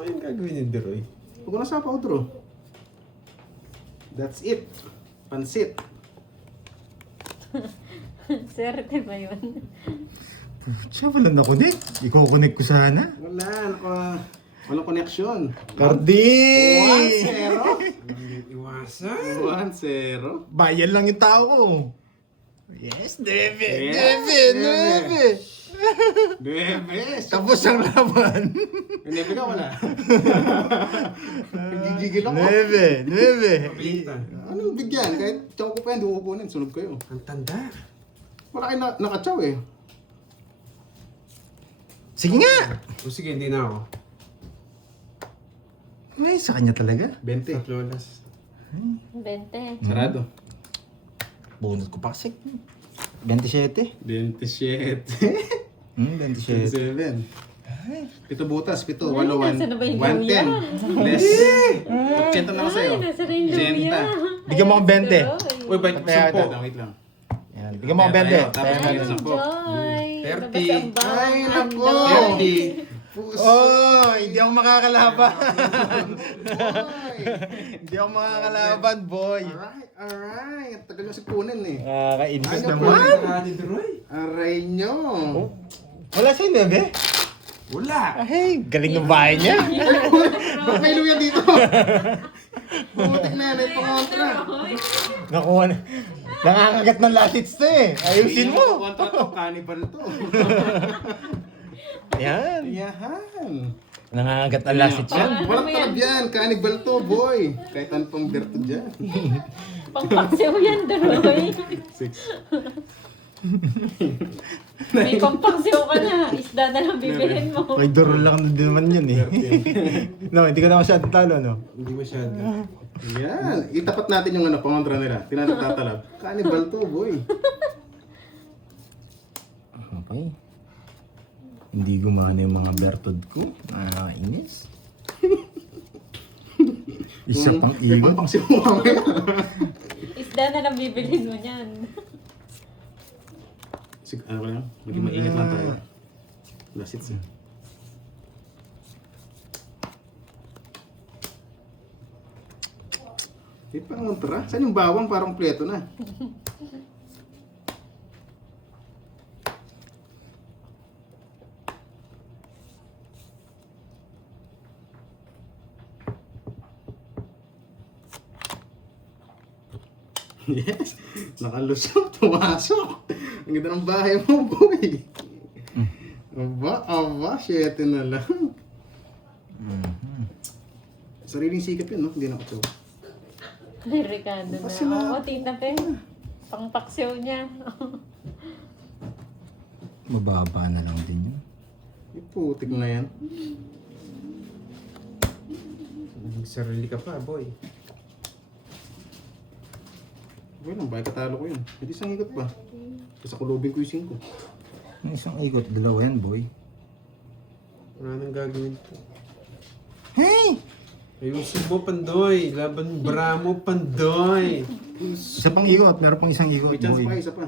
yung gagawin ni Deroy? Huwag ko na sa outro. That's it. Pansit. Swerte ba yun? Siya, wala na connect. Iko-connect ko sana. Walang connection. Cardi! 1-0. Iwasan. 1-0. Bayan lang yung tao ko. Yes, Debe! Yes, Debe! Debe! Debes. Tapos ang laban. Nebe ka wala. Nagigigil ako. Debe! Debe! Pinta. Anong bigyan? Kahit chow ko pa yan, di ko kukunin. Sunod kayo. Ang tanda. Wala kayo nakachow eh. Sige nga! O sige, hindi na ako. Ay, sa kanya talaga. 20. Tatlo las. 20. Sarado. Bonus ko pa kasi. 27. 27. 27. 27. Pito butas, pito, Ay, 8, nasa na ba yung 110. Less. 80 na ako sa'yo. Ay, nasa rin yung luya. Bigyan mo akong 20. Uy, ba't Patay sampo? Wait lang. Yan. Bigyan mo akong 20. Tapos Tayo tayo. natin. Enjoy! 30. Labas ang bawang Ay, naku. andon. 30. Oh, hindi ako makakalaban. Boy. Hindi ako makakalaban, boy. Alright. Ang tagal yung sipunin eh. Kainis Ano naman. Ano ni Deroy? Aray nyo. Wala sa'yo, Nebe? Wala. Ay, galing ng bahay niya. May luya dito. Putik na yan, may pangontra. Nakuha na. Nakakagat ng lasits to eh. Ayusin mo. Kontra to, cannibal to. Yan. Yahan. Nangangagat ng lasits yan. Walang talab yan, cannibal to, boy. Kahit ano pang berto dyan. Pampaksiw yan, Duroy. 6. May pampaksiw ka na. Isda na lang bibilhin mo. Kay Doro lang din naman yun eh. No, hindi ka na masyadong talo, no? Hindi masyado. Yan. Itapat natin yung pangontra nila. Tinatatalab. Cannibal to, boy. Okay. Hindi gumana yung mga bertod ko. Nakakainis. Isa pang May igot. pampangsiw mo mamaya. Isda na lang bibilhin mo niyan. Ano ba lang? Maging maingat lang tayo. Last hits eh. May pangontra? Saan yung bawang parang pleto na? Yes, nakalusok, tumasok. Ang ganda ng bahay mo, boy. Aba, 7 na lang. Sariling sikap yun, no? Hindi na ako. Ay, Ricardo na. Kasi na- Oo, tita Pe. Pangpaksiw niya. Mababa na lang din yun. May putik na yan. Sarili ka pa, boy. Boy lang, bakit katalo ko yun? Hindi isang ikot pa. Kasi kulubin ko yung 5. Ang isang ikot, dalawa yan, boy. Wala nang gagawin to. Hey! Ayusin mo, Pandoy. Laban Bramo, Pandoy. Isa pang ikot, meron pang isang ikot, May chance boy. pa, isa pa.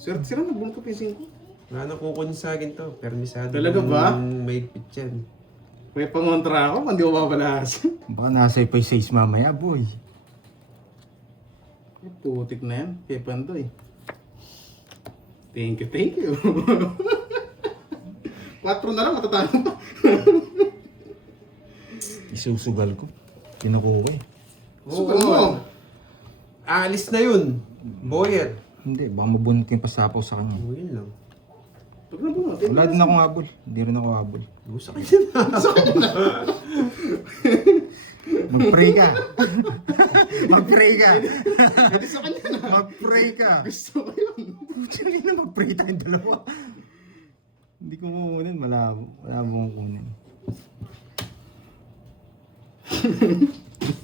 Swerte sila, nagbulong ko pa yung 5. Wala nang kukunin sa akin to. Permisado. Talaga ba? May pitch yan. May pangontra ako, hindi ko babalas. Baka nasa ipay 6 mamaya, boy. Putik na yan, kay Pandoy. Thank you. 4 na lang, matatalo pa. Isusugal ko. Kinukuha eh. Sugal mo. Alis na yun. Boyet. Hindi, baka mabunot yung pasapaw sa kanya. Oh, yun lang. Pag na bunot, Wala din akong habol. Hindi rin ako habol. Sakit. Mag-pray ka. Mag-pray ka. Hindi sa kanya na. Mag-pray ka. Gusto ko yun. Sige na, mag-pray tayong dalawa. Hindi ko kukunin. Malabo. Malabo kong kunin.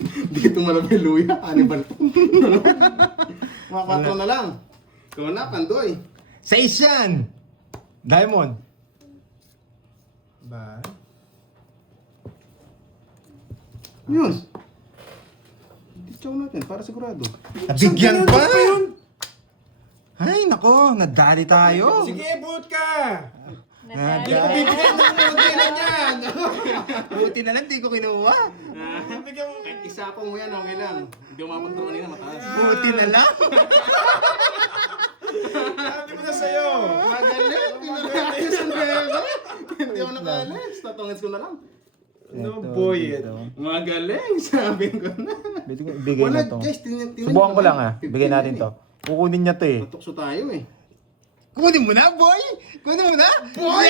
Hindi ka tumalab yung luya. Hannibal po. Mga 4 na lang. Ikaw na, Pandoy. 6 yan! Diamond. Ba? Yun. Ditsaw natin, para sigurado. Nabigyan pa! Ay, nako. Nadali tayo. Sige, buot ka! Nadali. Bibigyan mo ng modela niyan. Buti na lang, di ko kinuha. Bigyan mo. Kahit isa pa mo yan, okay lang. Hindi mo mapagtraw kanina, mataas. Buti na lang. Sabi ko na sa'yo. Magaling, pinarayos ang bebe. Hindi ako nakalis, tatungits ko na lang. No, boyet. Magaling, sabi ko na. Bigay Wala, na to. guys, tingnan Subukan ko lang ah. 15 Bigay natin yan to. Kukunin niya to eh. Matukso tayo eh. Kunin mo na, boy! Kunin mo na! Boy!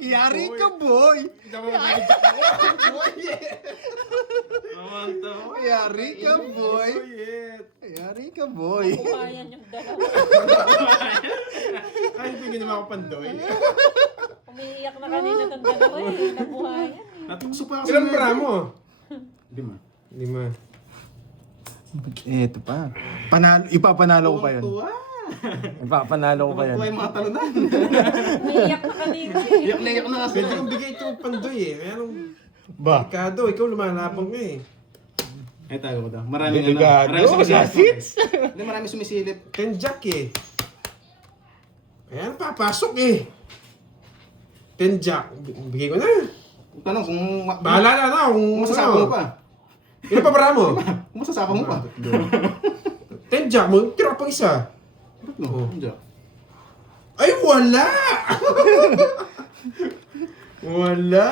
Yari ka, boy! Yari ka, boy! Boyet. Yari ka, boy! Kumayan yung dalawa. Ay, bigyan naman ako pandoy. Umiiyak na kanina itong dalawa eh. Nabuhayan eh. Natukso pa ako Ilang bebe. bra mo? 5. 5. Eto pa. Panalo, ipapanalo ko pa yan. Tuwa. Ipapanalo ko pa yan. Tuwa yung mga talunan. Umiiyak na kanina eh. Iyak na iyak na kasi. Pwede kong bigay ito pandoy eh. Kaya nung Ba? delikado, ikaw lumalabang ka eh. Ay, tago ko daw. Maraming Delikado, maraming sumisilip. assets. Hindi, maraming sumisilip. 10 jack eh. Ayan, papasok eh. 10 jack. Bigay ko na. Tanong kung... Bahala na kung Kung masasapa mo pa. Ilan pa bara mo? Kung masasapa mo pa. 10 jack mo, tira pang isa. No, hindi. Ay, wala! Wala!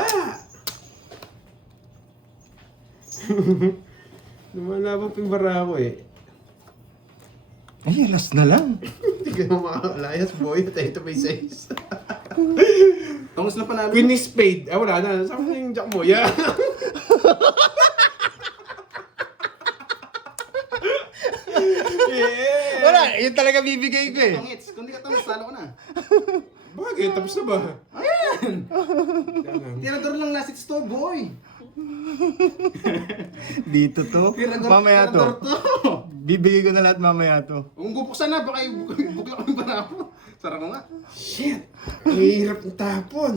Lumalabang pimbara ako eh. Ay, alas na lang. Hindi ka makakalayas, boy. At ito may size. Tungos na panalo. Queen is spade. Ah, wala na. Saan mo yung jack mo? Yeah. Yeah. Wala, yun talaga bibigay ko eh. Tungits. Kung di ka tungos, talo ko na. Bakit? Tapos na ba? Ayan! Ganun. Tirador lang nasa store, boy. Dito to. Tirador, Mamaya tirador to. Bibigay ko na lahat mamaya to. Kung bubuksan na, baka bukla ko yung para po. Sarap ko nga. Shit! Ang hirap ng tapon.